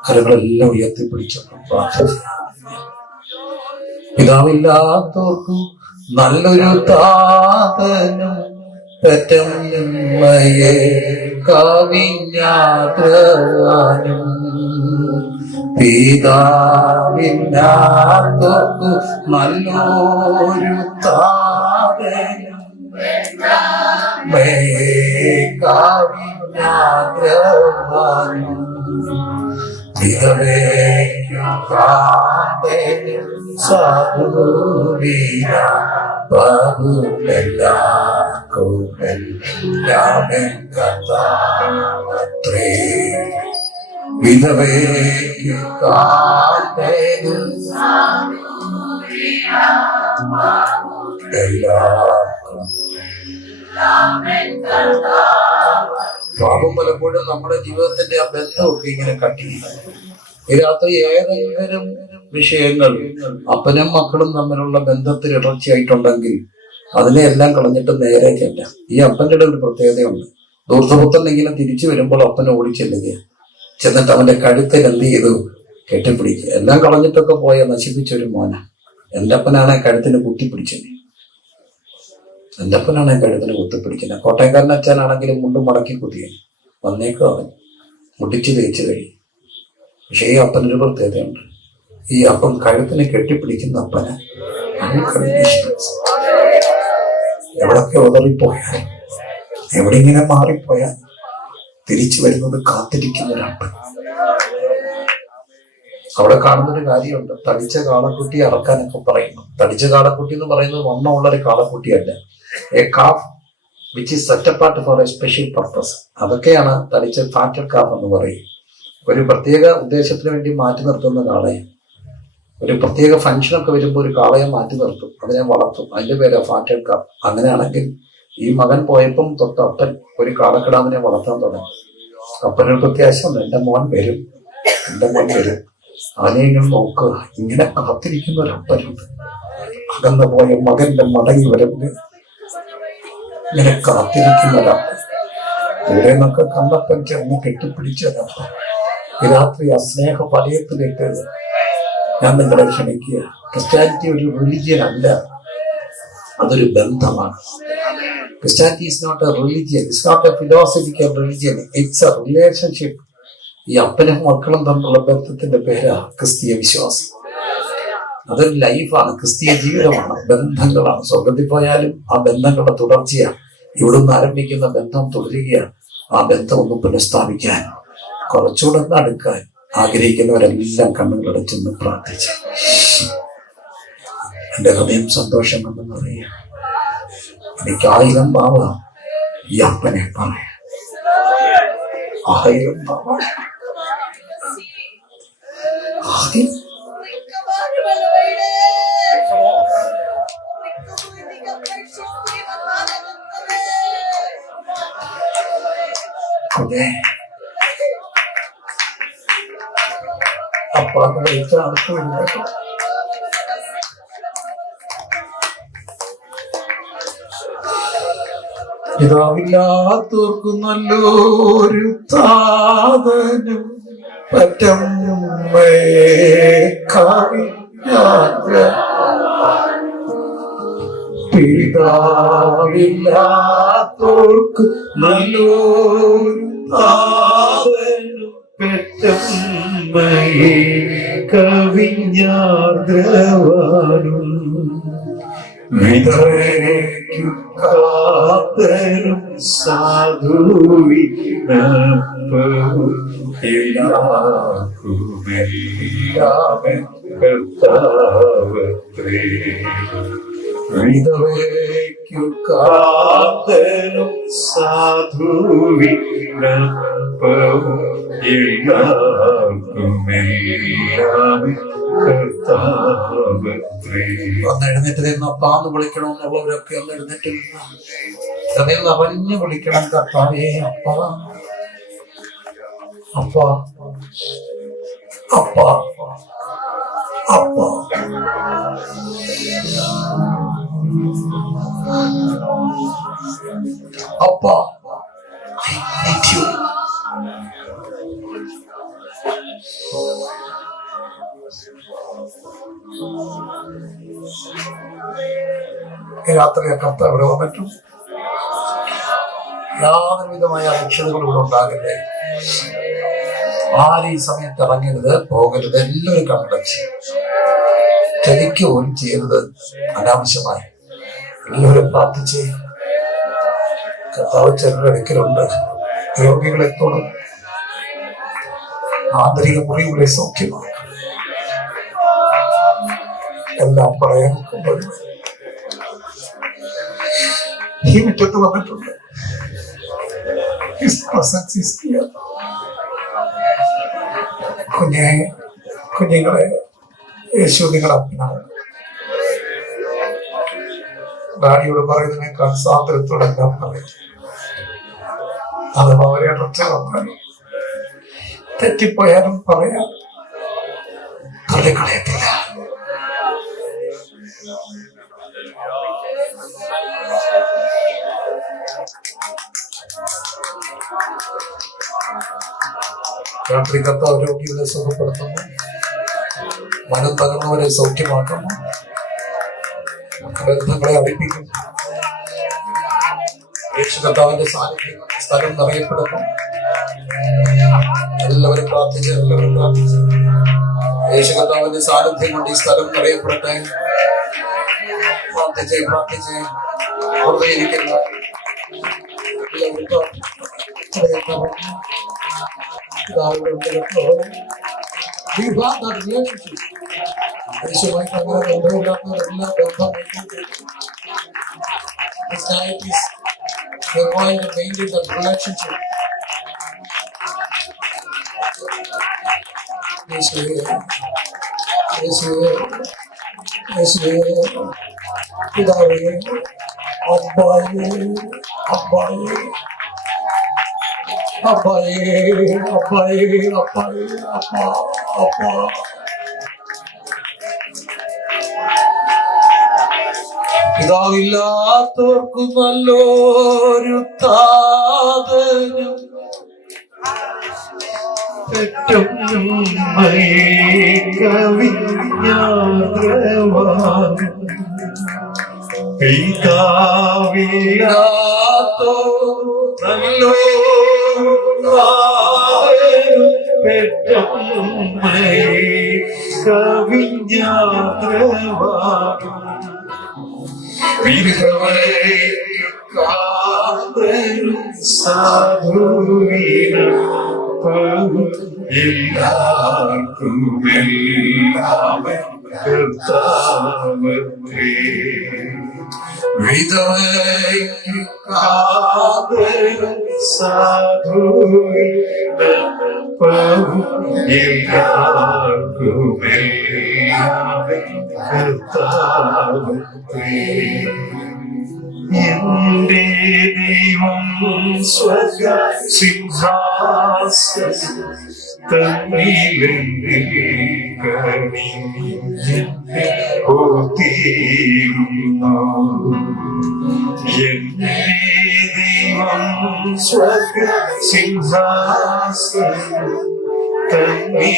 കരങ്ങളെല്ലാം ഉയർത്തിപ്പിടിച്ച് പ്രാർത്ഥന. പിതാവില്ലാത്തവർക്കും നല്ലൊരു താതനും പെറ്റമ്മയെ കവിഞ്ഞാനും. പിതാവില്ലാത്തവർക്കും നല്ലൊരു താതനും കവിഞ്ഞാനും. വിധവേക്കു കാത്തേനും എല്ലാവർക്കും. പാപം പലപ്പോഴും നമ്മുടെ ജീവിതത്തിന്റെ ആ ബന്ധമൊക്കെ ഇങ്ങനെ കട്ടിയില്ല. ഇതിനകത്ത് ഏതെങ്കിലും വിഷയങ്ങൾ അപ്പനും മക്കളും തമ്മിലുള്ള ബന്ധത്തിൽ ഇടർച്ചയായിട്ടുണ്ടെങ്കിൽ അതിനെ എല്ലാം കളഞ്ഞിട്ട് നേരെ ചെല്ലാം. ഈ അപ്പൻ്റെ ഒരു പ്രത്യേകതയുണ്ട്. ദൂർത്തപുത്രൻ ഇങ്ങനെ തിരിച്ചു വരുമ്പോൾ അപ്പനെ ഓടിച്ചെല്ലുക, ചെന്നിട്ട് അവന്റെ കഴുത്തിൽ എന്ത് ചെയ്തു? കെട്ടിപ്പിടിക്കുക. എല്ലാം കളഞ്ഞിട്ടൊക്കെ പോയ നശിപ്പിച്ചൊരു മോന. എൻ്റെ അപ്പനാണെ കഴുത്തിന് കുത്തിപ്പിടിച്ചത്. എൻ്റെ അപ്പനാണെ കഴുത്തിന് കുത്തിപ്പിടിക്കുന്നത്. കോട്ടയക്കാരൻ അച്ഛനാണെങ്കിലും മുണ്ടും മടക്കി കുത്തിയത് വന്നേക്കും. അവൻ മുടിച്ചു തേച്ച് കഴിയും. പക്ഷെ ഈ അപ്പനൊരു പ്രത്യേകതയുണ്ട്. ഈ അപ്പം കഴുത്തിന് കെട്ടിപ്പിടിക്കുന്ന അപ്പന് എവിടൊക്കെ ഉതറിപ്പോയാൽ, എവിടെ ഇങ്ങനെ മാറിപ്പോയാൽ തിരിച്ചു വരുന്നത് കാത്തിരിക്കുന്ന ഒരപ്പൻ. അവിടെ കാണുന്നൊരു കാര്യമുണ്ട്. തടിച്ച കാളക്കുട്ടി അറക്കാനൊക്കെ പറയുന്നു. തടിച്ച കാളക്കുട്ടി എന്ന് പറയുന്നത് വണ്ണമുള്ളൊരു കാളക്കുട്ടിയല്ല. A calf which is set apart for a special purpose. അതൊക്കെയാണ് തടിച്ച ഫാറ്റഡ് കാഫ് എന്ന് പറയും. ഒരു പ്രത്യേക ഉദ്ദേശത്തിന് വേണ്ടി മാറ്റി നിർത്തുന്ന കാളയെ, ഒരു പ്രത്യേക ഫംഗ്ഷനൊക്കെ വരുമ്പോൾ ഒരു കാളയെ മാറ്റി നിർത്തും, അതിനെ വളർത്തും. അതിന്റെ പേരാ ഫാറ്റഡ് കാഫ്. അങ്ങനെയാണെങ്കിൽ ഈ മകൻ പോയപ്പം തൊട്ട് അപ്പൻ ഒരു കാളക്കിടാവിനെ വളർത്താൻ തുടങ്ങി. അപ്പനൊരു പ്രത്യാശയുണ്ട്, എൻ്റെ മോൻ വരും, എൻ്റെ മോൻ വരും. അതിനെ നോക്കുക. ഇങ്ങനെ കാത്തിരിക്കുന്ന ഒരു അപ്പനുണ്ട്. അകന്നു പോയ മകന്റെ മടങ്ങി വരവിന് ഇങ്ങനെ കാത്തിരിക്കുന്ന ഒരപ്പൻ. ഇവിടെ നിന്നൊക്കെ കണ്ടപ്പൻ ചെന്ന് കെട്ടിപ്പിടിച്ചതപ്പൻ. ഈ രാത്രി ആ സ്നേഹ വലയത്തിലേക്ക് ഞാൻ നിങ്ങളെ ക്ഷണിക്കുക. ക്രിസ്ത്യാനിറ്റി ഒരു റിലിജിയൻ അല്ല, അതൊരു ബന്ധമാണ്. Christianity is not a religion. It's not a philosophical religion. It's a relationship. ഈ അപ്പനും മക്കളും തമ്മിലുള്ള ബന്ധത്തിന്റെ പേരാ ക്രിസ്തീയ വിശ്വാസം. അതൊരു ലൈഫാണ്, ക്രിസ്തീയ ജീവിതമാണ്, ബന്ധങ്ങളാണ്. സ്വർഗത്തിൽ പോയാലും ആ ബന്ധങ്ങളുടെ തുടർച്ചയാണ്. ഇവിടുന്ന് ആരംഭിക്കുന്ന ബന്ധം തുടരുകയാണ്. ആ ബന്ധം ഒന്ന് പുനഃസ്ഥാപിക്കാൻ, കുറച്ചുകൂടെ ഒന്ന് അടുക്കാൻ ആഗ്രഹിക്കുന്നവരെല്ലാം കണ്ണുകളടച്ചെന്ന് പ്രാർത്ഥിച്ച് എൻ്റെ ഹൃദയം സന്തോഷം കൊണ്ടെന്ന് അറിയാം. എനിക്ക് 1000 ആവാം, ഈ അപ്പനെ പറയാം 1000 നാവാണ്. 1000 അപ്പാന്ന് വിളിച്ച ആൾക്ക് വേണ്ടി പിതാവില്ലാത്തോർക്കും നല്ലൊരു താതനും പിതാവില്ലാത്തോർക്ക് നല്ലൊരു താതനും പെറ്റമ്മയെ കവിഞ്ഞാർദ്രവാനും വിധവയ്ക്കു കാത്തരും സാധുവിനപ്പവും എല്ലാവർക്കുമെല്ലാമൻ കർത്താവത്രേ. വിധവയ്ക്കു കാത്തരും സാധുവിനപ്പവും എല്ലാവർക്കുമെല്ലാമൻ കർത്താവത്രേ. ഒന്ന് എഴുന്നേറ്റ് നിന്ന് അപ്പാന്ന് വിളിക്കണമെന്നുള്ളവരൊക്കെ ഒന്ന് എഴുന്നേറ്റ് നിന്ന് ഹൃദയം നിറഞ്ഞു വിളിക്കണം. കർത്താവേ, അപ്പ അപ്പ അപ്പ അപ്പ. അപ്പ I need you. രാത്രി കർത്താവ് ഇവിടെ വന്നിട്ടും യാതൊരുവിധമായ അലക്ഷ്യതകളും ഇവിടെ ഉണ്ടാകില്ലേ. ആരും ഈ സമയത്ത് ഇറങ്ങരുത്, പോകരുത്. എല്ലാവരും കണ്ടച്ച് ചതിക്ക് പോലും ചെയ്യരുത് അനാവശ്യമായി. എല്ലാവരും പ്രാർത്ഥിച്ച് കർത്താവ് ചിലരുടെ അടുക്കലുണ്ട്. രോഗികളെത്തോടും ആന്തരിക മുറിവുകളെ സൗഖ്യമാണ്. എല്ലാം പറയാൻ ഈ മുറ്റത്ത് വന്നിട്ടുണ്ട്. കുഞ്ഞുങ്ങളെ യേശു നിങ്ങളുടെ അപ്പനാണ്. ഡാഡിയോട് പറയുന്നതിനേക്കാൾ സ്വാതന്ത്ര്യത്തോടെ എല്ലാം പറയും. അഥവാ അവരെ ഒറ്റ വന്നാൽ തെറ്റിപ്പോയാലും പറയാം, തള്ളിക്കളയത്തില്ല. രാത്രി കർത്താവ് രോഗികളെ സുഖപ്പെടുത്തുന്നു, മനം തകർന്നവരെ സൗഖ്യമാക്കുന്നു, ബന്ധങ്ങളെ അറിയിപ്പിക്കുന്നു. യേശു കർത്താവിന്റെ സാന്നിധ്യം സ്ഥലം നിറയപ്പെടുന്നു. എല്ലാവരും പ്രാർത്ഥിച്ച് യേശു കർത്താവിന്റെ സാന്നിധ്യം കൊണ്ട് ഈ സ്ഥലം നിറയപ്പെടട്ടെ. പ്രാർത്ഥിച്ച് ഓർമ്മയിരിക്കുന്ന യേശുമായി അങ്ങനെ ബന്ധമില്ലാത്തവരെല്ലാം ബന്ധം you're going to maintain that relationship. പിതാവേ, അബ്ബായേ, അബ്ബായേ, അബ്ബായേ, അബ്ബായേ, അബ്ബായേ, അബ്ബ, അബ്ബ. പിതാവില്ലാത്തവർക്കു നല്ലൊരു താതനും കവിഞ്ഞാദ്രവാനും പിതാവില്ലാത്തോ നല്ലൊരു താതനും പെറ്റമ്മയെ കവിഞ്ഞാദ്രവാനും സാധുവിനപ്പവും എല്ലാവർക്കുമെല്ലാം കർത്താവത്രേ. വിധവയ്ക്ക് കാതലും എന്റെ ദൈവം സ്വർഗ സിംഹാസനത്തിലെന്റെ ഓർത്തിരുന്നു. എന്റെ ദൈവം സ്വർഗ സിംഹാസനത്തിലെന്റെ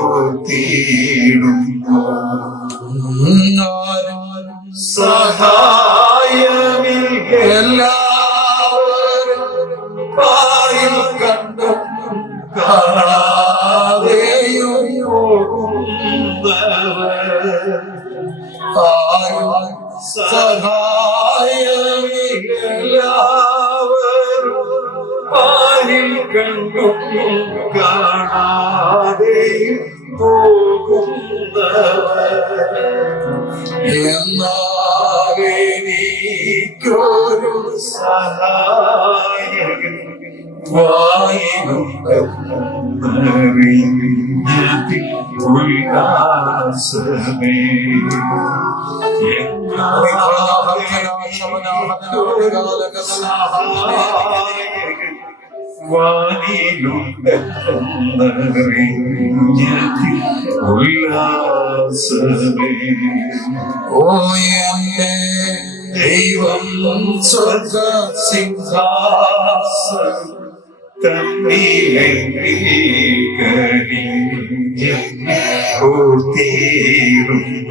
ഓർത്തിരുന്നു. സഹായമില്ലാവരും പാരിൽ കണ്ടും കാണാതെയും ആരും സഹായമില്ലാവരും പാരിൽ കണ്ടും കാണാതെയും എന്നാലെനിക്കൊരു സഹായകൻ ഉല്ലാസമേ. ഉല്ലാസമേ. ഓ എന്റെ ദൈവം സ്വർഗ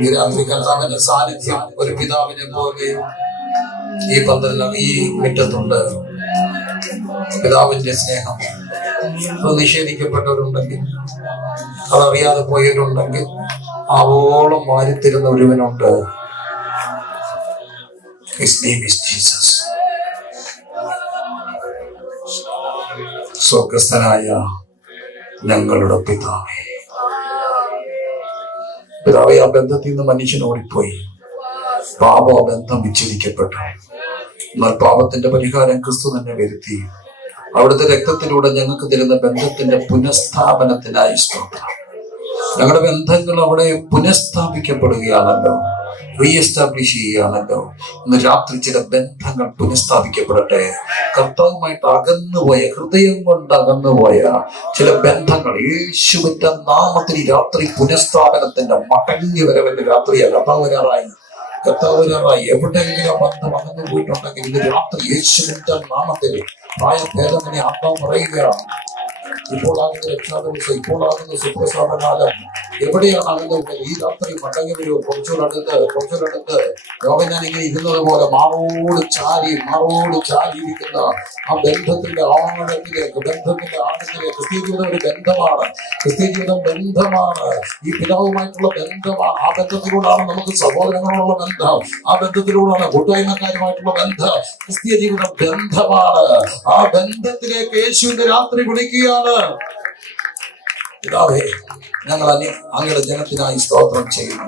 ഈ രാത്രി കർത്താവിന്റെ സാന്നിധ്യം ഒരു പിതാവിനെ പോലെ ഈ പന്തലിലും ഈ മുറ്റത്തുണ്ട്. പിതാവിന്റെ സ്നേഹം അത് നിഷേധിക്കപ്പെട്ടവരുണ്ടെങ്കിൽ, അതറിയാതെ പോയവരുണ്ടെങ്കിൽ, ആവോളം വാരിത്തിരുന്ന ഒരുവനുണ്ട്. His name is Jesus. സ്വർഗസ്ഥനായ ഞങ്ങളുടെ പിതാവേ. പിതാവേ, ആ ബന്ധത്തിൽ നിന്ന് മനുഷ്യൻ ഓടിപ്പോയി. പാപം ആ ബന്ധം വിച്ഛേദിക്കപ്പെട്ടു. എന്നാൽ പാപത്തിന്റെ പരിഹാരം ക്രിസ്തു തന്നെ വരുത്തി. അവിടുത്തെ രക്തത്തിലൂടെ ഞങ്ങൾക്ക് തരുന്ന ബന്ധത്തിന്റെ പുനഃസ്ഥാപനത്തിനായി സ്തോത്രം. ഞങ്ങളുടെ ബന്ധങ്ങൾ അവിടെ പുനഃസ്ഥാപിക്കപ്പെടുകയാണല്ലോ, റീഎസ്റ്റാബ്ലിഷ് ചെയ്യുകയാണല്ലോ. ഇന്ന് രാത്രി ചില ബന്ധങ്ങൾ പുനഃസ്ഥാപിക്കപ്പെടട്ടെ. കർത്താവുമായിട്ട് അകന്നുപോയ, ഹൃദയം കൊണ്ട് അകന്നുപോയ ചില ബന്ധങ്ങൾ യേശുവിന്റെ നാമത്തിൽ രാത്രി പുനഃസ്ഥാപനത്തിന്റെ മടങ്ങി വരവന്റെ രാത്രിയാണ്. കർത്താവ് വരാറായി. എവിടെയെങ്കിലും ബന്ധം അകന്നു പോയിട്ടുണ്ടെങ്കിൽ ഇത് രാത്രി യേശുവിന്റെ നാമത്തിൽ പ്രായഭേദത്തിനെ ആത്മാവ് പറയുകയാണ്. ഇപ്പോഴാകുന്ന രക്ഷാദിവസം, ഇപ്പോഴാകുന്ന സുപ്രസാദകാലം എവിടെയാണ് അകന്നത്? ഈ രാത്രി മടങ്ങി വരുമോ? കുറച്ചുകൂടടുത്ത് യോഗനാനിങ്ങനെ ഇരുന്നത് പോലെ മാറോട് ചാരിയിരിക്കുന്ന ആ ബന്ധത്തിന്റെ ആഴത്തിലേക്ക്, ക്രിസ്തീയ ജീവിതം ഒരു ബന്ധമാണ്. ക്രിസ്തീയ ജീവിതം ബന്ധമാണ്. ഈ പിതാവുമായിട്ടുള്ള ബന്ധമാണ്. ആ ബന്ധത്തിലൂടെയാണ് നമുക്ക് സഹോദരങ്ങളോടുള്ള ബന്ധം. ആ ബന്ധത്തിലൂടെയാണ് കൂട്ടായ്മക്കാരുമായിട്ടുള്ള ബന്ധം. ക്രിസ്തീയ ജീവിതം ബന്ധമാണ്. ആ ബന്ധത്തിലേക്ക് യേശുവിന്റെ രാത്രി വിളിക്കുകയാണ്. പിതാവേ, ഞങ്ങൾ അങ്ങയുടെ ജനത്തിനായി സ്തോത്രം ചെയ്യുന്നു.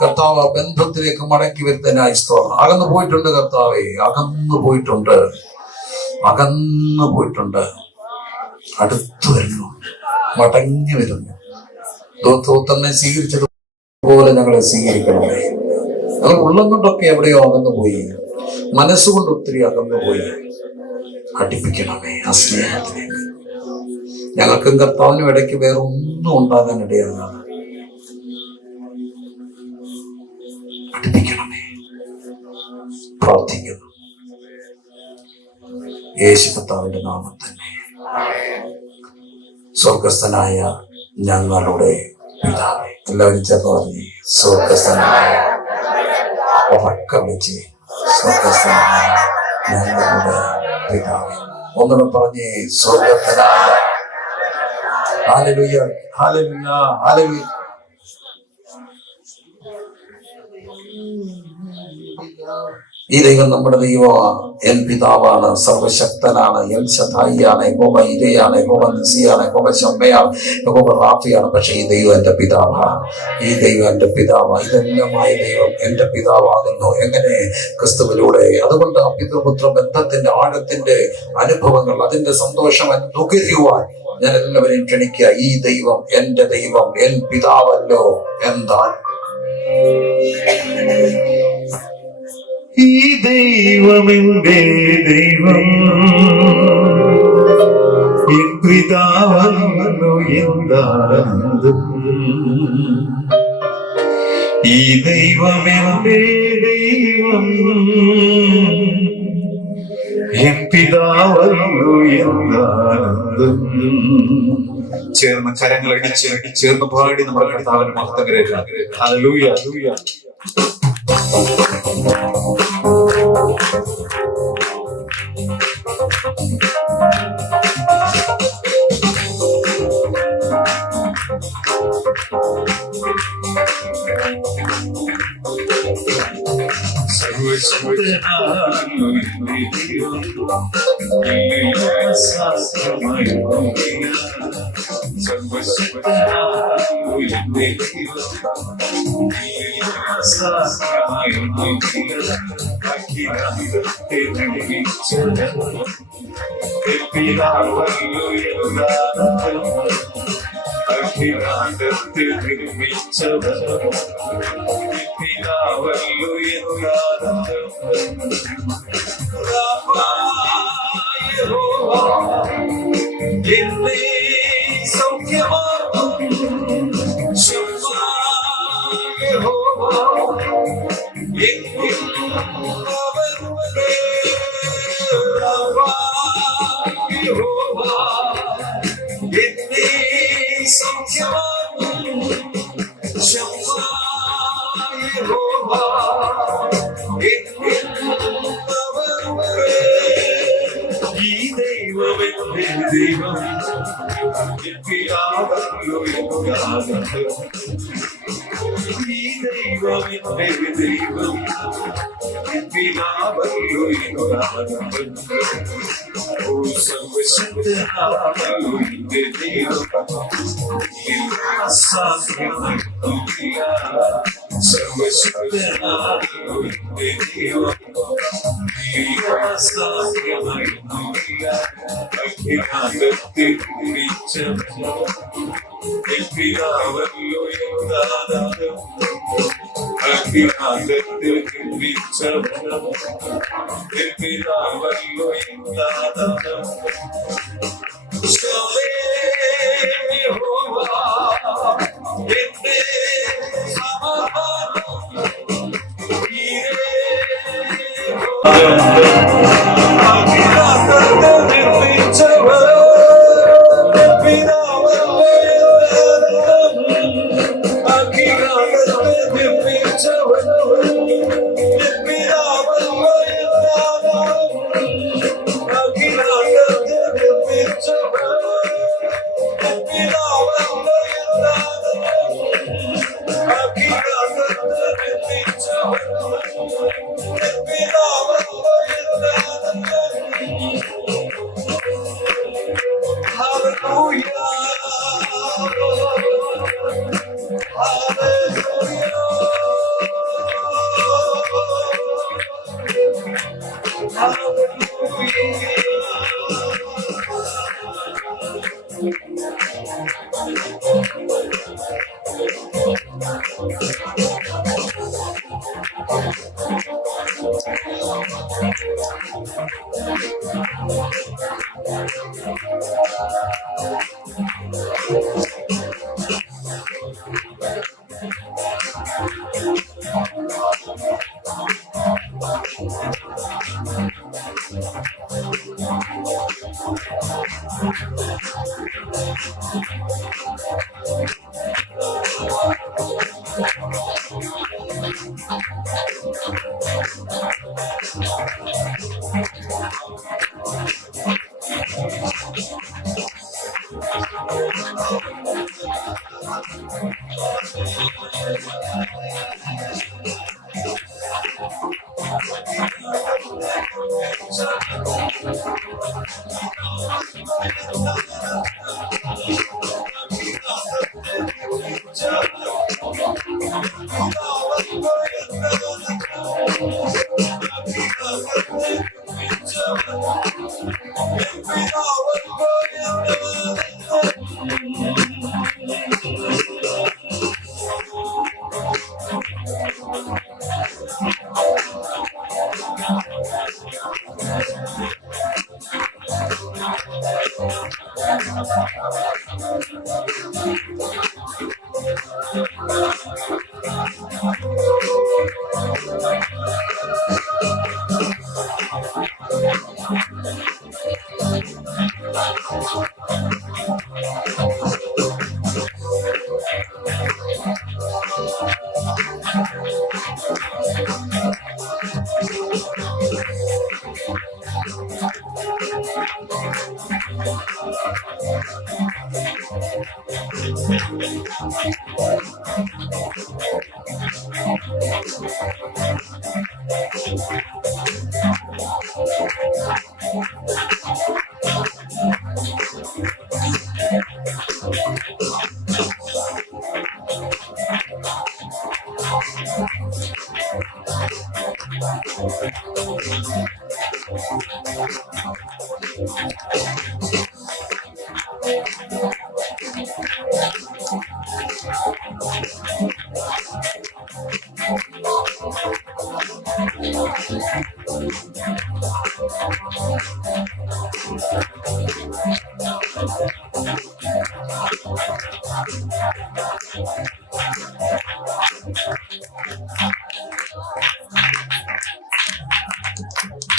കർത്താവ് ആ ബന്ധത്തിലേക്ക് മടക്കി വരുന്നതിനായി സ്തോത്രം. അകന്നു പോയിട്ടുണ്ട് കർത്താവേ, അകന്നു പോയിട്ടുണ്ട്. അടുത്തു വരുന്നു, മടങ്ങി വരുന്നു. തന്നെ സ്വീകരിച്ചതുപോലെ ഞങ്ങളെ സ്വീകരിക്കണമേ. ഞങ്ങൾ ഉള്ളം കൊണ്ടൊക്കെ എവിടെയോ അകന്നുപോയി, മനസ്സുകൊണ്ട് ഒത്തിരി അകന്നുപോയി. അടുപ്പിക്കണമേ ആ സ്നേഹത്തിലേക്ക്. ഞങ്ങൾക്കും കർത്താവിനും ഇടയ്ക്ക് വേറെ ഒന്നും ഉണ്ടാകാൻ ഇടയാകാതെ അടുപ്പിക്കണമേ. പ്രാർത്ഥിക്കുന്നു യേശു കർത്താവിന്റെ നാമം തന്നെ. സ്വർഗസ്ഥനായ ഞങ്ങളുടെ പിതാവേ. എല്ലാവരും ചേർന്ന് പറഞ്ഞേ, സ്വർഗസ്ഥനായ. ഉറക്കം വെച്ച്, സ്വർഗസ്ഥനായ ഞങ്ങളുടെ പിതാവേ. ഒന്നുകൂടെ പറഞ്ഞേ, സ്വർഗസ്ഥനായ. Hallelujah, hallelujah, hallelujah. ഈ ദൈവം നമ്മുടെ ദൈവമാണ്. എൻ പിതാവാണ്, സർവശക്തനാണ്, എൽ ശതായിയാണ്, യഹോവ ഇരയാണ്, യഹോവ നിസിയാണ്, യഹോവ ശമ്മയാണ്, യഹോവ റാഫിയാണ്. പക്ഷെ ഈ ദൈവം എന്റെ പിതാവാണ്. ഈ ദൈവം എന്റെ പിതാവാണ്. ഇതെല്ലാമായ ദൈവം എന്റെ പിതാവാകുന്നു. എങ്ങനെ? ക്രിസ്തുവിലൂടെ. അതുകൊണ്ട് ആ പിതൃപുത്ര ബന്ധത്തിന്റെ ആഴത്തിന്റെ അനുഭവങ്ങൾ, അതിന്റെ സന്തോഷം നുകരുവാൻ ഞാൻ എല്ലാവരെയും ക്ഷണിക്കുക. ഈ ദൈവം എന്റെ ദൈവം, എൻ പിതാവല്ലോ. എന്താ ഈ ദൈവം എന്റെ ദൈവം, എൻ പിതാവല്ലോ. എന്താനന്ദം! ഈ ദൈവം എന്റെ ദൈവം, എൻ പിതാവല്ലോ. എന്താനന്ദം! ചേർന്ന് കരങ്ങൾ അടിച്ച് ചേർന്ന് പാടി നമ്മുടെ കർത്താവിന്റെ മഹത്വം കരേറ്റാം. Hallelujah, hallelujah.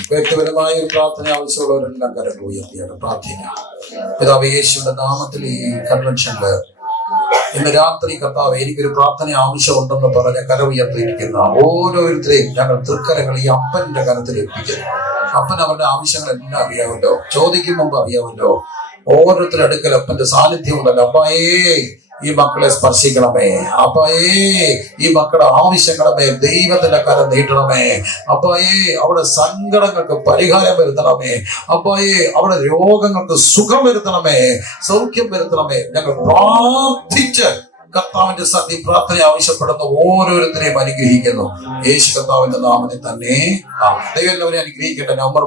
വ്യക്തിപരമായ ഒരു പ്രാർത്ഥന ആവശ്യമുള്ളവരെല്ലാം കരങ്ങൾ ഉയർത്തിയാണ് പ്രാർത്ഥിക്കാം. പിതാവ് യേശുവിന്റെ നാമത്തിൽ ഈ കൺവെൻഷനില് ഇന്ന് രാത്രി കർത്താവ് എനിക്കൊരു പ്രാർത്ഥന ആവശ്യമുണ്ടെന്ന് പറഞ്ഞ് കര ഉയർത്തിയിരിക്കുന്ന ഓരോരുത്തരെയും ഞങ്ങൾ തൃക്കരങ്ങൾ ഈ അപ്പന്റെ കരത്തിൽ ഏൽപ്പിക്കുന്നു. അപ്പൻ അവരുടെ ആവശ്യങ്ങളെല്ലാം അറിയാമല്ലോ, ചോദിക്കും മുമ്പ് അറിയാമല്ലോ. ഓരോരുത്തരുടെ അടുക്കൽ അപ്പന്റെ സാന്നിധ്യം ഉണ്ടല്ലോ. അപ്പായേ ഈ മക്കളെ സ്പർശിക്കണമേ, അപ്പായേ ഈ മക്കളുടെ ആവശ്യങ്ങളെ ദൈവത്തിന്റെ കരം നീട്ടണമേ, അപ്പായേ അവിടെ സങ്കടങ്ങൾക്ക് പരിഹാരം വരുത്തണമേ, അപ്പായേ അവിടെ രോഗങ്ങൾക്ക് സുഖം വരുത്തണമേ, സൗഖ്യം വരുത്തണമേ. ഞങ്ങൾ പ്രാർത്ഥിച്ച് കർത്താവിന്റെ സന്നി പ്രാർത്ഥന ആവശ്യപ്പെടുന്ന ഓരോരുത്തരെയും അനുഗ്രഹിക്കുന്നു യേശു കർത്താവിന്റെ നാമത്തിൽ തന്നെ. ദൈവം എല്ലാവരെയും അനുഗ്രഹിക്കട്ടെ. നവംബർ